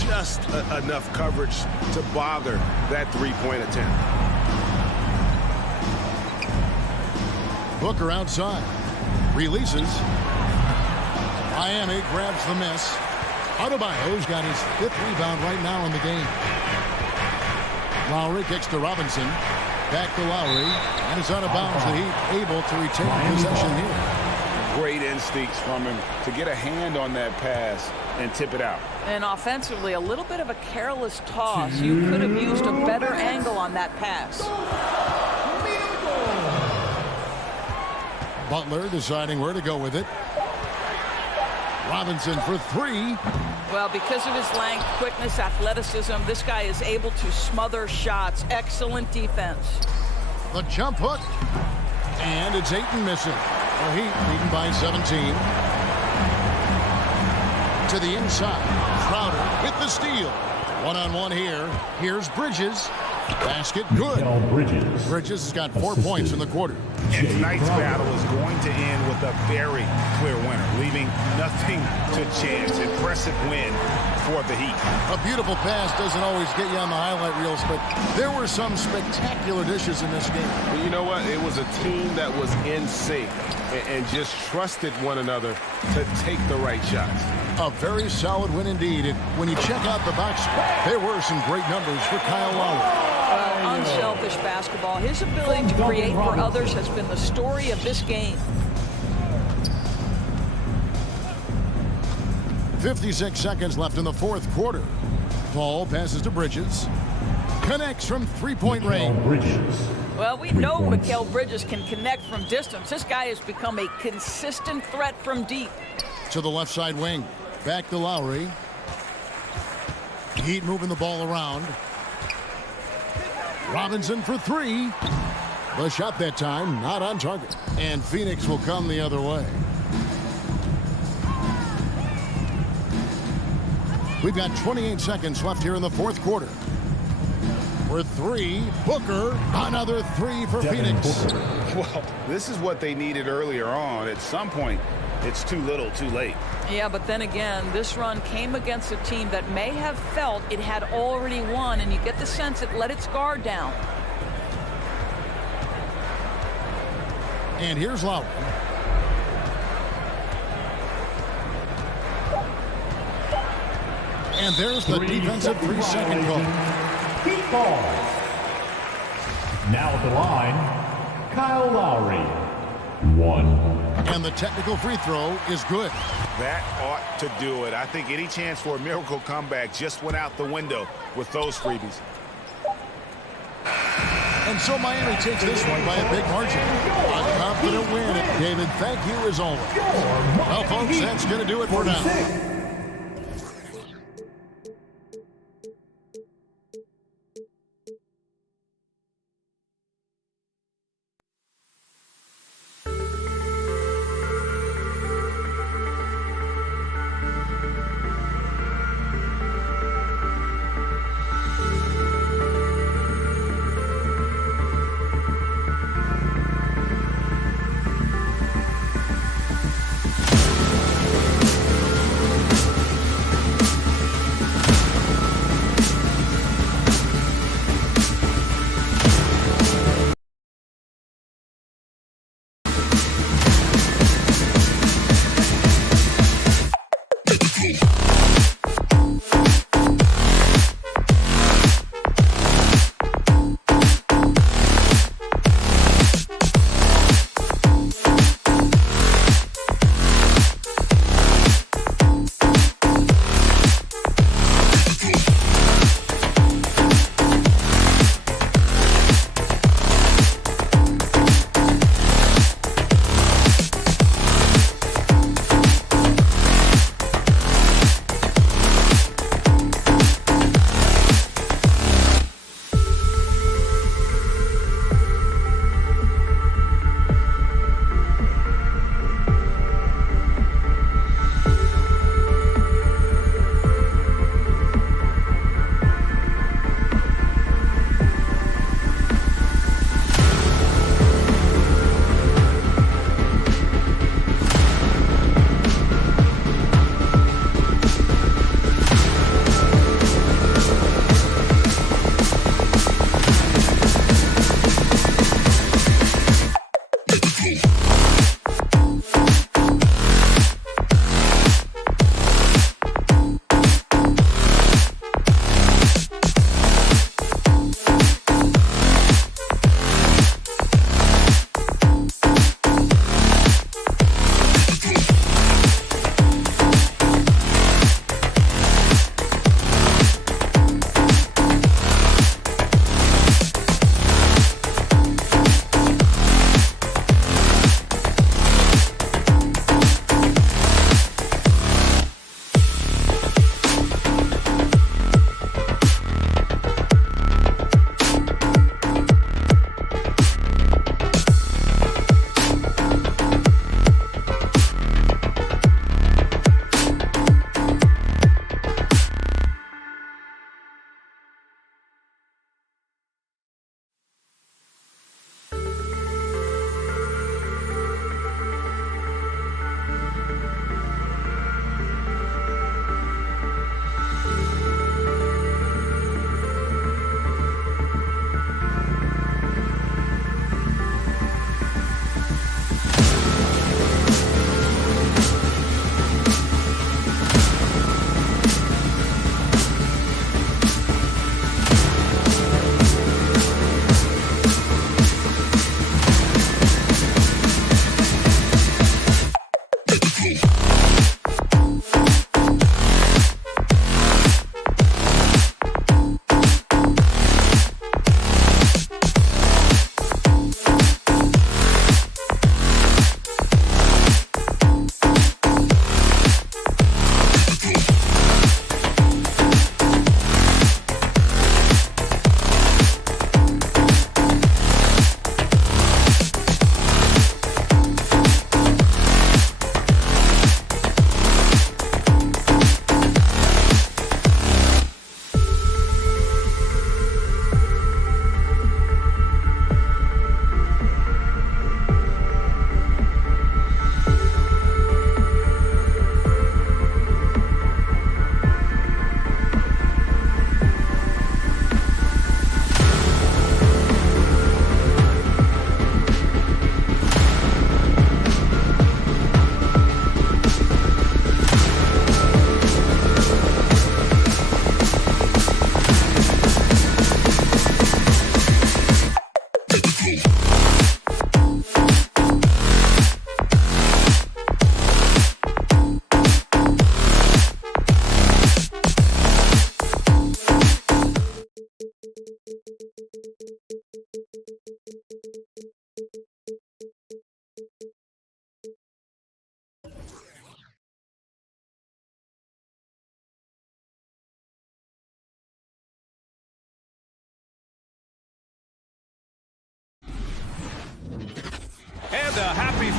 Just enough coverage to bother that three-point attempt. Booker outside. Releases. Miami grabs the miss. Adebayo's got his 5th rebound right now in the game. Lowry kicks to Robinson. Back to Lowry. And it's out of bounds. The Heat able to retain possession here. Great instincts from him to get a hand on that pass and tip it out. And offensively, a little bit of a careless toss. You could have used a better angle on that pass. Butler deciding where to go with it. Robinson for 3. Well, because of his length, quickness, athleticism, this guy is able to smother shots. Excellent defense. The jump hook. And it's Ayton missing. The Heat leading by 17. To the inside. Crowder with the steal. One-on-one here. Here's Bridges. Basket good. Bridges has got 4 points in the quarter. And tonight's battle is going to end with a very clear winner, leaving nothing to chance. Impressive win for the Heat. A beautiful pass doesn't always get you on the highlight reels, but there were some spectacular dishes in this game. Well, you know what? It was a team that was in sync and just trusted one another to take the right shots. A very solid win indeed. And when you check out the box, there were some great numbers for Kyle Lowry. Unselfish basketball. His ability to create for others has been the story of this game. 56 seconds left in the 4th quarter. Paul passes to Bridges. Connects from 3-point range. Well, we know Mikal Bridges can connect from distance. This guy has become a consistent threat from deep. To the left side wing. Back to Lowry. Heat moving the ball around. Robinson for 3. The shot that time not on target. And Phoenix will come the other way. We've got 28 seconds left here in the 4th quarter. For 3, Booker. Another 3 for Phoenix. Well, this is what they needed earlier on. At some point, it's too little, too late. Yeah, but then again, this run came against a team that may have felt it had already won, and you get the sense it let its guard down. And here's Lowry. And there's the defensive 3-second call. Heat ball. Now at the line, Kyle Lowry. 1. And the technical free throw is good. That ought to do it. I think any chance for a miracle comeback just went out the window with those freebies. And so Miami takes this one by a big margin. A confident win. David, thank you as always. Well, folks, that's going to do it for now.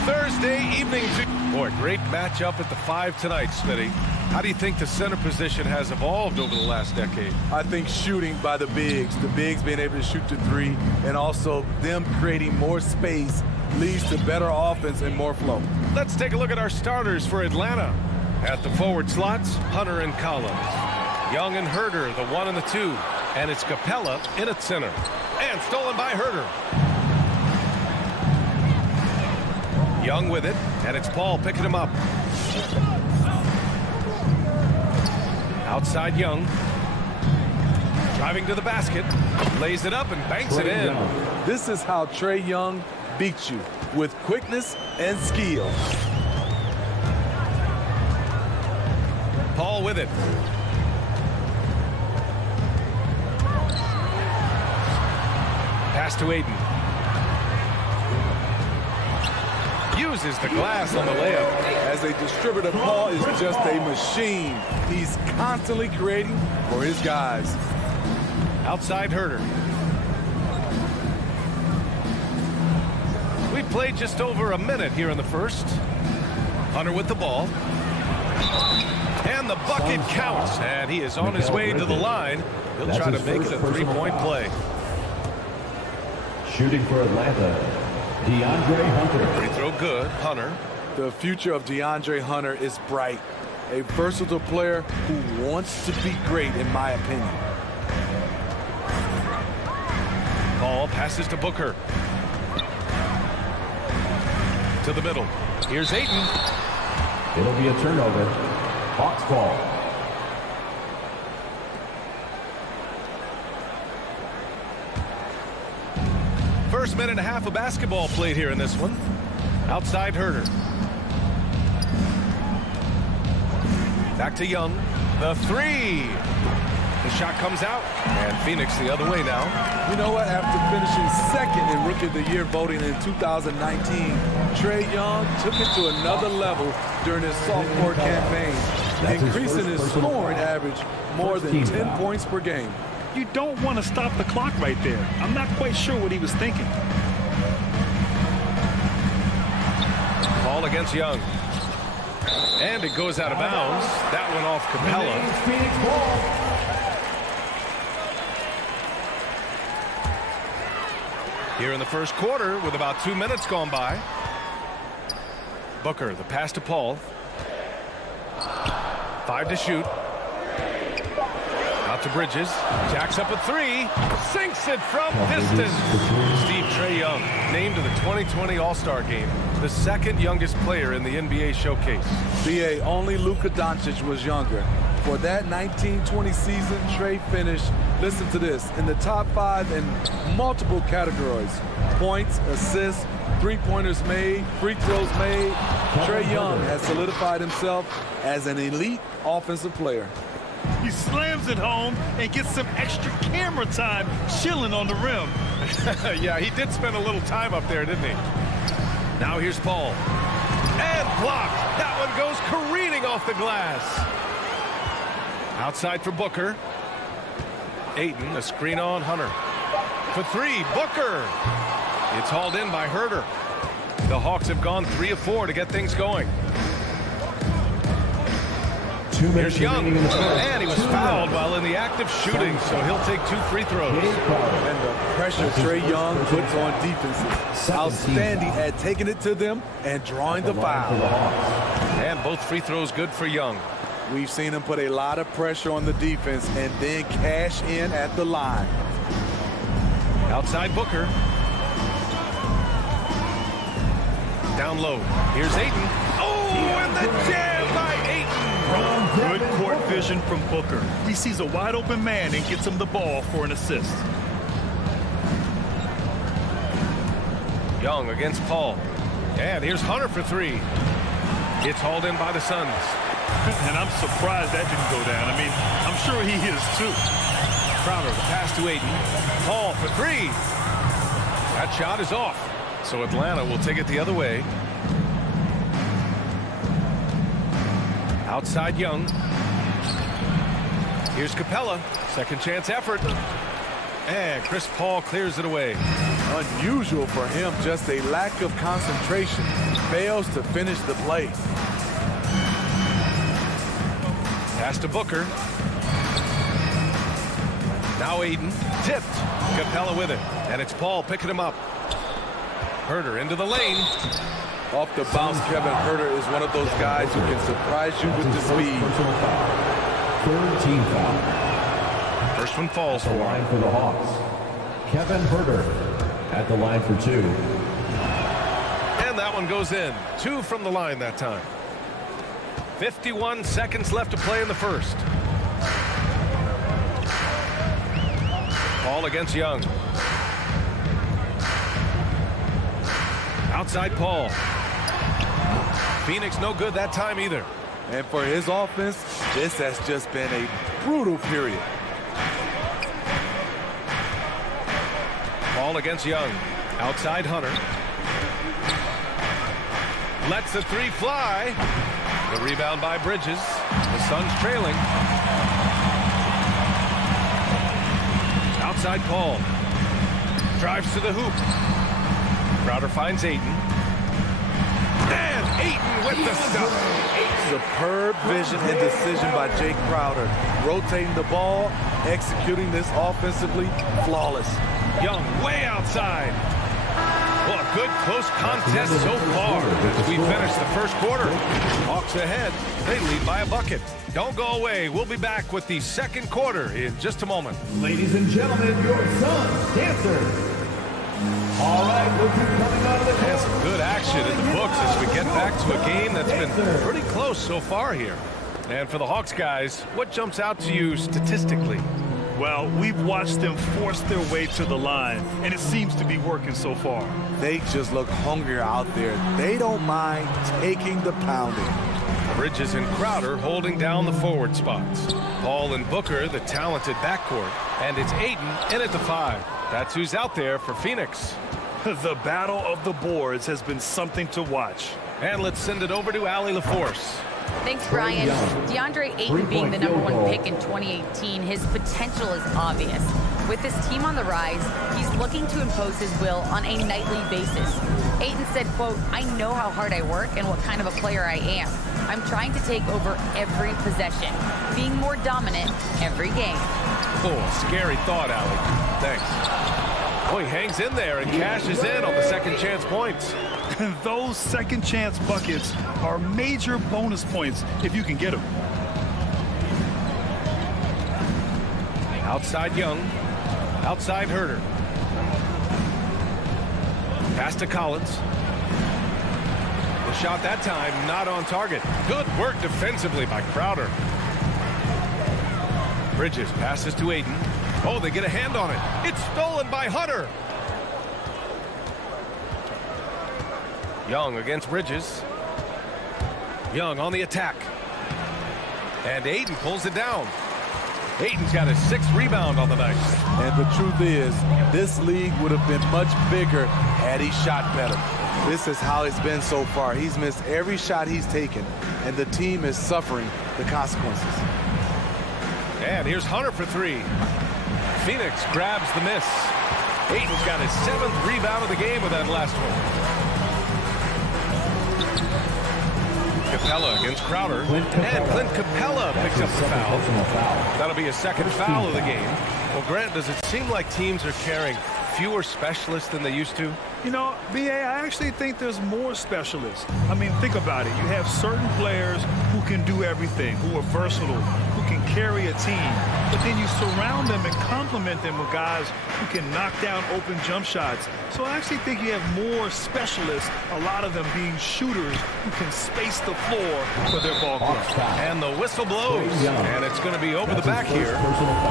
Thursday evening. Boy, great matchup at the 5 tonight, Smitty. How do you think the center position has evolved over the last decade? I think shooting by the bigs being able to shoot the 3, and also them creating more space leads to better offense and more flow. Let's take a look at our starters for Atlanta. At the forward slots, Hunter and Collins. Young and Herter, the 1 and the 2. And it's Capella in at center. And stolen by Herter. Young with it, and it's Paul picking him up. Outside Young. Driving to the basket. Lays it up and banks it in. This is how Trae Young beats you, with quickness and skill. Paul with it. Pass to Ayton. Uses the glass on the layup. As a distributor, Paul is just a machine. He's constantly creating for his guys. Outside Herter. We played just over a minute here in the first. Hunter with the ball. And the bucket counts. And he is on his way to the line. He'll try to make it a 3-point play. Shooting for Atlanta, Deandre Hunter. Free throw good. Hunter. The future of Deandre Hunter is bright. A versatile player who wants to be great, in my opinion. Paul passes to Booker. To the middle. Here's Ayton. It'll be a turnover. Hawks ball. First minute and a half of basketball played here in this one. Outside Herter. Back to Young. The 3. The shot comes out. And Phoenix the other way now. You know what? After finishing second in Rookie of the Year voting in 2019, Trae Young took it to another level during his sophomore campaign, increasing his scoring average more than 10 points per game. You don't want to stop the clock right there. I'm not quite sure what he was thinking. Ball against Young. And it goes out of bounds. That one off Capella. Here in the first quarter with about 2 minutes gone by. Booker, the pass to Paul. 5 to shoot. Out to Bridges. Jacks up a 3. Sinks it from distance. Steve Trae Young, named to the 2020 All-Star Game. The second youngest player in the NBA showcase. BA, only Luka Doncic was younger. For that 1920 season, Trae finished, listen to this, in the top 5 in multiple categories. Points, assists, three-pointers made, free throws made. Trae Young has solidified himself as an elite offensive player. He slams it home and gets some extra camera time chilling on the rim. Yeah, he did spend a little time up there, didn't he? Now here's Paul. And blocked. That one goes careening off the glass. Outside for Booker. Ayton, a screen on Hunter. For 3, Booker. It's hauled in by Herter. The Hawks have gone 3 of 4 to get things going. Here's Young, and he was fouled while in the act of shooting, so he'll take 2 free throws. And the pressure Trae Young puts on defenses. Outstanding at taking it to them and drawing the foul. And both free throws good for Young. We've seen him put a lot of pressure on the defense and then cash in at the line. Outside Booker. Down low. Here's Ayton. Oh, and the jam by Ayton. Good court vision from Booker. He sees a wide open man and gets him the ball for an assist. Young against Paul. And here's Hunter for 3. It's hauled in by the Suns. And I'm surprised that didn't go down. I mean, I'm sure he is too. Crowder, the pass to Ayton. Paul for 3. That shot is off. So Atlanta will take it the other way. Outside Young. Here's Capella. Second chance effort. And Chris Paul clears it away. Unusual for him, just a lack of concentration. Fails to finish the play. Pass to Booker. Now Ayton, tipped. Capella with it, and it's Paul picking him up. Herter into the lane. Off the bounce, Kevin Herter is one of those guys who can surprise you with the speed. Third team foul. First one falls for the him. line for the Hawks. Kevin Herter at the line for 2. And that one goes in. 2 from the line that time. 51 seconds left to play in the first. Paul against Young. Outside Paul. Phoenix no good that time either. And for his offense, this has just been a brutal period. Paul against Young. Outside Hunter. Lets the 3 fly. The rebound by Bridges. The Suns trailing. Outside Paul. Drives to the hoop. Crowder finds Ayton. And Ayton with the stuff. Superb vision and decision by Jay Crowder. Rotating the ball, executing this offensively, flawless. Young way outside. Well, a good close contest so far as we finish the first quarter. Hawks ahead. They lead by a bucket. Don't go away. We'll be back with the second quarter in just a moment. Ladies and gentlemen, your Suns dancers. All right, look who's coming out of the And some good action in the books as we get back to a game that's been pretty close so far here. And for the Hawks guys, what jumps out to you statistically? Well, we've watched them force their way to the line, and it seems to be working so far. They just look hungrier out there. They don't mind taking the pounding. Bridges and Crowder holding down the forward spots. Paul and Booker, the talented backcourt. And it's Ayton in at the 5. That's who's out there for Phoenix. The battle of the boards has been something to watch. And let's send it over to Allie LaForce. Thanks, Brian. Deandre Ayton being the #1 pick in 2018, his potential is obvious. With this team on the rise, he's looking to impose his will on a nightly basis. Ayton said, quote, "I know how hard I work and what kind of a player I am. I'm trying to take over every possession, being more dominant every game." Oh, scary thought, Allie. Thanks. Boy, he hangs in there and cashes in on the second chance points. Those second chance buckets are major bonus points if you can get them. Outside Young. Outside Herter. Pass to Collins. The shot that time not on target. Good work defensively by Crowder. Bridges passes to Ayton. Oh, they get a hand on it. It's stolen by Hunter. Young against Bridges. Young on the attack. And Ayton pulls it down. Ayton's got his 6th rebound on the night. And the truth is, this league would have been much bigger had he shot better. This is how it's been so far. He's missed every shot he's taken, and the team is suffering the consequences. And here's Hunter for 3. Phoenix grabs the miss. Ayton's got his 7th rebound of the game with that last one. Capella against Crowder. And Clint Capella picks up the foul. That'll be a second foul of the game. Well, Grant, does it seem like teams are carrying fewer specialists than they used to? You know, B.A., I actually think there's more specialists. I mean, think about it. You have certain players who can do everything, who are versatile, who can carry a team. But then you surround them and complement them with guys who can knock down open jump shots. So I actually think you have more specialists, a lot of them being shooters who can space the floor for their ball club. And the whistle blows. And it's going to be over the back here.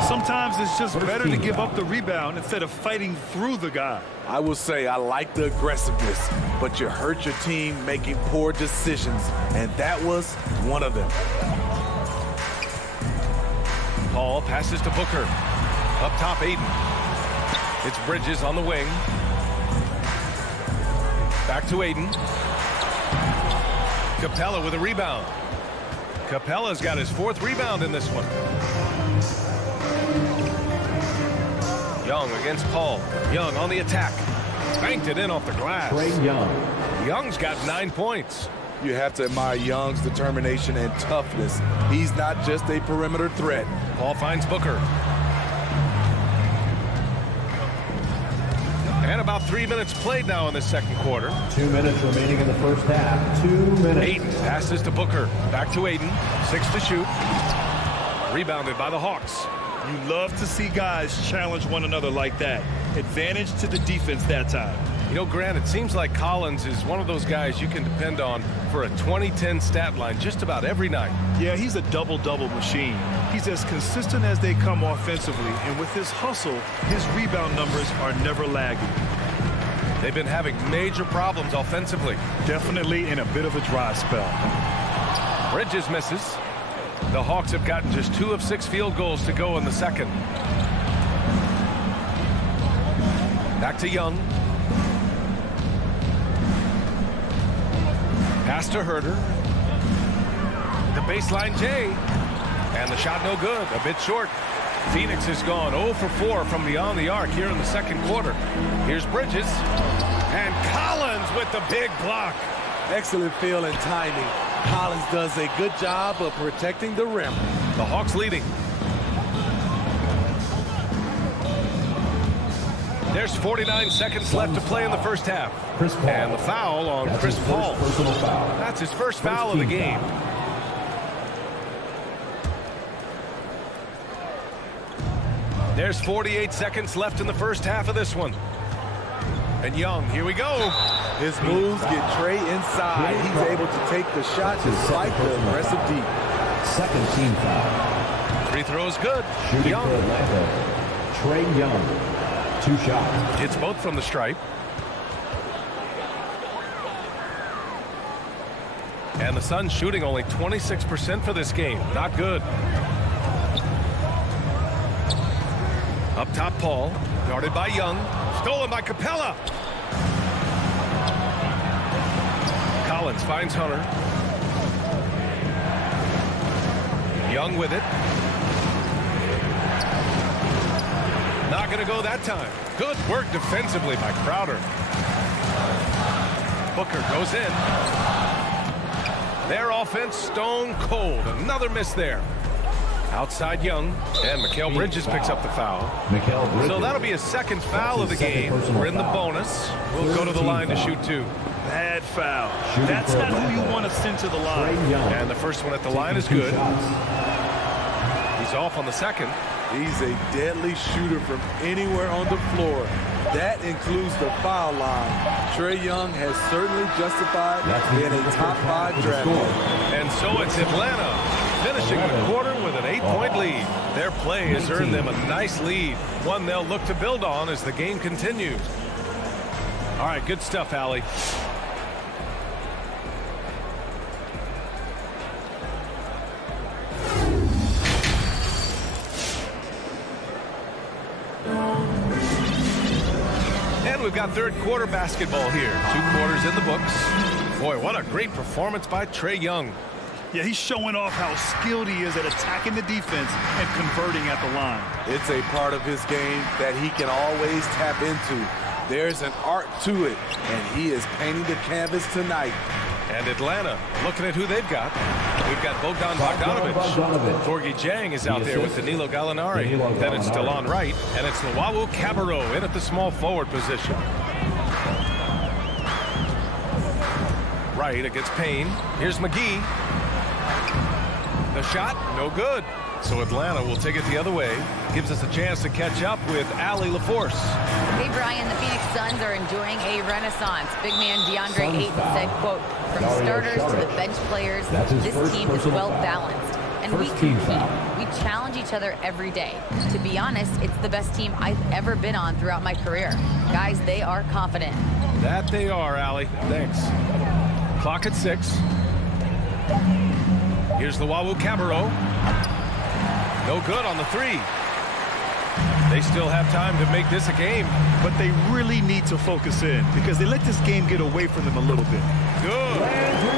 Sometimes it's just better to give up the rebound instead of fighting through the guy. I will say I like the aggressiveness, but you hurt your team making poor decisions, and that was one of them. Paul passes to Booker. Up top, Ayton. It's Bridges on the wing. Back to Ayton. Capella with a rebound. Capella's got his 4th rebound in this one. Young Young against Paul. Young on the attack. Banked it in off the glass. Trae Young. Young's got 9 points. You have to admire Young's determination and toughness. He's not just a perimeter threat. Paul finds Booker. And about 3 minutes played now in the second quarter. 2 minutes remaining in the first half. 2 minutes. Ayton passes to Booker. Back to Ayton. 6 to shoot. Rebounded by the Hawks. You love to see guys challenge one another like that. Advantage to the defense that time. You know, Grant, it seems like Collins is one of those guys you can depend on for a 2010 stat line just about every night. Yeah, he's a double-double machine. He's as consistent as they come offensively, and with his hustle, his rebound numbers are never lagging. They've been having major problems offensively. Definitely in a bit of a dry spell. Bridges misses. The Hawks have gotten just 2 of 6 field goals to go in the second. Back to Young. Pass to Herter. The baseline J. And the shot no good. A bit short. Phoenix has gone 0 for 4 from beyond the arc here in the second quarter. Here's Bridges. And Collins with the big block. Excellent feel and timing. Collins does a good job of protecting the rim. The Hawks leading. There's 49 seconds left to play in the first half. And the foul on Chris Paul. That's his first foul of the game. There's 48 seconds left in the first half of this one. And Young, here we go. His moves get Trae inside. He's able to take the shot despite the aggressive deep. Second team foul. Free throws good. Shooting Young. for Atlanta. Trae Young. 2 shots. Hits both from the stripe. And the Suns shooting only 26% for this game. Not good. Up top, Paul. Guarded by Young. Stolen by Capella. Collins finds Hunter. Young with it. Not going to go that time. Good work defensively by Crowder. Booker goes in. Their offense stone cold. Another miss there. Outside Young. And Mikal Bridges picks up the foul. So that'll be a second foul of the game. We're in the bonus. We'll go to the line to shoot 2. Bad foul. That's not who you want to send to the line. And the first one at the line is good. He's off on the second. He's a deadly shooter from anywhere on the floor. That includes the foul line. Trae Young has certainly justified being a top 5 draft pick. And so it's Atlanta finishing the quarter with an 8-point lead. Their play has earned them a nice lead, one they'll look to build on as the game continues. All right, good stuff, Allie. And we've got third quarter basketball here. 2 quarters in the books. Boy, what a great performance by Trae Young. Yeah, he's showing off how skilled he is at attacking the defense and converting at the line. It's a part of his game that he can always tap into. There's an art to it, and he is painting the canvas tonight. And Atlanta, looking at who they've got. We've got Bogdan Bogdanovic. Gorgie Jang is out there with Danilo Gallinari. Then it's Delon Wright, and it's Luau Cabarrot in at the small forward position. Wright against Payne. Here's McGee. The shot, no good. So Atlanta will take it the other way. Gives us a chance to catch up with Allie LaForce. Hey, Brian, the Phoenix Suns are enjoying a renaissance. Big man Deandre Ayton said, quote, from starters to the bench players, this team is well balanced. And we compete. We challenge each other every day. To be honest, it's the best team I've ever been on throughout my career. Guys, they are confident. That they are, Allie. Thanks. Clock at 6. Here's Luau Cabarrot. No good on the 3. They still have time to make this a game. But they really need to focus in because they let this game get away from them a little bit. Good.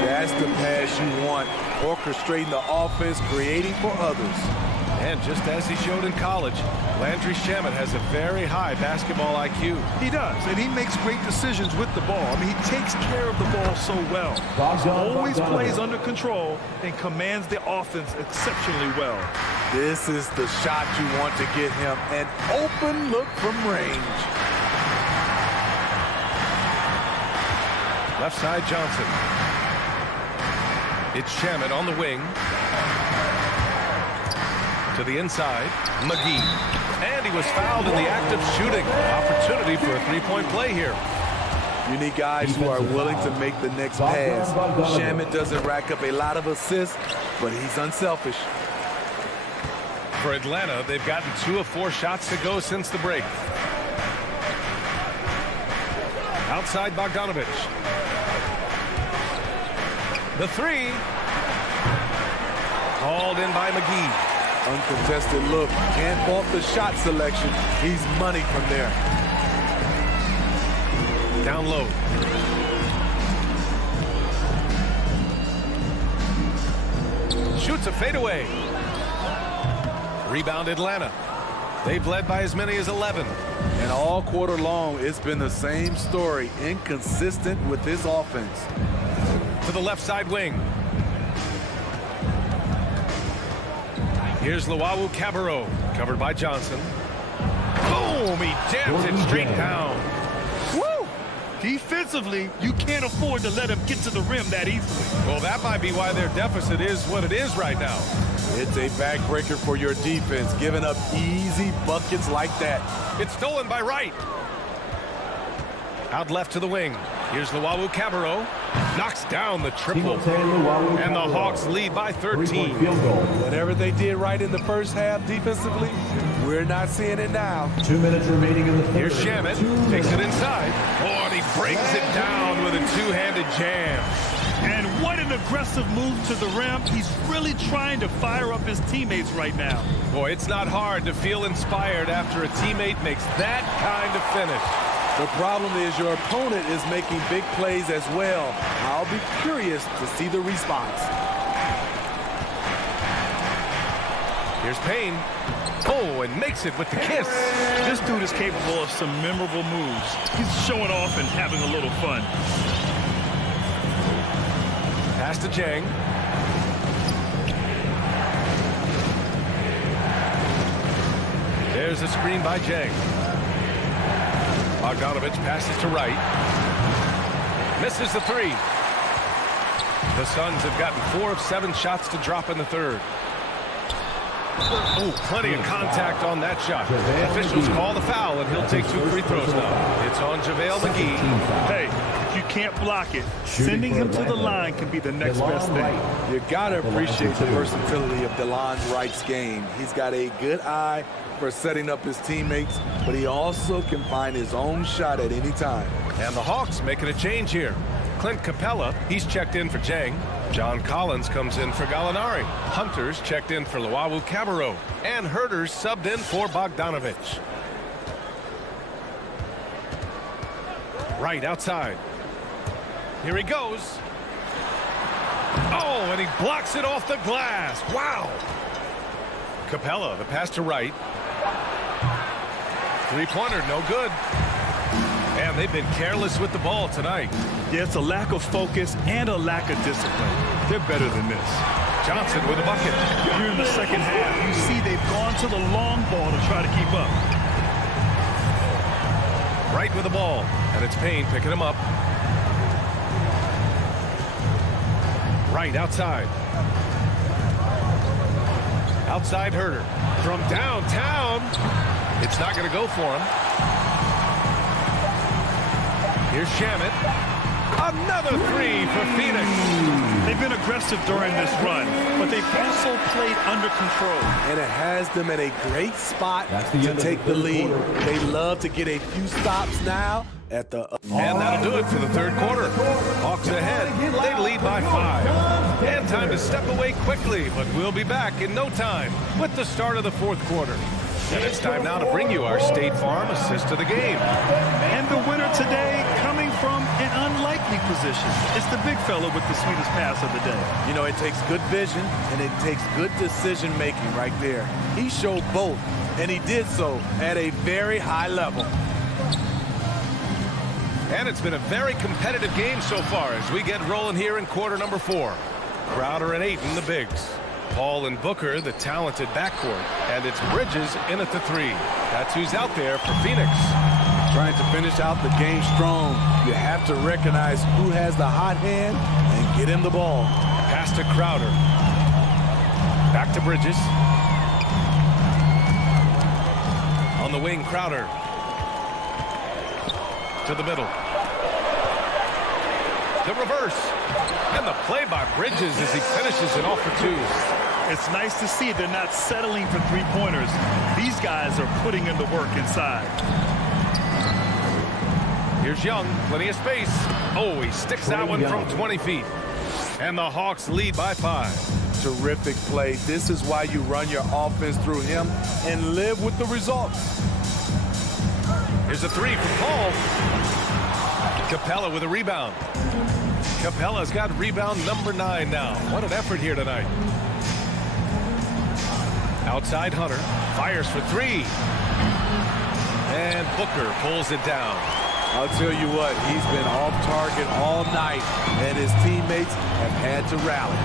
That's the pass you want. Orchestrating the offense, creating for others. And just as he showed in college, Landry Shamet has a very high basketball IQ. He does, and he makes great decisions with the ball. I mean, he takes care of the ball so well. He always plays under control and commands the offense exceptionally well. This is the shot you want to get him. An open look from range. Left side Johnson. It's Shamet on the wing. To the inside, McGee. And he was fouled in the act of shooting. Opportunity for a three-point play here. You need guys who are willing to make the next pass. Shamet doesn't rack up a lot of assists, but he's unselfish. For Atlanta, they've gotten 2 of 4 shots to go since the break. Outside Bogdanovic. The three. Called in by McGee. Uncontested look. Can't fault the shot selection. He's money from there. Down low. Shoots a fadeaway. Rebound Atlanta. They've led by as many as 11. And all quarter long, it's been the same story. Inconsistent with his offense. To the left side wing. Here's Luwawu-Cabarrot, covered by Johnson. Boom! He jams it straight down. Woo! Defensively, you can't afford to let him get to the rim that easily. Well, that might be why their deficit is what it is right now. It's a backbreaker for your defense, giving up easy buckets like that. It's stolen by Wright. Out left to the wing. Here's Luwawu-Cabarrot. Knocks down the triple. And the Hawks lead by 13. Whatever they did right in the first half defensively, we're not seeing it now. 2 minutes remaining in the third. Here's Shamet. Takes it inside. Oh, and he breaks it down with a two-handed jam. And what an aggressive move to the rim. He's really trying to fire up his teammates right now. Boy, it's not hard to feel inspired after a teammate makes that kind of finish. The problem is your opponent is making big plays as well. I'll be curious to see the response. Here's Payne. Oh, and makes it with the kiss. This dude is capable of some memorable moves. He's showing off and having a little fun. Pass to Jang. There's a screen by Jang. Bogdanovic passes to Wright. Misses the three. The Suns have gotten 4 of 7 shots to drop in the third. Oh, plenty of contact on that shot. Officials call the foul, and he'll take 2 free throws now. It's on JaVale McGee. Hey, if you can't block it, sending him to the line can be the next best thing. You gotta appreciate the versatility of DeLon Wright's game. He's got a good eye for setting up his teammates, but he also can find his own shot at any time. And the Hawks making a change here. Clint Capella, he's checked in for Jang. John Collins comes in for Gallinari. Hunter's checked in for Luwawu-Cabarrot. And Herter's subbed in for Bogdanovic. Right outside. Here he goes. Oh, and he blocks it off the glass. Wow. Capella, the pass to Wright. Three-pointer, no good. And they've been careless with the ball tonight. Yeah, it's a lack of focus and a lack of discipline. They're better than this. Johnson with a bucket. Here in the second half, you see they've gone to the long ball to try to keep up. Right with the ball, and it's Payne picking him up. Right outside. Outside Herter. From downtown. It's not going to go for him. Here's Shamet. Another three for Phoenix. They've been aggressive during this run, but they've also played under control. And it has them in a great spot to take the lead. They love to get a few stops now at the... And that'll do it for the third quarter. Hawks ahead. They lead by 5. And time to step away quickly, but we'll be back in no time with the start of the fourth quarter. And it's time now to bring you our State Farm assist of the game. And the winner today, coming from an unlikely position. It's the big fella with the sweetest pass of the day. You know, it takes good vision and it takes good decision-making right there. He showed both, and he did so at a very high level. And it's been a very competitive game so far as we get rolling here in quarter number 4. Crowder and Ayton, the bigs. Paul and Booker, the talented backcourt. And it's Bridges in at the 3. That's who's out there for Phoenix. Trying to finish out the game strong, you have to recognize who has the hot hand and get him the ball. Pass to Crowder. Back to Bridges. On the wing, Crowder. To the middle. The reverse. And the play by Bridges as he finishes it off for 2. It's nice to see they're not settling for three-pointers. These guys are putting in the work inside. Here's Young, plenty of space. Oh, he sticks that one from 20 feet. And the Hawks lead by 5. Terrific play. This is why you run your offense through him and live with the results. Here's a 3 from Paul. Capella with a rebound. Capella's got rebound number 9 now. What an effort here tonight. Outside Hunter. Fires for 3. And Booker pulls it down. I'll tell you what, he's been off target all night, and his teammates have had to rally.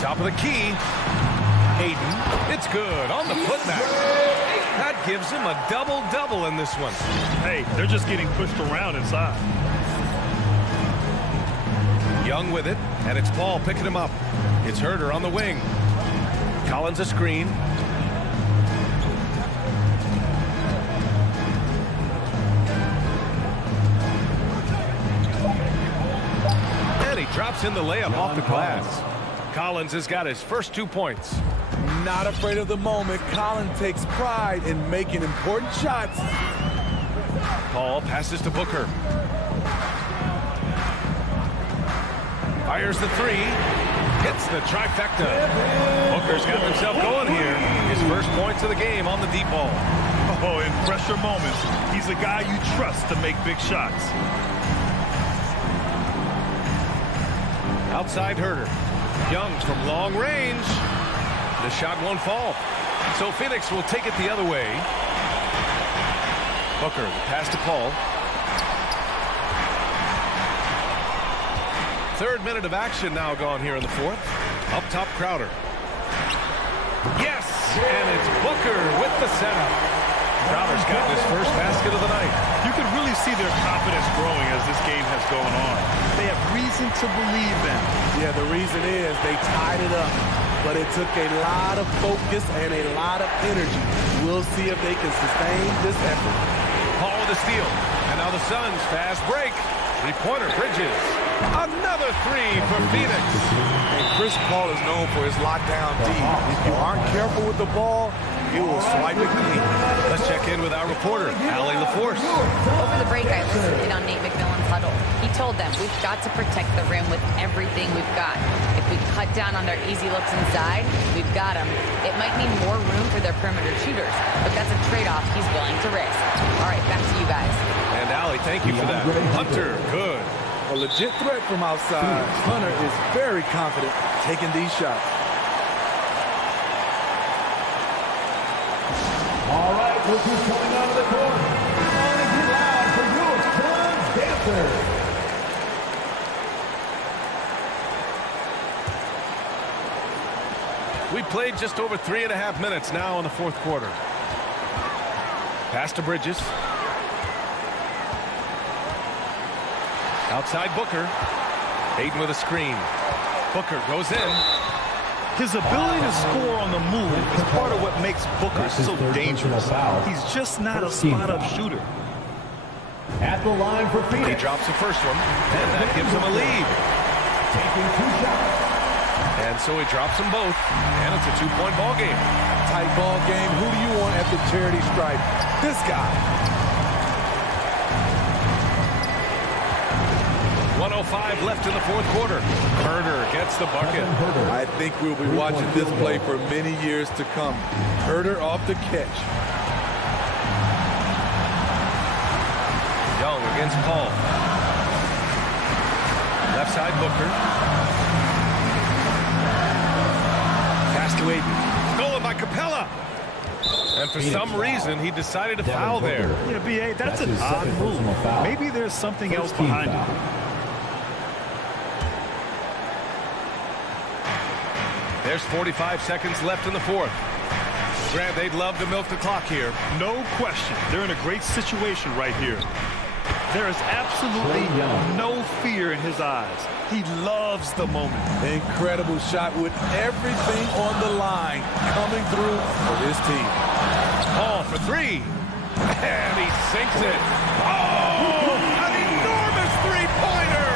Top of the key. Ayton. It's good on the putback. That gives him a double-double in this one. Hey, they're just getting pushed around inside. Young with it, and it's Paul picking him up. It's Herder on the wing. Collins a screen. And he drops in the layup off the glass. Collins has got his first 2 points. Not afraid of the moment. Collins takes pride in making important shots. Paul passes to Booker. Fires the 3. Hits the trifecta. Booker's got himself going here. His first points of the game on the deep ball. Oh, in pressure moments, he's a guy you trust to make big shots. Outside Herder. Young from long range. The shot won't fall. So Phoenix will take it the other way. Booker, pass to Paul. 3rd minute of action now gone here in the 4th. Up top, Crowder. Yes! And it's Booker with the setup. Crowder's got his first basket of the night. You can really see their confidence growing as this game has gone on. They have reason to believe them. Yeah, the reason is they tied it up, but it took a lot of focus and a lot of energy. We'll see if they can sustain this effort. Paul with a steal. And now the Suns fast break. 3-pointer, Bridges. Another 3 for Phoenix. And Chris Paul is known for his lockdown D. If you aren't careful with the ball, he will swipe it clean. Let's check in with our reporter, Allie LaForce. Over the break, I listened in on Nate McMillan's huddle. He told them, we've got to protect the rim with everything we've got. If we cut down on their easy looks inside, we've got them. It might mean more room for their perimeter shooters, but that's a trade-off he's willing to risk. All right, back to you guys. And Allie, thank you for that. Hunter, good. A legit threat from outside. Hunter is very confident taking these shots. All right, look who's coming out of the court. On and get loud for your Suns dancers. We played just over 3.5 minutes now in the 4th quarter. Pass to Bridges. Outside Booker. Ayton with a screen. Booker goes in. His ability to score on the move is part of what makes Booker so dangerous. He's just not a spot-up shooter. At the line for Phoenix. He drops the first one, and that gives him a lead. Taking 2 shots. And so he drops them both, and it's a 2-point ball game. Tight ball game. Who do you want at the charity stripe? This guy. 1:05 left in the 4th quarter. Herder gets the bucket. I think we'll be watching this play for many years to come. Herder off the catch. Young against Paul. Left side, Booker. Pass to Ayton. Stolen by Capella. And for some reason, he decided to foul there. Yeah, B.A., that's an odd move. Maybe there's something else behind it. There's 45 seconds left in the fourth. Grant, they'd love to milk the clock here. No question. They're in a great situation right here. There is absolutely no fear in his eyes. He loves the moment. Incredible shot with everything on the line coming through for his team. Paul for three. And he sinks it. Oh, an enormous three-pointer.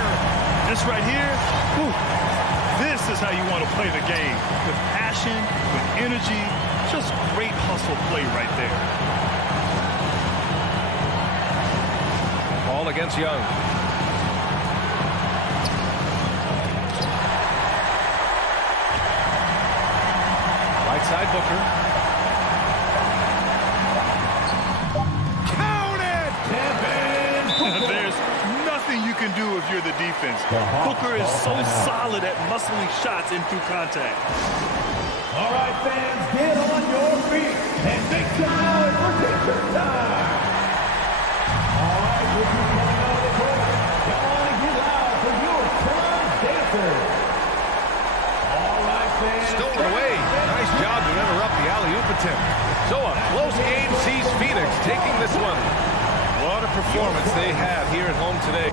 This right here, whew, this is how you want to play the game. With passion, with energy, just great hustle play right there. Paul against Young. Right side, Booker. Count it! There's nothing you can do if you're the defense. Booker is so solid at muscling shots in through contact. All right, fans, get on your feet and make some noise for teacher time. All right, this is coming out of the court. Come on and get loud for your time dancer. All right, fans. Stolen away. Nice job to interrupt the alley-oop attempt. So a close game sees Phoenix taking this one. What a performance they have here at home today.